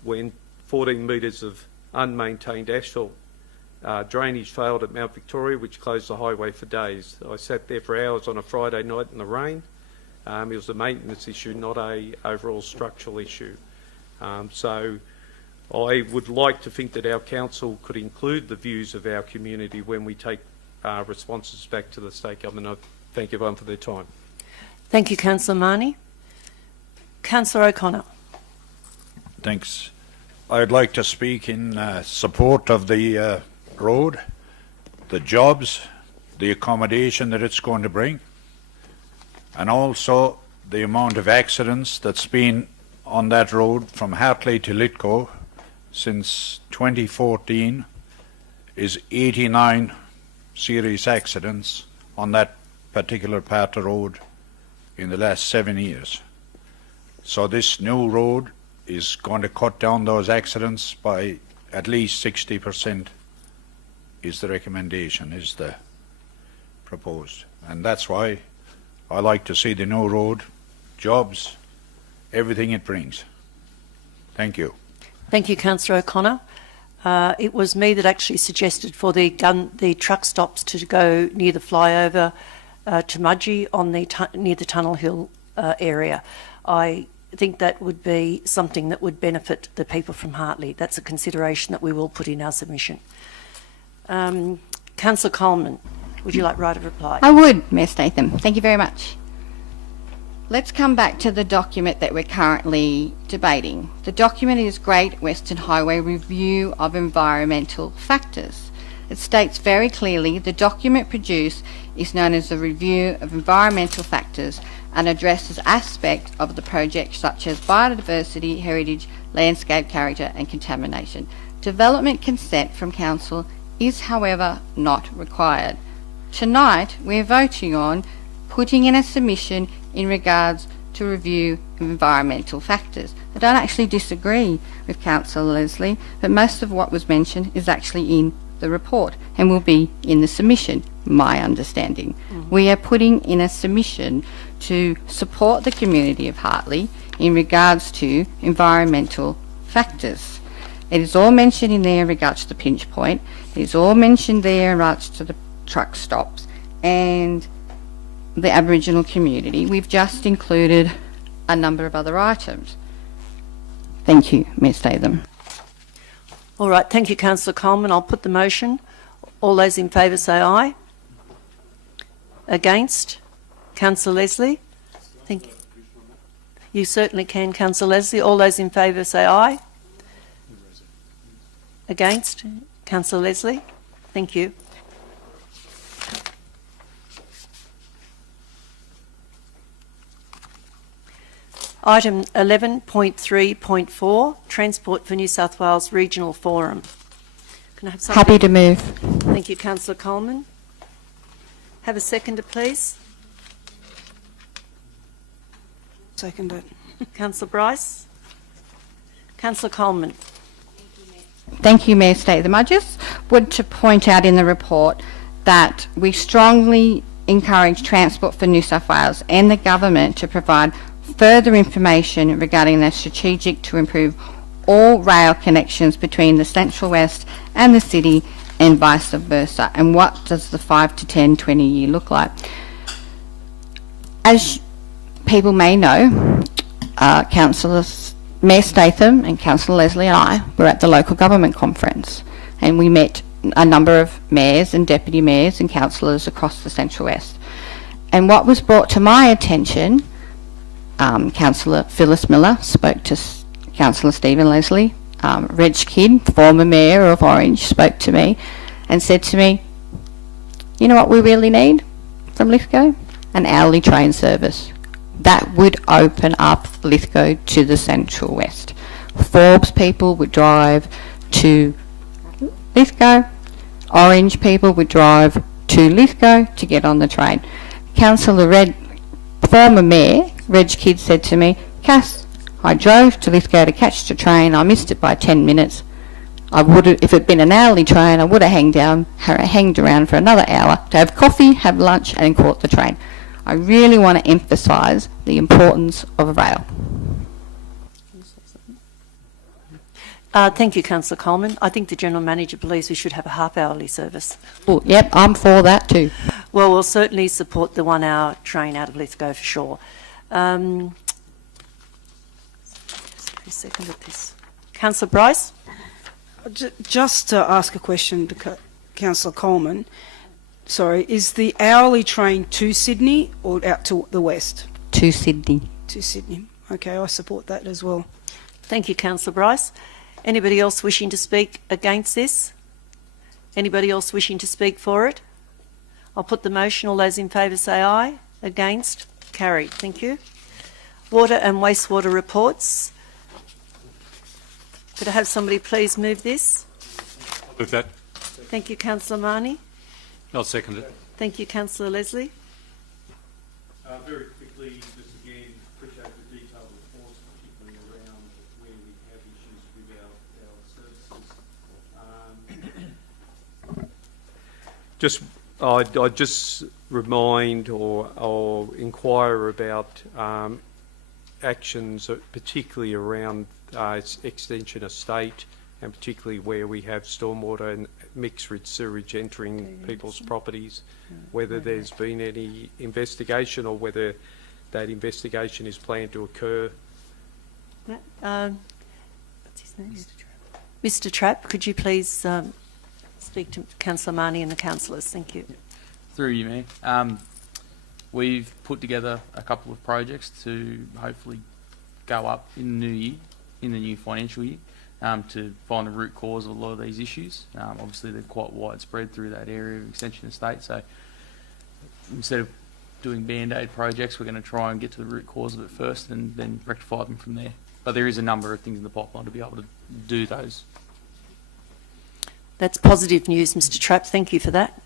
when 14 metres of unmaintained asphalt drainage failed at Mount Victoria, which closed the highway for days. I sat there for hours on a Friday night in the rain. It was a maintenance issue, not a overall structural issue. So I would like to think that our council could include the views of our community when we take responses back to the state government. I thank everyone for their time. Thank you, Councillor Marnie. Councillor O'Connor. Thanks. I'd like to speak in support of the road, the jobs, the accommodation that it's going to bring, and also the amount of accidents that's been on that road from Hartley to Lithgow since 2014 is 89 serious accidents on that particular part of the road in the last 7 years. So this new road is going to cut down those accidents by at least 60% is the recommendation, is the proposed. And that's why I like to see the new road, jobs, everything it brings. Thank you. Thank you, Councillor O'Connor. It was me that actually suggested for the truck stops to go near the flyover to Mudgee on near the Tunnel Hill area. I think that would be something that would benefit the people from Hartley. That's a consideration that we will put in our submission. Councillor Coleman, would you like right of reply? I would, Mayor Statham. Thank you very much. Let's come back to the document that we're currently debating. The document is Great Western Highway Review of Environmental Factors. It states very clearly the document produced is known as a Review of Environmental Factors and addresses aspects of the project such as biodiversity, heritage, landscape character and contamination. Development consent from Council is, however, not required. Tonight, we're voting on putting in a submission in regards to review of environmental factors. I don't actually disagree with Councillor Leslie, but most of what was mentioned is actually in the report and will be in the submission, my understanding. We are putting in a submission to support the community of Hartley in regards to environmental factors. It is all mentioned in there in regards to the pinch point. It is all mentioned there in regards to the truck stops and the Aboriginal community. We've just included a number of other items. Thank you, Mayor Statham. All right, thank you, Councillor Coleman. I'll put the motion. All those in favour say aye. Against? Councillor Leslie? Thank you. You certainly can, Councillor Leslie. All those in favour say aye. Against? Councillor Leslie? Thank you. Item 11.3.4, Transport for New South Wales Regional Forum. Can I have something? Happy to move. Thank you, Councillor Coleman. Have a seconder, please. Second it. Councillor Bryce. Councillor Coleman. Thank you, Mayor Statham. I just want to point out in the report that we strongly encourage Transport for New South Wales and the government to provide further information regarding their strategic to improve all rail connections between the Central West and the city and vice versa. And what does the 5 to 10, 20 year look like? As people may know, Councillors Mayor Statham and Councillor Leslie and I were at the local government conference and we met a number of mayors and deputy mayors and councillors across the Central West. And what was brought to my attention, Councillor Phyllis Miller spoke to Councillor Stephen Leslie. Reg Kidd, former Mayor of Orange, spoke to me and said to me, you know what we really need from Lithgow? An hourly train service. That would open up Lithgow to the Central West. Forbes people would drive to Lithgow. Orange people would drive to Lithgow to get on the train. Councillor former mayor, Reg Kidd, said to me, Cass, I drove to Lithgow to catch the train. I missed it by 10 minutes. I would have, if it had been an hourly train, I would have hanged around for another hour to have coffee, have lunch and caught the train. I really want to emphasise the importance of rail. Thank you, Councillor Coleman. I think the General Manager believes we should have a half-hourly service. Oh, yep, I'm for that too. Well, we'll certainly support the 1 hour train out of Lithgow for sure. Who seconded this? Councillor Bryce? Just to ask a question to Councillor Coleman, sorry, is the hourly train to Sydney or out to the west? To Sydney. To Sydney. Okay, I support that as well. Thank you, Councillor Bryce. Anybody else wishing to speak against this? Anybody else wishing to speak for it? I'll put the motion. All those in favour say aye. Against? Carried. Thank you. Water and wastewater reports. Could I have somebody please move this? Move that. Thank you, Councillor Marnie. I'll second it. Thank you, Councillor Leslie. Very quickly, just again, appreciate the detailed reports, particularly around where we have issues with our services. I'd just remind or inquire about actions, particularly around Extension Estate, and particularly where we have stormwater and mixed with sewage entering people's properties, whether there's been any investigation or whether that investigation is planned to occur. What's his name? Mr. Trapp, could you please speak to Councillor Marnie and the councillors? Thank you. Through you, Mayor. We've put together a couple of projects to hopefully go up in the new year, in the new financial year, to find the root cause of a lot of these issues. Obviously, they're quite widespread through that area of Extension Estate, so instead of doing band-aid projects, we're going to try and get to the root cause of it first and then rectify them from there. But there is a number of things in the pipeline to be able to do those. That's positive news, Mr. Trapp. Thank you for that.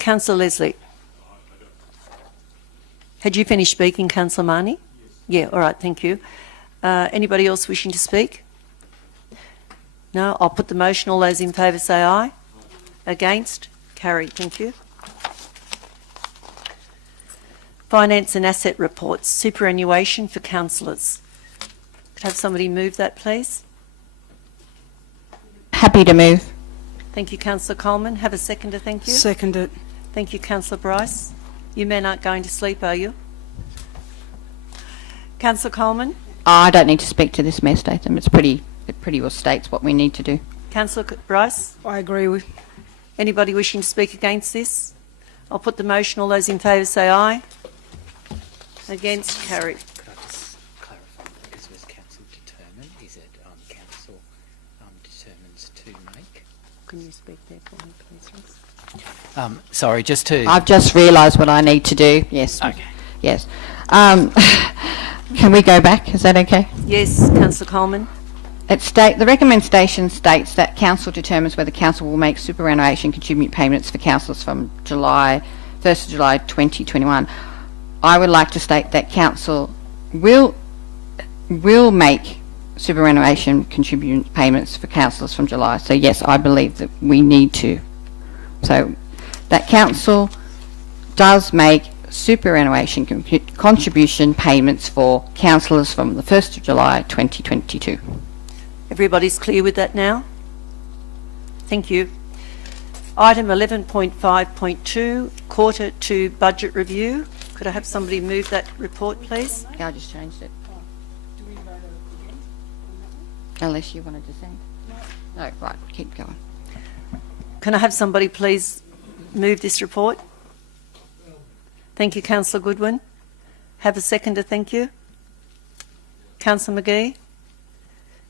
Councillor Leslie. Had you finished speaking, Councillor Marnie? Yes. Yeah, all right, thank you. Anybody else wishing to speak? No, I'll put the motion. All those in favour say aye. Against? Carried. Thank you. Finance and asset reports. Superannuation for councillors. Could I have somebody move that, please? Happy to move. Thank you, Councillor Coleman. Have a seconder, thank you. Second it. Thank you, Councillor Bryce. You men aren't going to sleep, are you? Councillor Coleman? I don't need to speak to this, Mayor Statham. It pretty well states what we need to do. Councillor Bryce? I agree with. Anybody wishing to speak against this? I'll put the motion. All those in favour say aye. Against? Carried. Could I just clarify, because was council determined? Is it council determines to make? Can you speak there for me, please, Ross? Sorry, just to... I've just realised what I need to do. Yes. Okay. Yes. Can we go back? Is that okay? Yes, Councillor Coleman. The recommendation states that council determines whether council will make superannuation contribute payments for councillors from 1st of July 2021. I would like to state that council will make superannuation contribute payments for councillors from July. So yes, I believe that we need to. So that council does make superannuation contribution payments for councillors from the 1st of July 2022. Everybody's clear with that now? Thank you. Item 11.5.2, Quarter 2 Budget Review. Could I have somebody move that report, please? Yeah, I just changed it. Unless you wanted to say. No, right, keep going. Can I have somebody please move this report? Thank you, Councillor Goodwin. Have a seconder, thank you. Councillor McGee.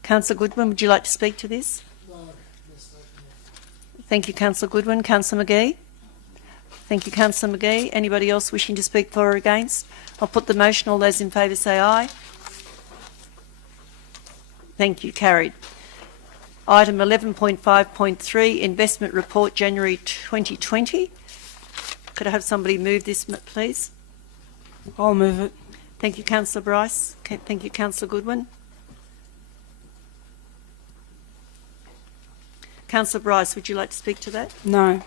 Councillor Goodwin, would you like to speak to this? Thank you, Councillor Goodwin. Councillor McGee. Thank you, Councillor McGee. Anybody else wishing to speak for or against? I'll put the motion. All those in favour say aye. Thank you. Carried. Item 11.5.3, Investment Report, January 2020. Could I have somebody move this, please? I'll move it. Thank you, Councillor Bryce. Thank you, Councillor Goodwin. Councillor Bryce, would you like to speak to that? No.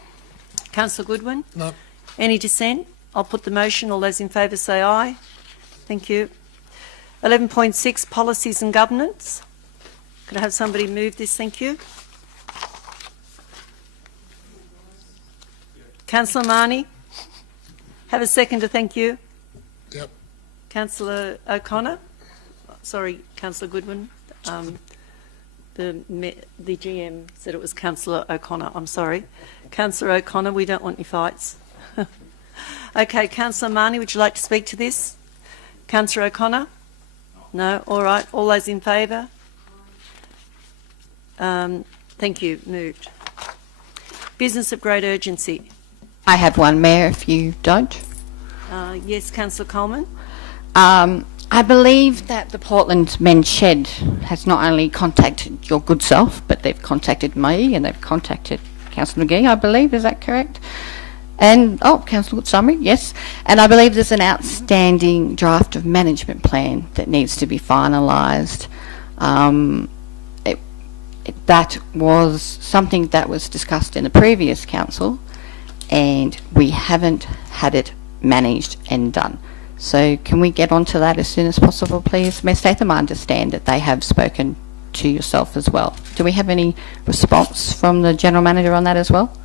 Councillor Goodwin? No. Any dissent? I'll put the motion. All those in favour say aye. Thank you. 11.6, Policies and Governance. Could I have somebody move this? Thank you. Councillor Marnie? Have a seconder, thank you. Yep. Councillor O'Connor? Sorry, Councillor Goodwin. The GM said it was Councillor O'Connor. I'm sorry. Councillor O'Connor, we don't want any fights. Okay, Councillor Marnie, would you like to speak to this? Councillor O'Connor? No? All right. All those in favour? Thank you. Moved. Business of great urgency. I have one, Mayor, if you don't. Yes, Councillor Coleman. I believe that the Portland Men's Shed has not only contacted your good self, but they've contacted me and they've contacted Councillor McGee, I believe. Is that correct? And, Councillor Wood-Summary, yes. And I believe there's an outstanding draft of management plan that needs to be finalised. That was something that was discussed in the previous council, and we haven't had it managed and done. So can we get onto that as soon as possible, please? Mayor Statham, I understand that they have spoken to yourself as well. Do we have any response from the General Manager on that as well?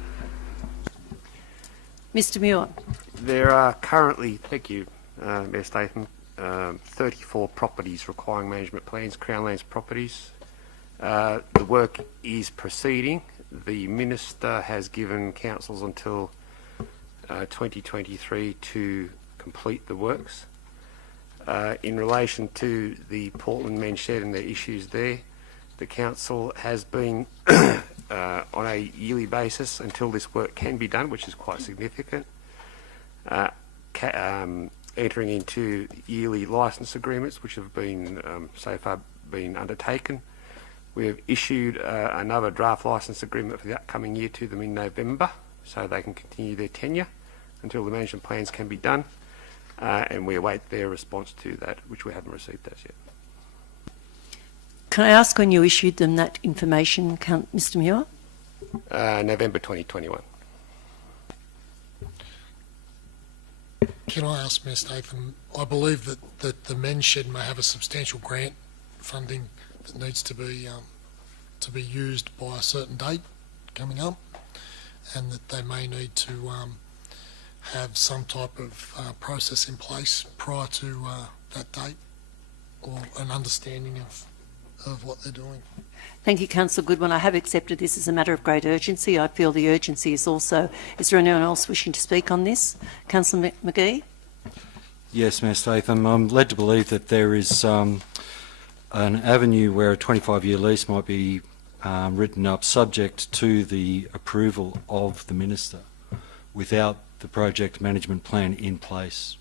Mr Muir. There are currently, thank you, Mayor Statham, 34 properties requiring management plans, Crown Lands properties. The work is proceeding. The Minister has given councils until 2023 to complete the works. In relation to the Portland Men's Shed and the issues there, the council has been on a yearly basis until this work can be done, which is quite significant, entering into yearly licence agreements which have been so far been undertaken. We have issued another draft licence agreement for the upcoming year to them in November, so they can continue their tenure until the management plans can be done, and we await their response to that, which we haven't received as yet. Can I ask when you issued them that information, Mr Muir? November 2021. Can I ask, Mayor Statham, I believe that the men's shed may have a substantial grant funding that needs to be used by a certain date coming up, and that they may need to have some type of process in place prior to that date, or an understanding of what they're doing. Thank you, Councillor Goodwin. I have accepted this as a matter of great urgency. I feel the urgency is also... Is there anyone else wishing to speak on this? Councillor McGee? Yes, Mayor Statham. I'm led to believe that there is an avenue where a 25-year lease might be written up subject to the approval of the Minister without the project management plan in place.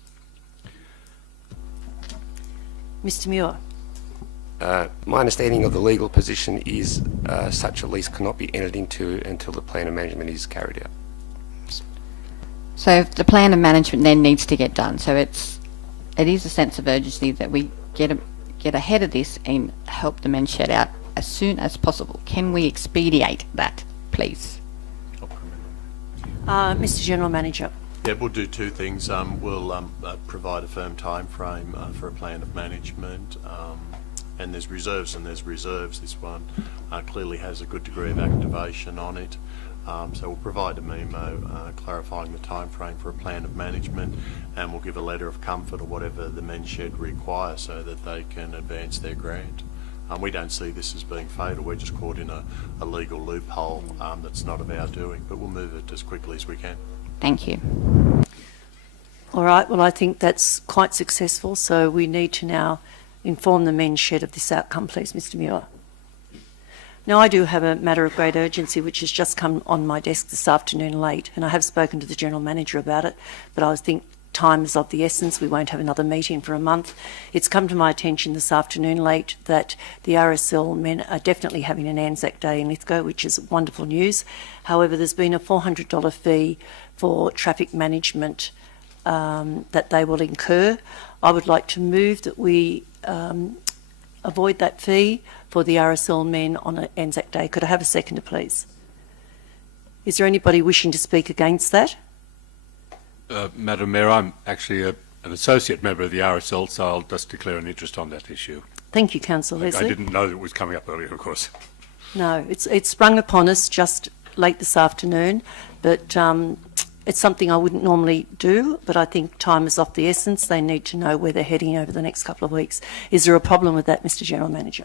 Mr Muir? My understanding of the legal position is such a lease cannot be entered into until the plan of management is carried out. So the plan of management then needs to get done. So it is a sense of urgency that we get ahead of this and help the men's shed out as soon as possible. Can we expedite that, please? Mr General Manager. Yeah, we'll do two things. We'll provide a firm time frame for a plan of management, and there's reserves and there's reserves. This one clearly has a good degree of activation on it. So we'll provide a memo clarifying the time frame for a plan of management, and we'll give a letter of comfort or whatever the men's shed requires so that they can advance their grant. We don't see this as being fatal. We're just caught in a legal loophole that's not of our doing, but we'll move it as quickly as we can. Thank you. All right, well, I think that's quite successful, so we need to now inform the men's shed of this outcome, please, Mr Muir. Now, I do have a matter of great urgency which has just come on my desk this afternoon late, and I have spoken to the General Manager about it, but I think time is of the essence. We won't have another meeting for a month. It's come to my attention this afternoon late that the RSL men are definitely having an Anzac Day in Lithgow, which is wonderful news. However, there's been a $400 fee for traffic management that they will incur. I would like to move that we avoid that fee for the RSL men on an Anzac Day. Could I have a seconder, please? Is there anybody wishing to speak against that? Madam Mayor, I'm actually an associate member of the RSL, so I'll just declare an interest on that issue. Thank you, Councillor Leslie. I didn't know that it was coming up earlier, of course. No, it's sprung upon us just late this afternoon, but it's something I wouldn't normally do, but I think time is of the essence. They need to know where they're heading over the next couple of weeks. Is there a problem with that, Mr General Manager?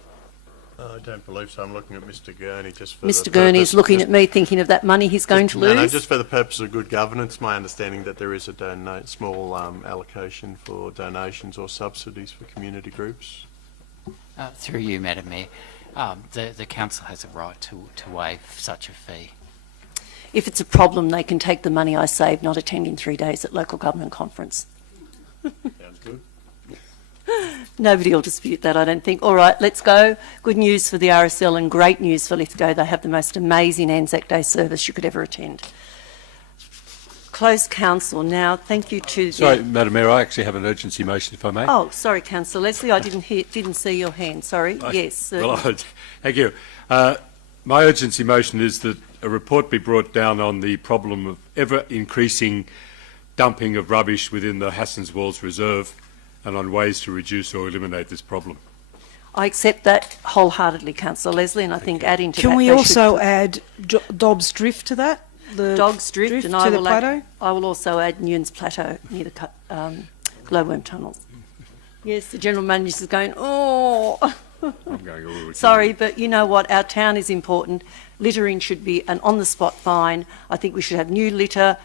I don't believe so. I'm looking at Mr Gurney just for Mr Gurney's looking at me thinking of that money he's going to lose. No, just for the purpose of good governance, my understanding that there is a small allocation for donations or subsidies for community groups. Through you, Madam Mayor, the council has a right to waive such a fee. If it's a problem, they can take the money I saved not attending 3 days at local government conference. Sounds good. Nobody will dispute that, I don't think. All right, let's go. Good news for the RSL and great news for Lithgow. They have the most amazing Anzac Day service you could ever attend. Closed council now. Thank you to the... Sorry, Madam Mayor, I actually have an urgency motion, if I may. Oh, sorry, Councillor Leslie, I didn't see your hand. Sorry. Yes. Well, thank you. My urgency motion is that a report be brought down on the problem of ever-increasing dumping of rubbish within the Hassans Walls Reserve and on ways to reduce or eliminate this problem. I accept that wholeheartedly, Councillor Leslie, and I think adding to that... Can we also add Dobbs Drift to that? The Dogs Drift, and to the plateau? I will also add Nguyen's Plateau near the glowworm tunnels. Yes, the General Manager is going, oh... I'm going all the Sorry, but you know what? Our town is important. Littering should be an on-the-spot fine. I think we should have new litter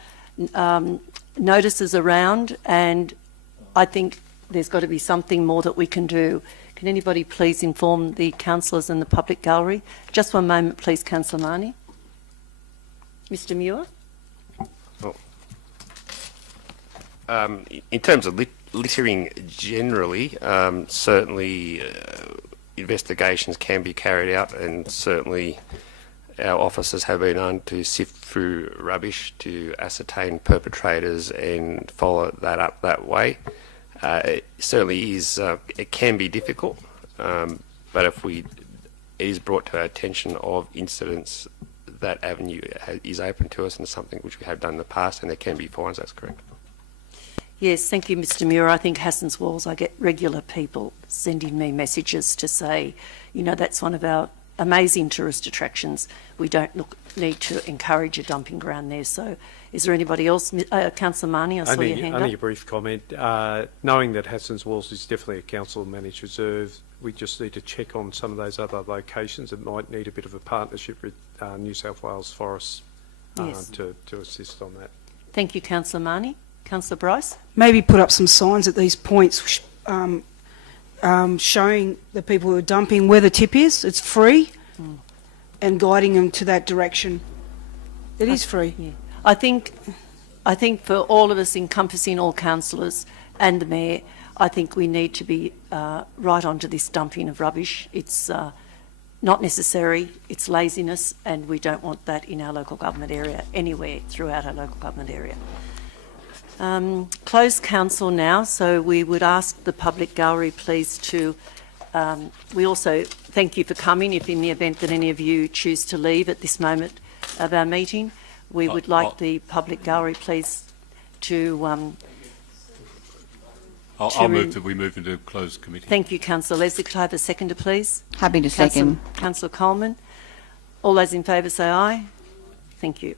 notices around, and I think there's got to be something more that we can do. Can anybody please inform the councillors in the public gallery? Just one moment, please, Councillor Marnie. Mr Muir? In terms of littering generally, certainly investigations can be carried out, and certainly our officers have been on to sift through rubbish to ascertain perpetrators and follow that up that way. It certainly is, it can be difficult, but if it is brought to our attention of incidents, that avenue is open to us and something which we have done in the past, and there can be fines, that's correct. Yes, thank you, Mr Muir. I think Hassans Walls, I get regular people sending me messages to say, you know, that's one of our amazing tourist attractions. We don't need to encourage a dumping ground there. So is there anybody else? Councillor Marnie, I saw your hand up. Only a brief comment. Knowing that Hassans Walls is definitely a council-managed reserve, we just need to check on some of those other locations that might need a bit of a partnership with New South Wales Forests to assist on that. Thank you, Councillor Marnie. Councillor Bryce? Maybe put up some signs at these points showing the people who are dumping where the tip is. It's free, and guiding them to that direction. It is free. Yeah. I think for all of us, encompassing all councillors and the Mayor, I think we need to be right onto this dumping of rubbish. It's not necessary, it's laziness, and we don't want that in our local government area, anywhere throughout our local government area. Closed council now, so we would ask the public gallery please to, we also thank you for coming. If in the event that any of you choose to leave at this moment of our meeting, we would like the public gallery please to... I'll move that we move into closed committee. Thank you, Councillor Leslie. Could I have a seconder, please? Happy to second. Councillor Coleman. All those in favour say aye. Thank you.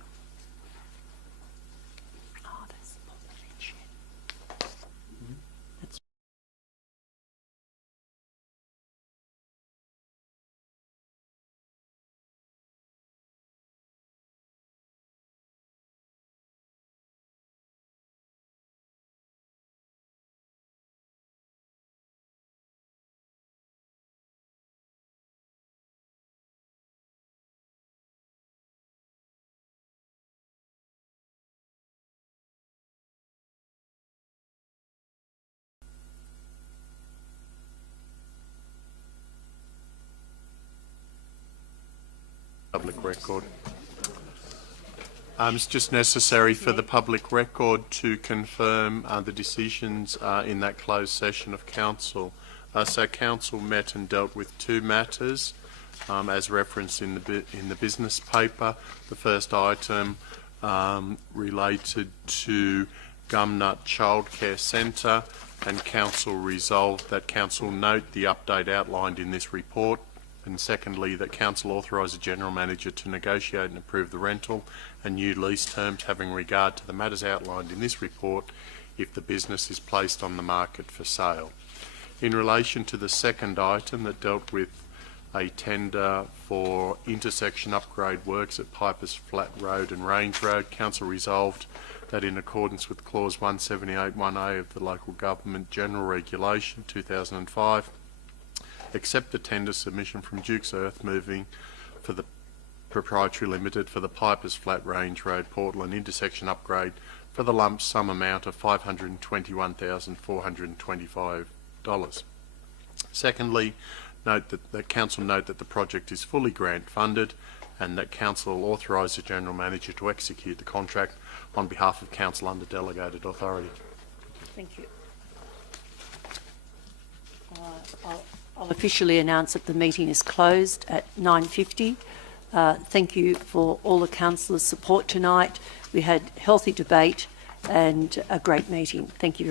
Public record. It's just necessary for the public record to confirm the decisions in that closed session of Council. So Council met and dealt with two matters, as referenced in the business paper. The first item related to Gumnut Childcare Centre, and Council resolved that Council note the update outlined in this report, and secondly that Council authorise the General Manager to negotiate and approve the rental and new lease terms having regard to the matters outlined in this report if the business is placed on the market for sale. In relation to the second item that dealt with a tender for intersection upgrade works at Pipers Flat Road and Range Road, Council resolved that in accordance with Clause 178(1)(a) of the Local Government General Regulation 2005, accept the tender submission from Duke's Earth Moving for the Proprietary Limited for the Pipers Flat Range Road Portland intersection upgrade for the lump sum amount of $521,425. Secondly, note that the Council note that the project is fully grant funded and that Council will authorise the General Manager to execute the contract on behalf of Council under delegated authority. Thank you. I'll officially announce that the meeting is closed at 9:50. Thank you for all the councillors' support tonight. We had healthy debate and a great meeting. Thank you very much.